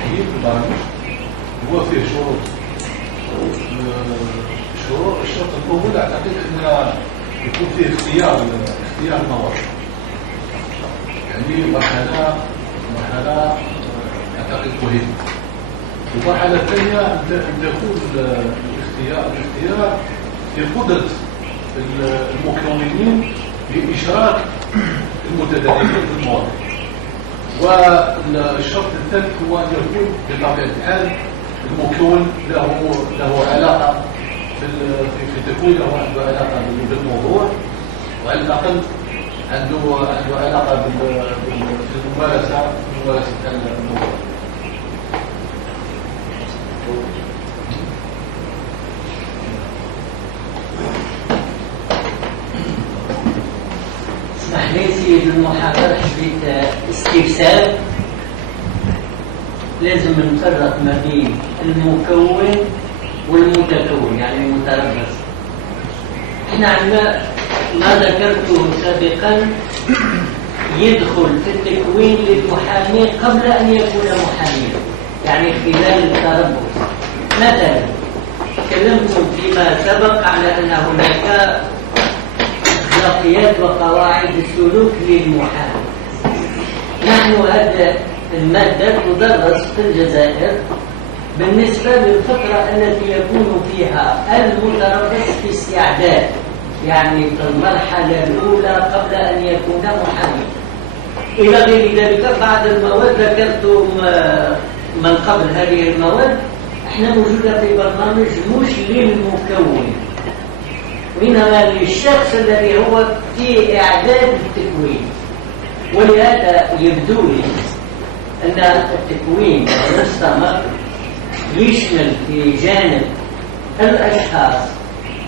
تغيير البرامج هو فيه شروط. الشرط الأول أعتقد أن يكون فيه اختيار المواد، يعني مرحلة أعتقد مهمة. المرحلة الثانية أن يكون الاختيار في قدرة المكونين بإشراك المتدرسين في المواضيع. والشرط الثالث هو أن يكون بطبيعة الحال المكون له علاقة في تكوينه عنده علاقة بالموضوع، وعلى الأقل عنده علاقة بالممارسة الموضوع. اسمح لي سيد المحاضر، حبيت استفسار. لازم نفرق ما بين المكون والمتكون، يعني المتربص. احنا عندنا ما ذكرته سابقا يدخل في التكوين للمحامي قبل ان يكون محاميا، يعني خلال التربص. مثلا تكلمتم فيما سبق على ان هناك أخلاقيات وقواعد السلوك للمحامي. نحن هذا المادة تدرس في الجزائر بالنسبة للفترة التي يكون فيها المتربص في استعداد، يعني في المرحلة الأولى قبل أن يكون محامي. إلى غير ذلك بعض المواد ذكرتم من قبل هذه المواد احنا موجودة في برنامج مش للمكون، وإنما للشخص الذي هو في إعداد التكوين. ولهذا يبدو لي أن التكوين المستمر يشمل في جانب الأشخاص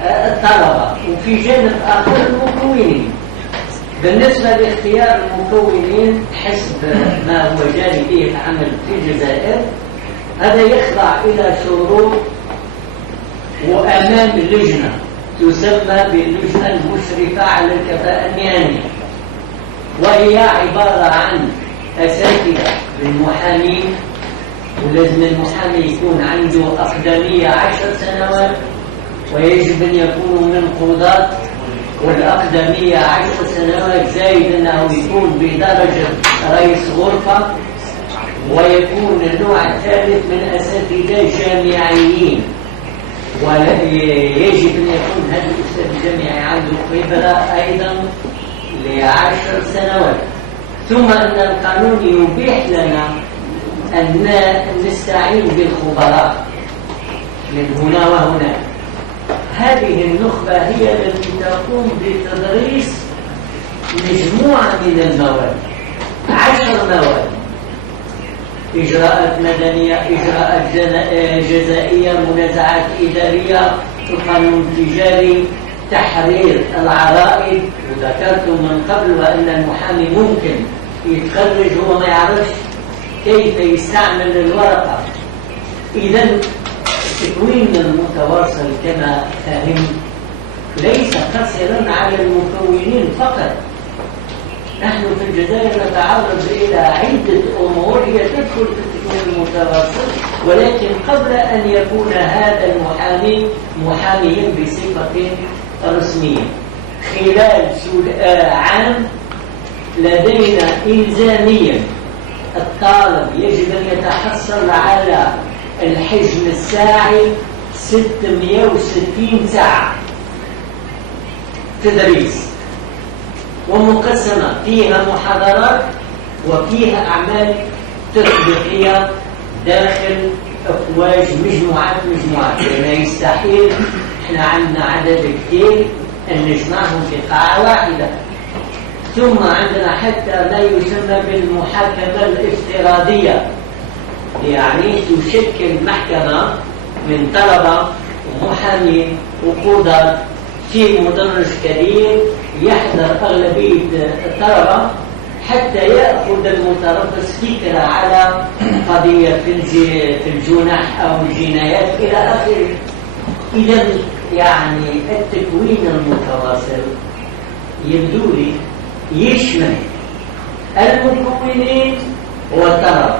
الطلبة وفي جانب آخر المكونين. بالنسبة لاختيار المكونين حسب ما هو جاري به العمل في الجزائر، هذا يخضع إلى شروط وأمام اللجنة تسمى باللجنة المشرفة على الكفاءة المهنية، وهي عبارة عن أساتذة للمحامين، ولازم المحامي يكون عنده أقدمية 10 سنوات، ويجب أن يكونوا من قضاة، والأقدمية 10 سنوات زائد أنه يكون بدرجة رئيس غرفة، ويكون النوع الثالث من أساتذة جامعيين، ويجب أن يكون هذا الأستاذ الجامعي عنده خبرة أيضا ل10 سنوات. ثم أن القانون يبيح لنا أن نستعين بالخبراء من هنا وهناك. هذه النخبة هي التي تقوم بتدريس مجموعة من المواد، 10 مواد: إجراءات مدنية، إجراءات جزائية، منازعات إدارية، القانون التجاري، تحرير العرائض. وذكرت من قبل وأن المحامي ممكن يتخرج هو ما يعرفش كيف يستعمل الورقة. إذا التكوين المتواصل كما فهمت ليس قصرا على المكونين فقط. نحن في الجزائر نتعرض إلى عدة أمور هي تدخل في التكوين المتواصل، ولكن قبل أن يكون هذا المحامي محاميا بصفة رسمية. خلال عام لدينا إلزاميا الطالب يجب أن يتحصل على الحجم الساعي 660 ساعة تدريس، ومقسمة فيها محاضرات وفيها أعمال تطبيقية داخل أفواج مجموعات. لأنه يستحيل إحنا عندنا عدد كثير أن نجمعهم في قاعة واحدة. ثم عندنا حتى ما يسمى بالمحاكمة الافتراضية، يعني تشكل محكمة من طلبة ومحامين وقضاة في مدرج كبير يحضر أغلبية الطلبة حتى يأخذ المتربص فكرة على قضية في الجنح أو الجنايات إلى آخره. إذا يعني التكوين المتواصل يبدو لي يشمل المكونين والطلبة.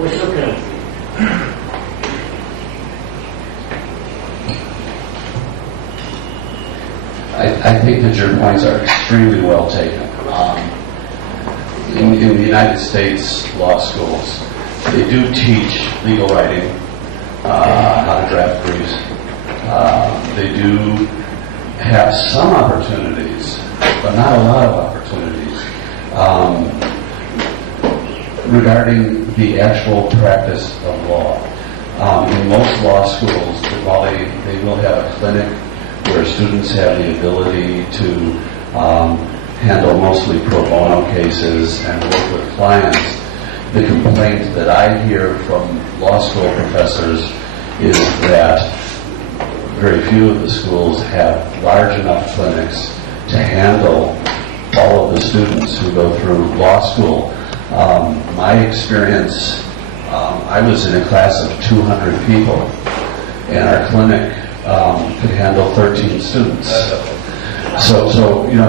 وشكرا. I think that your points are extremely well taken. In the United States law schools, they do teach legal writing, how to draft briefs. They do have some opportunities, but not a lot of opportunities, regarding the actual practice of law. In most law schools, while they will have a clinic where students have the ability to handle mostly pro bono cases and work with clients, the complaint that I hear from law school professors is that very few of the schools have large enough clinics to handle all of the students who go through law school. My experience, I was in a class of 200 people, and our clinic could handle 13 students. So you know,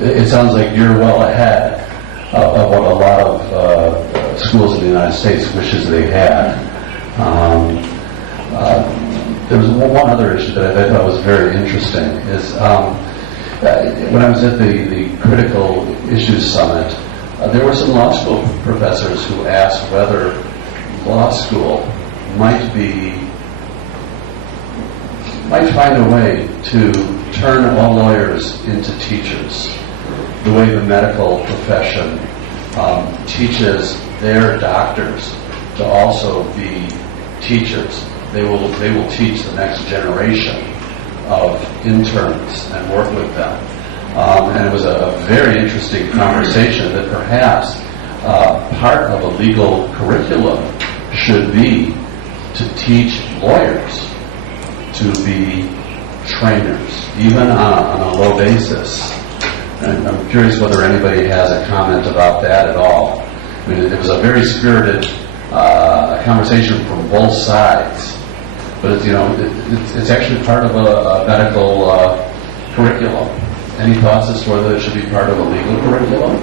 it sounds like you're well ahead of what a lot of schools in the United States wishes they had. There was one other issue that I thought was very interesting is when I was at the Critical Issues Summit, there were some law school professors who asked whether law school might find a way to turn all lawyers into teachers, the way the medical profession teaches their doctors to also be teachers. They will teach the next generation of interns and work with them. And it was a very interesting conversation that perhaps part of a legal curriculum should be to teach lawyers to be trainers, even on a low basis. And I'm curious whether anybody has a comment about that at all. I mean, it was a very spirited conversation from both sides, but it's actually part of a medical curriculum. Any thoughts as to whether it should be part of a legal curriculum?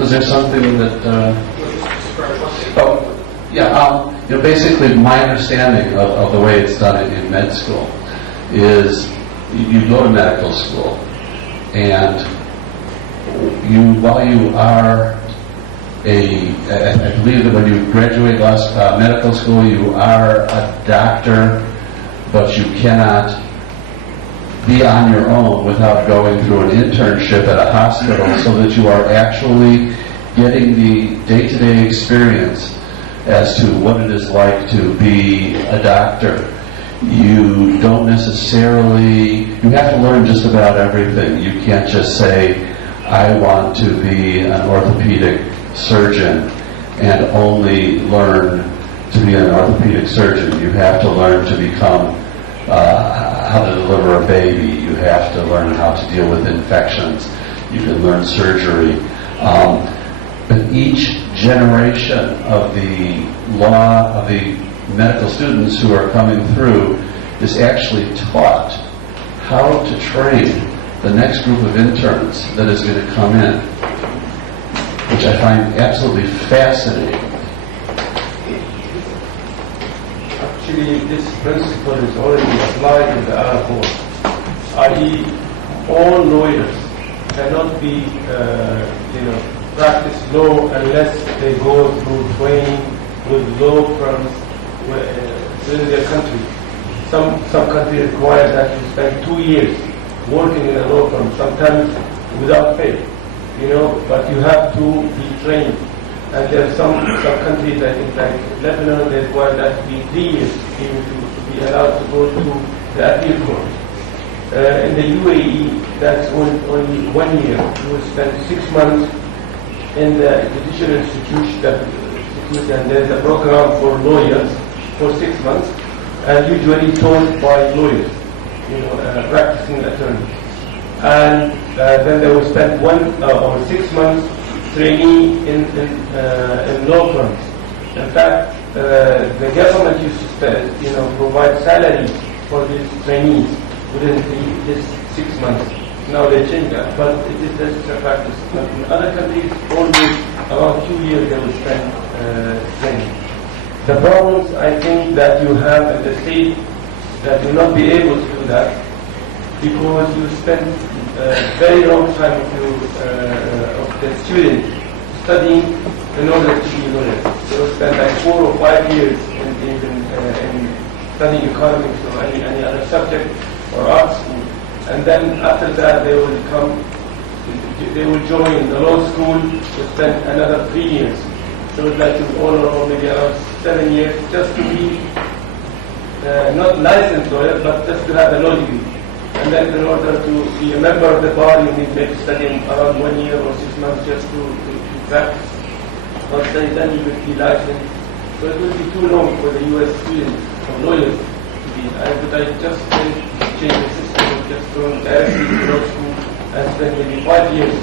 Is there something that? Basically, my understanding of the way it's done in med school is you go to medical school, and while you are I believe that when you graduate medical school, you are a doctor, but you cannot be on your own without going through an internship at a hospital, so that you are actually getting the day-to-day experience as to what it is like to be a doctor. You don't necessarily, you have to learn just about everything. You can't just say, I want to be an orthopedic surgeon and only learn to be an orthopedic surgeon. You have to learn to become how to deliver a baby. You have to learn how to deal with infections. You can learn surgery. But each generation of the medical students who are coming through is actually taught how to train the next group of interns that is going to come in, which I find absolutely fascinating. Actually, this principle is already applied in the Arab court, i.e., all lawyers cannot be, practice law unless they go through training with law firms within their country. Some countries require that you spend 2 years working in a law firm, sometimes without pay, but you have to be trained. And there are some countries, I think, like Lebanon, they require that to be 3 years even to be allowed to go to the appeal court. In the UAE, that's only 1 year. You will spend 6 months in the judicial institution, and there's a program for lawyers for 6 months, and usually taught by lawyers, practicing attorneys. And then they will spend 1 or 6 months training in law firms. In fact, the government used to provide salaries for these trainees within this 6 months. Now they change that, but it is just a practice. But in other countries, always around 2 years they will spend training. The problems I think that you have in the state that will not be able to do that because you spend a very long time of the student studying in order to be lawyers. They will spend like 4 or 5 years in studying economics or any other subject or art school. And then after that they will join the law school to spend another 3 years. So it's like all in all maybe around 7 years just to be not licensed lawyer, but just to have a law degree. And then in order to be a member of the bar, you need maybe studying around 1 year or 6 months just to practice. But then you will be licensed. So it will be too long for the U.S. students or lawyers to be. But I just change the system of just going directly to law school and spend maybe 5 years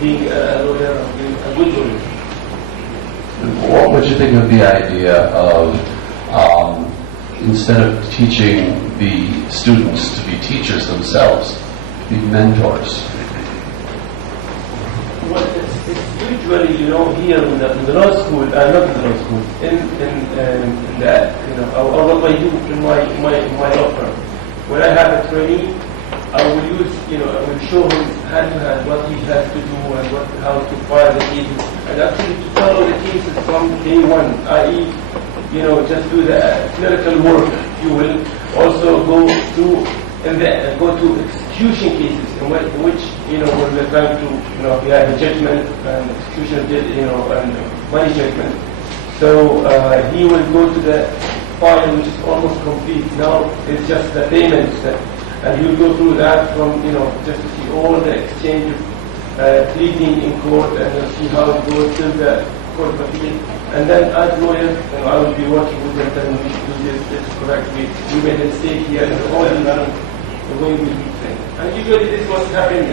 being a lawyer, being a good lawyer. What would you think of the idea of instead of teaching the students to be teachers themselves, be mentors? Well, it's usually, here in the law school, not in the law school, in the, or what I do in my law firm. When I have a trainee, I will use, I will show him hand to hand what he has to do and how to file the cases, and actually to follow the cases from day one, i.e., just do the clerical work, if you will. Also go to execution cases in which, when we're trying to, we have a judgment and execution, and money judgment. So he will go to the file which is almost complete. Now it's just the payment step. And you go through that from, just to see all the exchanges, pleading in court, and you'll see how it goes till the court of appeal. And then as lawyers, I will be working with them, telling we should do this correctly. We made a mistake here, and all the way we do things. And usually this was happening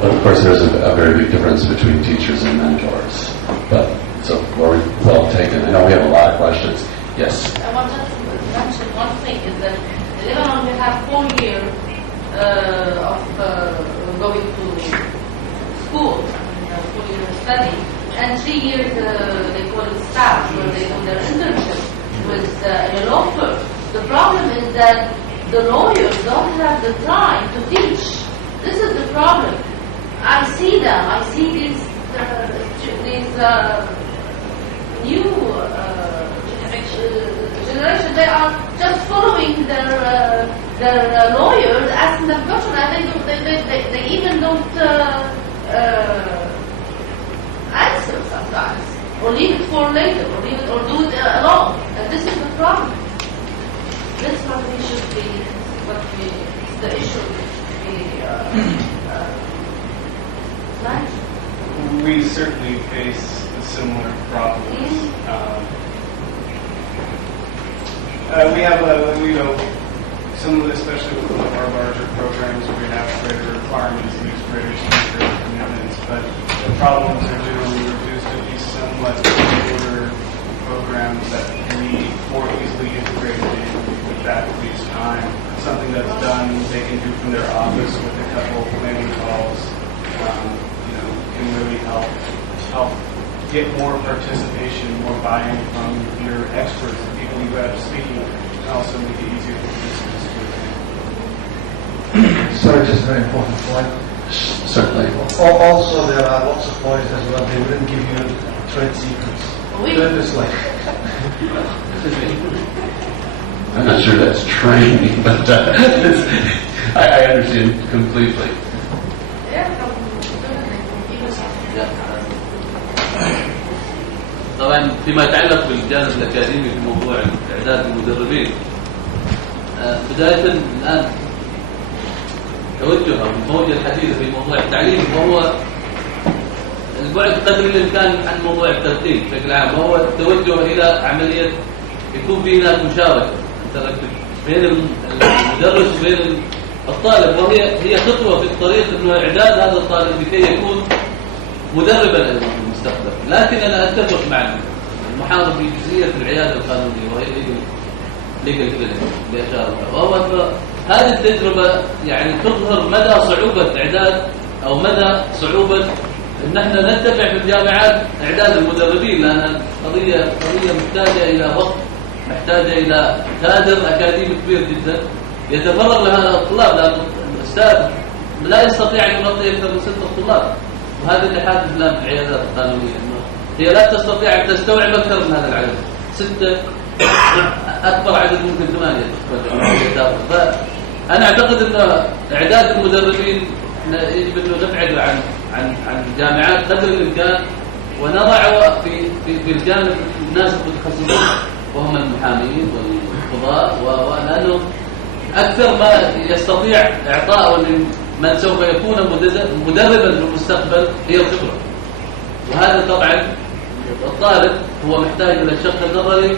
Well, of course, there's a very big difference between teachers and mentors. But, so, well taken. I know we have a lot of questions. Yes? I want just to mention one thing, is that in Lebanon we have 4 years of going to school, 4 years of study, and 3 years they call it staff, where they do their internship with in a law firm. The problem is that the lawyers don't have the time to teach. This is the problem. I see them. I see these new generation. They are just following their lawyers, asking them questions. I think they even don't answer sometimes, or leave it for later, or do it alone. And this is the problem. That's what we should be. The issue we certainly face similar problems. We have some of the, especially with one of our larger programs, we have greater requirements and greater stricter commitments, but the problems are generally reduced to be somewhat shorter programs that can be more easily integrated in with faculty's time. Something that's done, they can do from their office with a couple of planning calls, can really help get more participation, more buy-in from your experts, the people you have speaking, and also make it easier for participants to attend. Sorry, just a very important point. Certainly. Also, there are lots of points as well. They wouldn't give you trade secrets. Purposely. I'm not sure that's training, but I understand completely. طبعا فيما يتعلق بالجانب الأكاديمي في موضوع إعداد المدربين، بداية الآن توجه الموجة الحديثة في موضوع التعليم وهو البعد قدر الإمكان عن موضوع التلقين بشكل عام، وهو التوجه إلى عملية يكون في هناك مشاركة بين المدرس وبين الطالب، وهي خطوة في الطريق إنه إعداد هذا الطالب لكي يكون مدربا أيضا في المستقبل. لكن أنا أتفق مع المحاضر في جزئية العيادة القانونية وهي ليجل كلينيك اللي أشار لها، وهو أن هذه التجربة يعني تظهر مدى صعوبة إعداد أو مدى صعوبة إن احنا نتبع في الجامعات إعداد المدربين، لأن قضية محتاجة إلى وقت، محتاجة إلى كادر أكاديمي كبير جدا يتفرغ لهذا الطلاب، لأن الأستاذ لا يستطيع أن يغطي أكثر من 6 طلاب. وهذا اللي حادث الآن في العيادات القانونية، إنه هي لا تستطيع أن تستوعب أكثر من هذا العدد. 6 اكبر عدد ممكن 8 فانا اعتقد ان اعداد المدربين احنا يجب ان نبعد عن الجامعات قدر الامكان ونضعه في الجانب الناس المتخصصين وهم المحامين والقضاء لانه اكثر ما يستطيع اعطاءه من سوف يكون مدربا في المستقبل هي الخبره. وهذا طبعا الطالب هو محتاج الى الشق النظري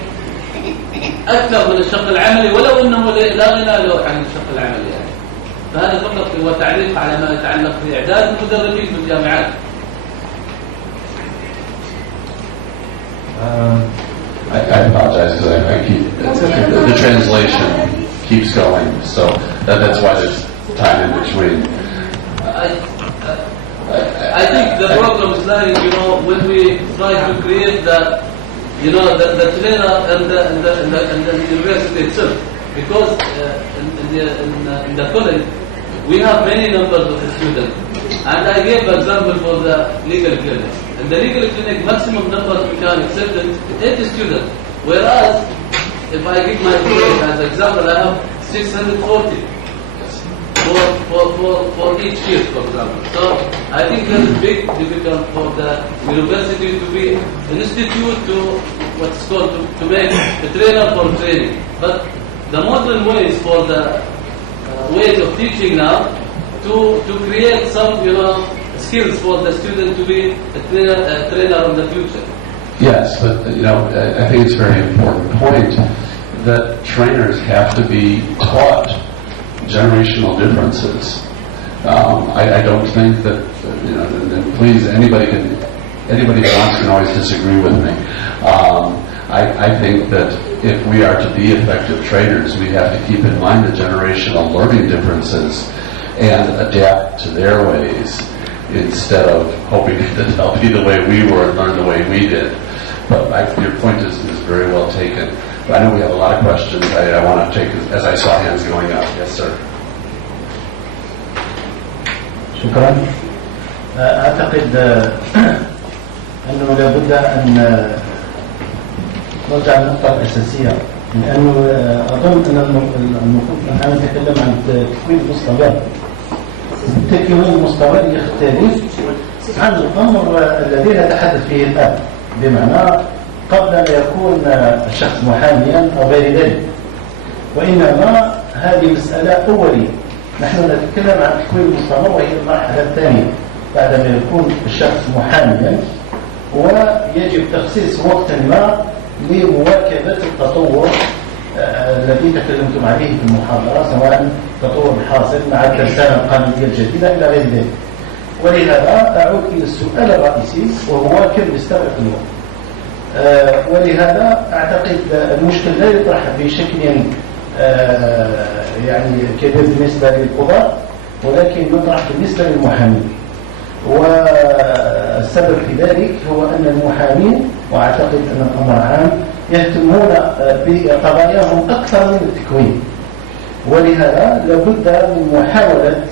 اكثر من الشق العملي ولو انه لا غنى له عن الشق العملي يعني. فهذا فقط هو تعليق على ما يتعلق باعداد المدربين في الجامعات. I apologize because I keep the translation keeps going, so that's why there's time in between. I think the problem is lying, when we try to create the trainer and the university itself, because in the college we have many numbers of students, and I gave an example for the legal clinic. In the legal clinic, maximum number we can accept is 80 students, whereas if I give my grade as example, I have 640 for each field, for example. So I think there is big difficult for the university to be an institute to what's called to make a trainer for training. But the modern ways for the ways of teaching now to create some skills for the student to be a trainer in the future. Yes, but I think it's a very important point that trainers have to be taught generational differences. I don't think that please anybody who wants can always disagree with me. I think that if we are to be effective trainers, we have to keep in mind the generational learning differences and adapt to their ways instead of hoping that they'll be the way we were and learn the way we did. But your point is very well taken. I know we have a lot of questions. I want to take, as I saw hands going up. Yes, sir. شكرا. أعتقد أنه لابد أن نرجع للنقطة الأساسية، لأنه أظن أن المفروض أن نتكلم عن تكوين المستمر. التكوين المستمر يختلف عن الأمر الذي نتحدث فيه الآن، بمعنى قبل أن يكون الشخص محاميا أو غير ذلك، وإنما هذه مسألة أولية. نحن نتكلم عن تكوين المستمر وهي المرحلة الثانية بعدما يكون الشخص محاميا، ويجب تخصيص وقت ما لمواكبة التطور الذي تكلمتم عليه في المحاضرة، سواء التطور الحاصل مع الترسانة القانونية الجديدة إلى غير ذلك. ولهذا أعود إلى السؤال الرئيسي وهو كم يستغرق الوقت. ولهذا أعتقد المشكل لا يطرح بشكل كبير بالنسبة للقضاة، ولكن يطرح بالنسبة للمحامين. والسبب في ذلك هو أن المحامين، وأعتقد أن الأمر عام، يهتمون بقضاياهم أكثر من التكوين. ولهذا لابد من محاولة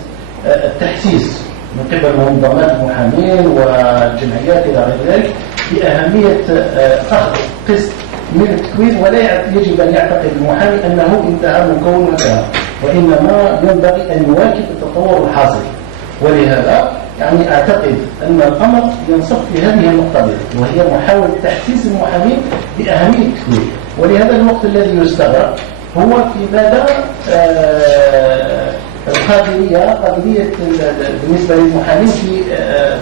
التحسيس من قبل منظمات المحامين والجمعيات إلى غير ذلك بأهمية أخذ قسط من التكوين، ولا يجب أن يعتقد المحامي أنه انتهى مكون وانتهى، وإنما ينبغي أن يواكب التطور الحاصل. ولهذا أعتقد أن الأمر ينصب في هذه النقطة، وهي محاولة تحسيس المحامين بأهمية التكوين. ولهذا الوقت الذي يستغرق هو في مدى قابلية بالنسبة للمحامين في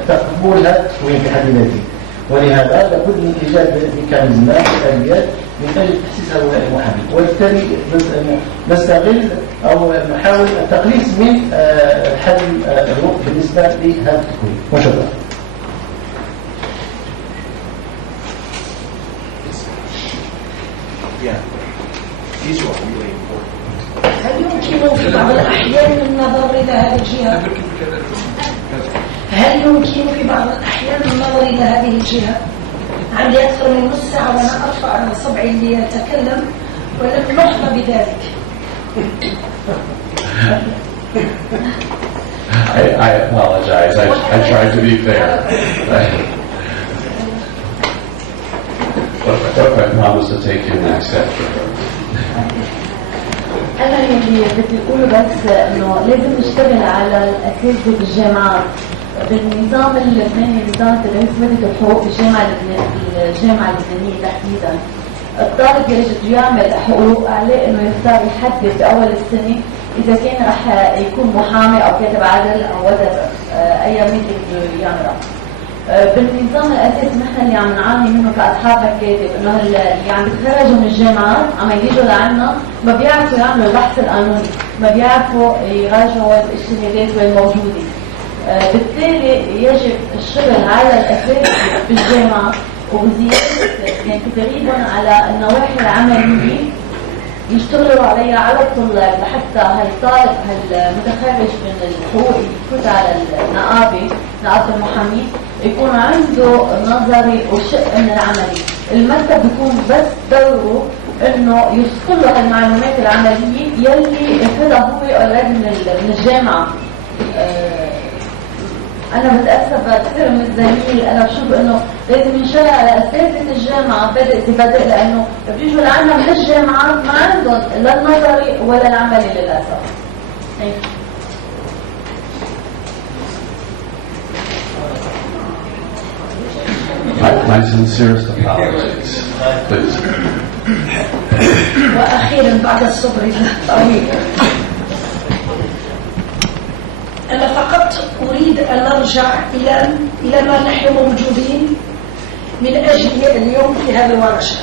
تقبل هذا التكوين في حد ذاته. ولهذا لابد من إيجاد ميكانيزمات وآليات من أجل تحسيس هؤلاء المحامين، وبالتالي نستغل أو نحاول التقليص من حجم الوقت بالنسبة لهذا التكوين. وشكرا. هل يمكن في بعض الأحيان النظر إلى هذه الجهة؟ هل يمكن في بعض الأحيان النظر إلى هذه الجهة؟ عندي أكثر من نص ساعة وأنا أرفع على صبعي ليتكلم ولم نحظى بذلك. I apologize. I tried to be fair. I promise to take you next after her. أنا اللي بدي أقوله بس إنه لازم نشتغل على الأساتذة بالجامعات. بالنظام اللبناني نظام التدريس مادة الحقوق بالجامعة اللبنانية تحديدا، الطالب يجب يعمل حقوق عليه إنه يختار يحدد بأول السنة إذا كان رح يكون محامي أو كاتب عدل أو أي مادة يعملها. بالنظام الاساسي نحن اللي عم نعاني منه كاصحاب مكاتب انه اللي عم يتخرجوا من الجامعات عم يجوا لعنا ما بيعرفوا يعملوا البحث القانوني، ما بيعرفوا يراجعوا الشهادات الموجوده. بالتالي يجب الشغل على الاساس بالجامعه وبزياده يعني تدريبهم على النواحي العمليه يشتغلوا عليها على الطلاب لحتى هالطالب هالمتخرج من الحقوق يفوت على نقابة المحامين يكون عنده نظري وشق من العملي. المكتب بيكون بس دوره انه يوصل له المعلومات العمليه يلي اخذها هو اوريدي من الجامعه. انا بتاسف كثير من الزميل، انا بشوف انه لازم ينشغل على اساتذه الجامعه بدء لانه بيجوا لعنا من الجامعات ما عندهم لا النظري ولا العملي للاسف. My sincerest apologies. Please. وأخيرا بعد الصبر الطويل أنا فقط أريد أن نرجع إلى ما نحن موجودين من أجله اليوم في هذه الورشة،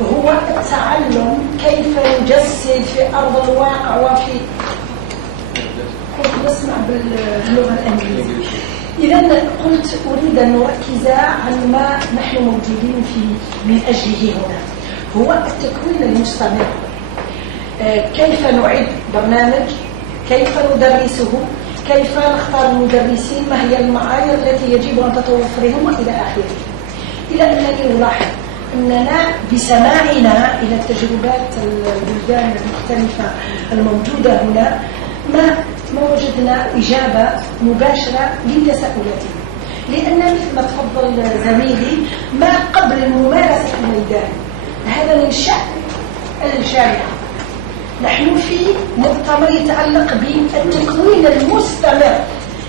وهو التعلم كيف يجسد في أرض الواقع وفي كنت بسمع باللغة الإنجليزية. إذا قلت أريد أن نركز على ما نحن موجودين فيه من أجله هنا، هو التكوين المستمر. كيف نعد برنامج، كيف ندرسه، كيف نختار المدرسين، ما هي المعايير التي يجب أن تتوفرهم وإلى آخره. إلى أنني ألاحظ أننا بسماعنا إلى التجربات البلدان المختلفة الموجودة هنا ما وجدنا إجابة مباشرة لتساؤلاتنا، لأن مثل ما تفضل زميلي ما قبل ممارسة الميدان هذا من شأن الجامعة. نحن في مؤتمر يتعلق بالتكوين المستمر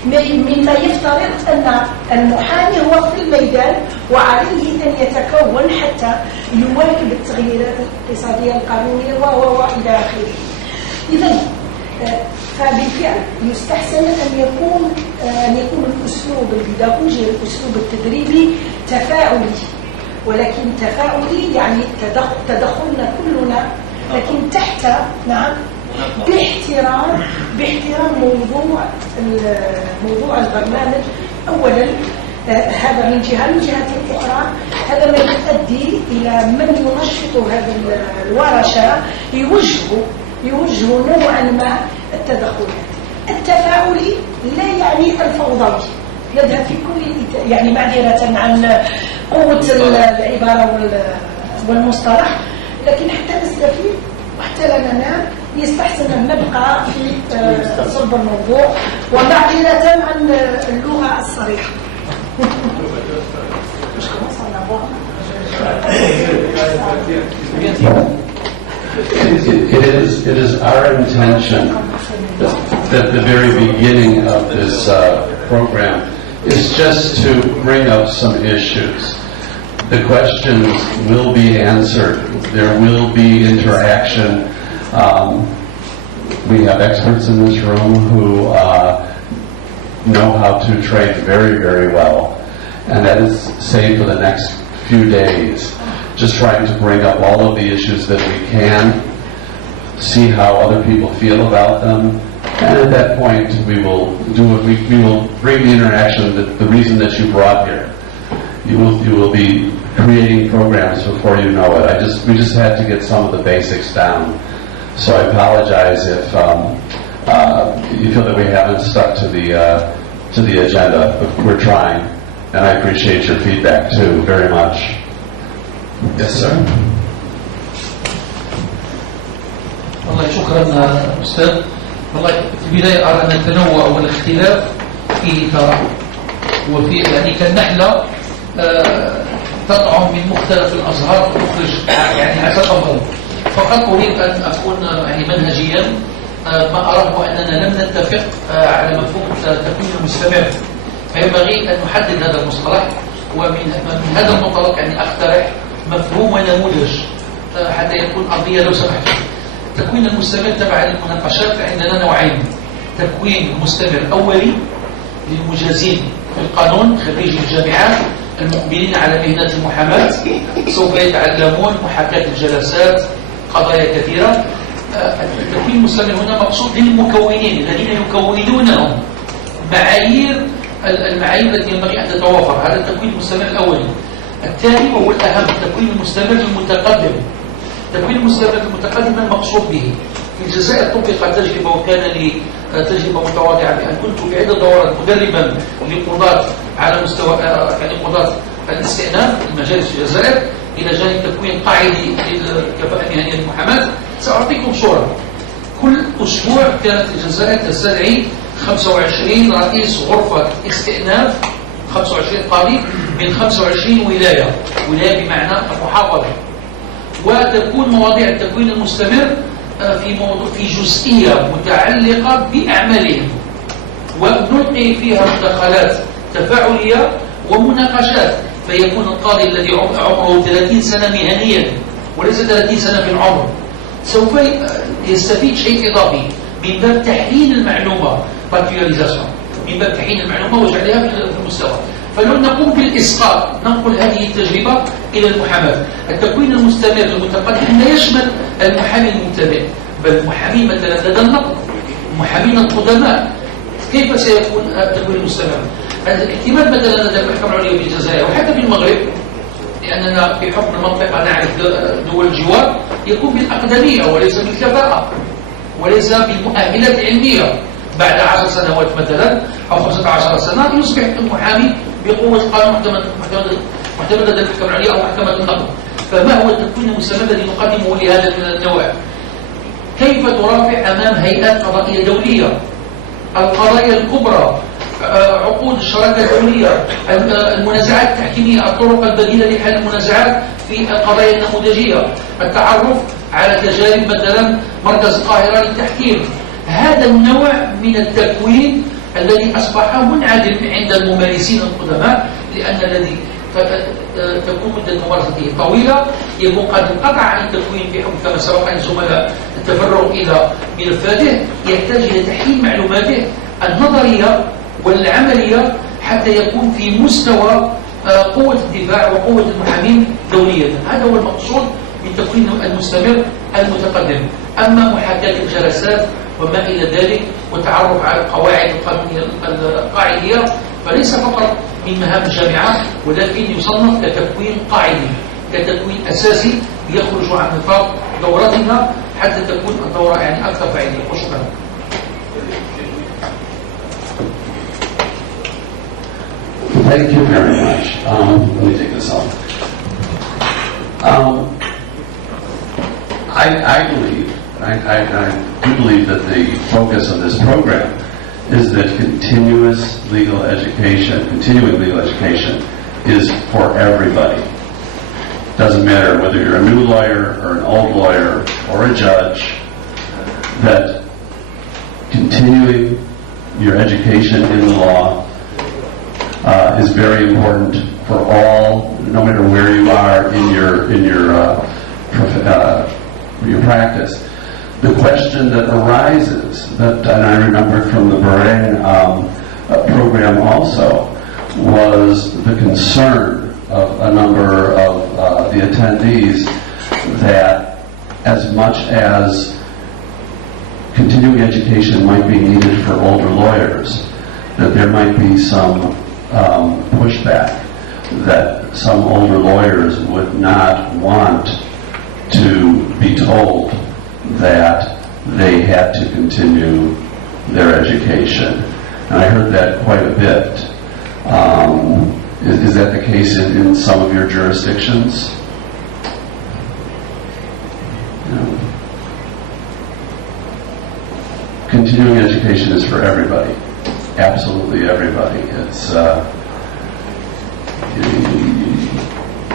مما يفترض أن المحامي هو في الميدان وعليه أن يتكون حتى يواكب التغييرات الاقتصادية القانونية وإلى آخره. إذن فبالفعل يستحسن أن يكون الأسلوب البيداغوجي الأسلوب التدريبي تفاعلي، ولكن تفاعلي يعني تدخلنا كلنا لكن تحت باحترام موضوع البرنامج أولا. هذا من جهة أخرى هذا ما يؤدي إلى من ينشط هذه الورشة يوجه نوعا ما التدخلات. التفاعلي لا يعني الفوضوي، نذهب في كل يعني معذرة عن قوة العبارة والمصطلح، لكن حتى نستفيد وحتى لا ننام يستحسن أن نبقى في صلب الموضوع ومعذرة عن اللغة الصريحة. It is our intention that the very beginning of this program is just to bring up some issues. The questions will be answered. There will be interaction. We have experts in this room who know how to trade very, very well. And that is saved for the next few days. Just trying to bring up all of the issues that we can, see how other people feel about them. And at that point, we will bring the interaction, the reason that you brought here. You will be creating programs before you know it. We just had to get some of the basics down. So I apologize if you feel that we haven't stuck to the agenda, but we're trying, and I appreciate your feedback too very much. Yes, sir. والله شكرا أستاذ. والله في البداية أرى أن التنوع والاختلاف فيه ثراء، وفي يعني كالنحلة تطعم من مختلف الأزهار وتخرج يعني حسب أمره. فقط أريد أن أكون يعني منهجيا، ما أراه أننا لم نتفق على مفهوم التكوين المستمر، فينبغي أن نحدد هذا المصطلح. ومن هذا المنطلق يعني أقترح مفهوم ونموذج حتى يكون أرضية لو سمحت. التكوين المستمر تبع المناقشات عندنا نوعين: تكوين مستمر أولي للمجازين في القانون خريجي الجامعات المقبلين على مهنة المحاماة، سوف يتعلمون محاكاة الجلسات، قضايا كثيرة. التكوين المستمر هنا مقصود للمكونين الذين يكونونهم المعايير التي ينبغي أن تتوافر. هذا التكوين المستمر الأولي. الثاني وهو الأهم، التكوين المستمر المتقدم. التكوين المستمر المتقدم المقصود به في الجزائر طبقت تجربة، وكان لي تجربة متواضعة بأن كنت في عدة دورات مدربا لقضاة على مستوى يعني قضاة الاستئناف المجالس في الجزائر إلى جانب تكوين قاعدي للكفاءة المهنية للمحاماة. سأعطيكم صورة. كل أسبوع كانت الجزائر تستدعي 25 رئيس غرفة استئناف، 25 قاضي من 25 ولاية بمعنى محافظة، وتكون مواضيع التكوين المستمر في جزئية متعلقة بأعمالهم، ونلقي فيها مداخلات تفاعلية ومناقشات، فيكون القاضي الذي عمره 30 سنة مهنيا وليس 30 سنة في العمر سوف يستفيد شيء إضافي من باب تحليل المعلومة، من باب تحليل المعلومة وجعلها في المستوى. فلو نقوم بالإسقاط ننقل هذه التجربة إلى المحاماة. التكوين المستمر المتقدم لا يشمل المحامي المبتدئ، بل المحامين مثلا لدى النقد، المحامين القدماء. كيف سيكون التكوين المستمر؟ الاعتماد مثلا لدى المحكمة العليا في الجزائر وحتى في المغرب، لأننا في حكم المنطقة نعرف دول الجوار، يكون بالأقدمية وليس بالكفاءة وليس بالمؤهلات العلمية. بعد 10 سنوات مثلا أو 15 سنة يصبح المحامي بقوة قانون محتمل لدى المحكمة العليا أو محكمة النقد. فما هو التكوين المستمر الذي نقدمه لهذا من النوع؟ كيف ترافع أمام هيئات قضائية دولية القضايا الكبرى، عقود الشراكة الدولية، المنازعات التحكيمية، الطرق البديلة لحل المنازعات في القضايا النموذجية، التعرف على تجارب مثلا مركز القاهرة للتحكيم. هذا النوع من التكوين الذي أصبح منعدم عند الممارسين القدماء، لأن الذي تكون مدة ممارسته طويلة يكون قد انقطع عن التكوين بحكم كما سبق عن الزملاء التفرغ إلى ملفاته، يحتاج إلى تحليل معلوماته النظرية والعملية حتى يكون في مستوى قوة الدفاع وقوة المحامين دوليا. هذا هو المقصود بالتكوين المستمر المتقدم. أما محاكاة الجلسات وما إلى ذلك وتعرف على القواعد القانونية القاعدية فليس فقط من مهام الجامعة، ولكن يصنف كتكوين قاعدي، كتكوين أساسي يخرج عن نطاق دورتنا حتى تكون الدورة يعني أكثر فعالية. وشكرا. Thank you very much. Let me take this off. I do believe that the focus of this program is that continuing legal education is for everybody. Doesn't matter whether you're a new lawyer or an old lawyer or a judge, that continuing your education in the law is very important for all, no matter where you are in your practice. The question that arises, and I remember from the Bahrain program also, was the concern of a number of the attendees that as much as continuing education might be needed for older lawyers, that there might be some pushback, that some older lawyers would not want to be told that they had to continue their education. And I heard that quite a bit. Is that the case in some of your jurisdictions? Continuing education is for everybody. Absolutely everybody. It's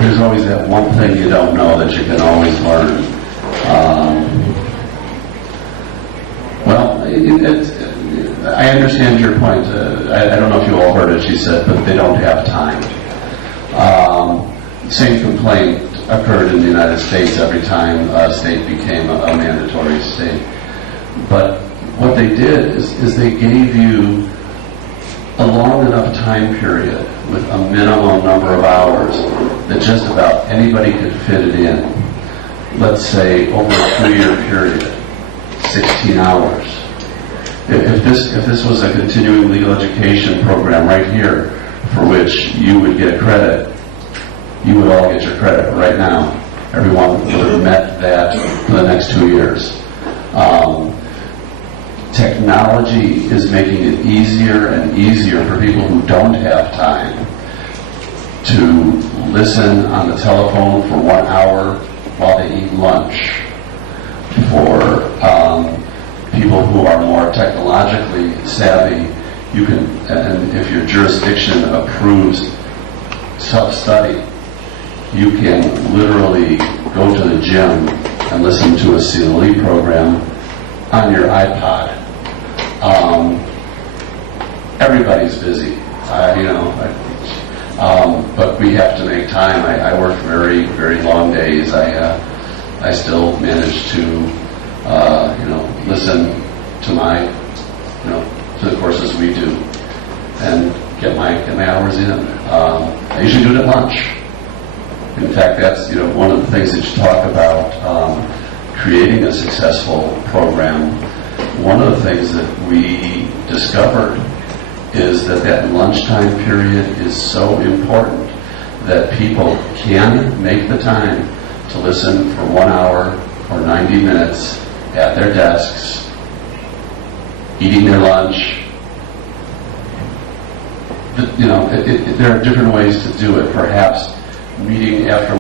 there's always that one thing you don't know that you can always learn. I understand your point. I don't know if you all heard it, she said, but they don't have time. Same complaint occurred in the United States every time a state became a mandatory state. But what they did is they gave you a long enough time period with a minimum number of hours that just about anybody could fit it in. Let's say over a 3-year period, 16 hours. If this was a continuing legal education program right here for which you would get credit, you would all get your credit right now. Everyone would have met that for the next 2 years. Technology is making it easier and easier for people who don't have time to listen on the telephone for 1 hour while they eat lunch. For people who are more technologically savvy, you can, and if your jurisdiction approves self-study, you can literally go to the gym and listen to a CLE program on your iPod. Everybody's busy, but we have to make time. I work very, very long days. I still manage to listen to to the courses we do and get my hours in. I usually do it at lunch. In fact, that's one of the things that you talk about creating a successful program. One of the things that we discovered is that lunchtime period is so important that people can make the time to listen for 1 hour or 90 minutes at their desks, eating their lunch. There are different ways to do it. Perhaps meeting after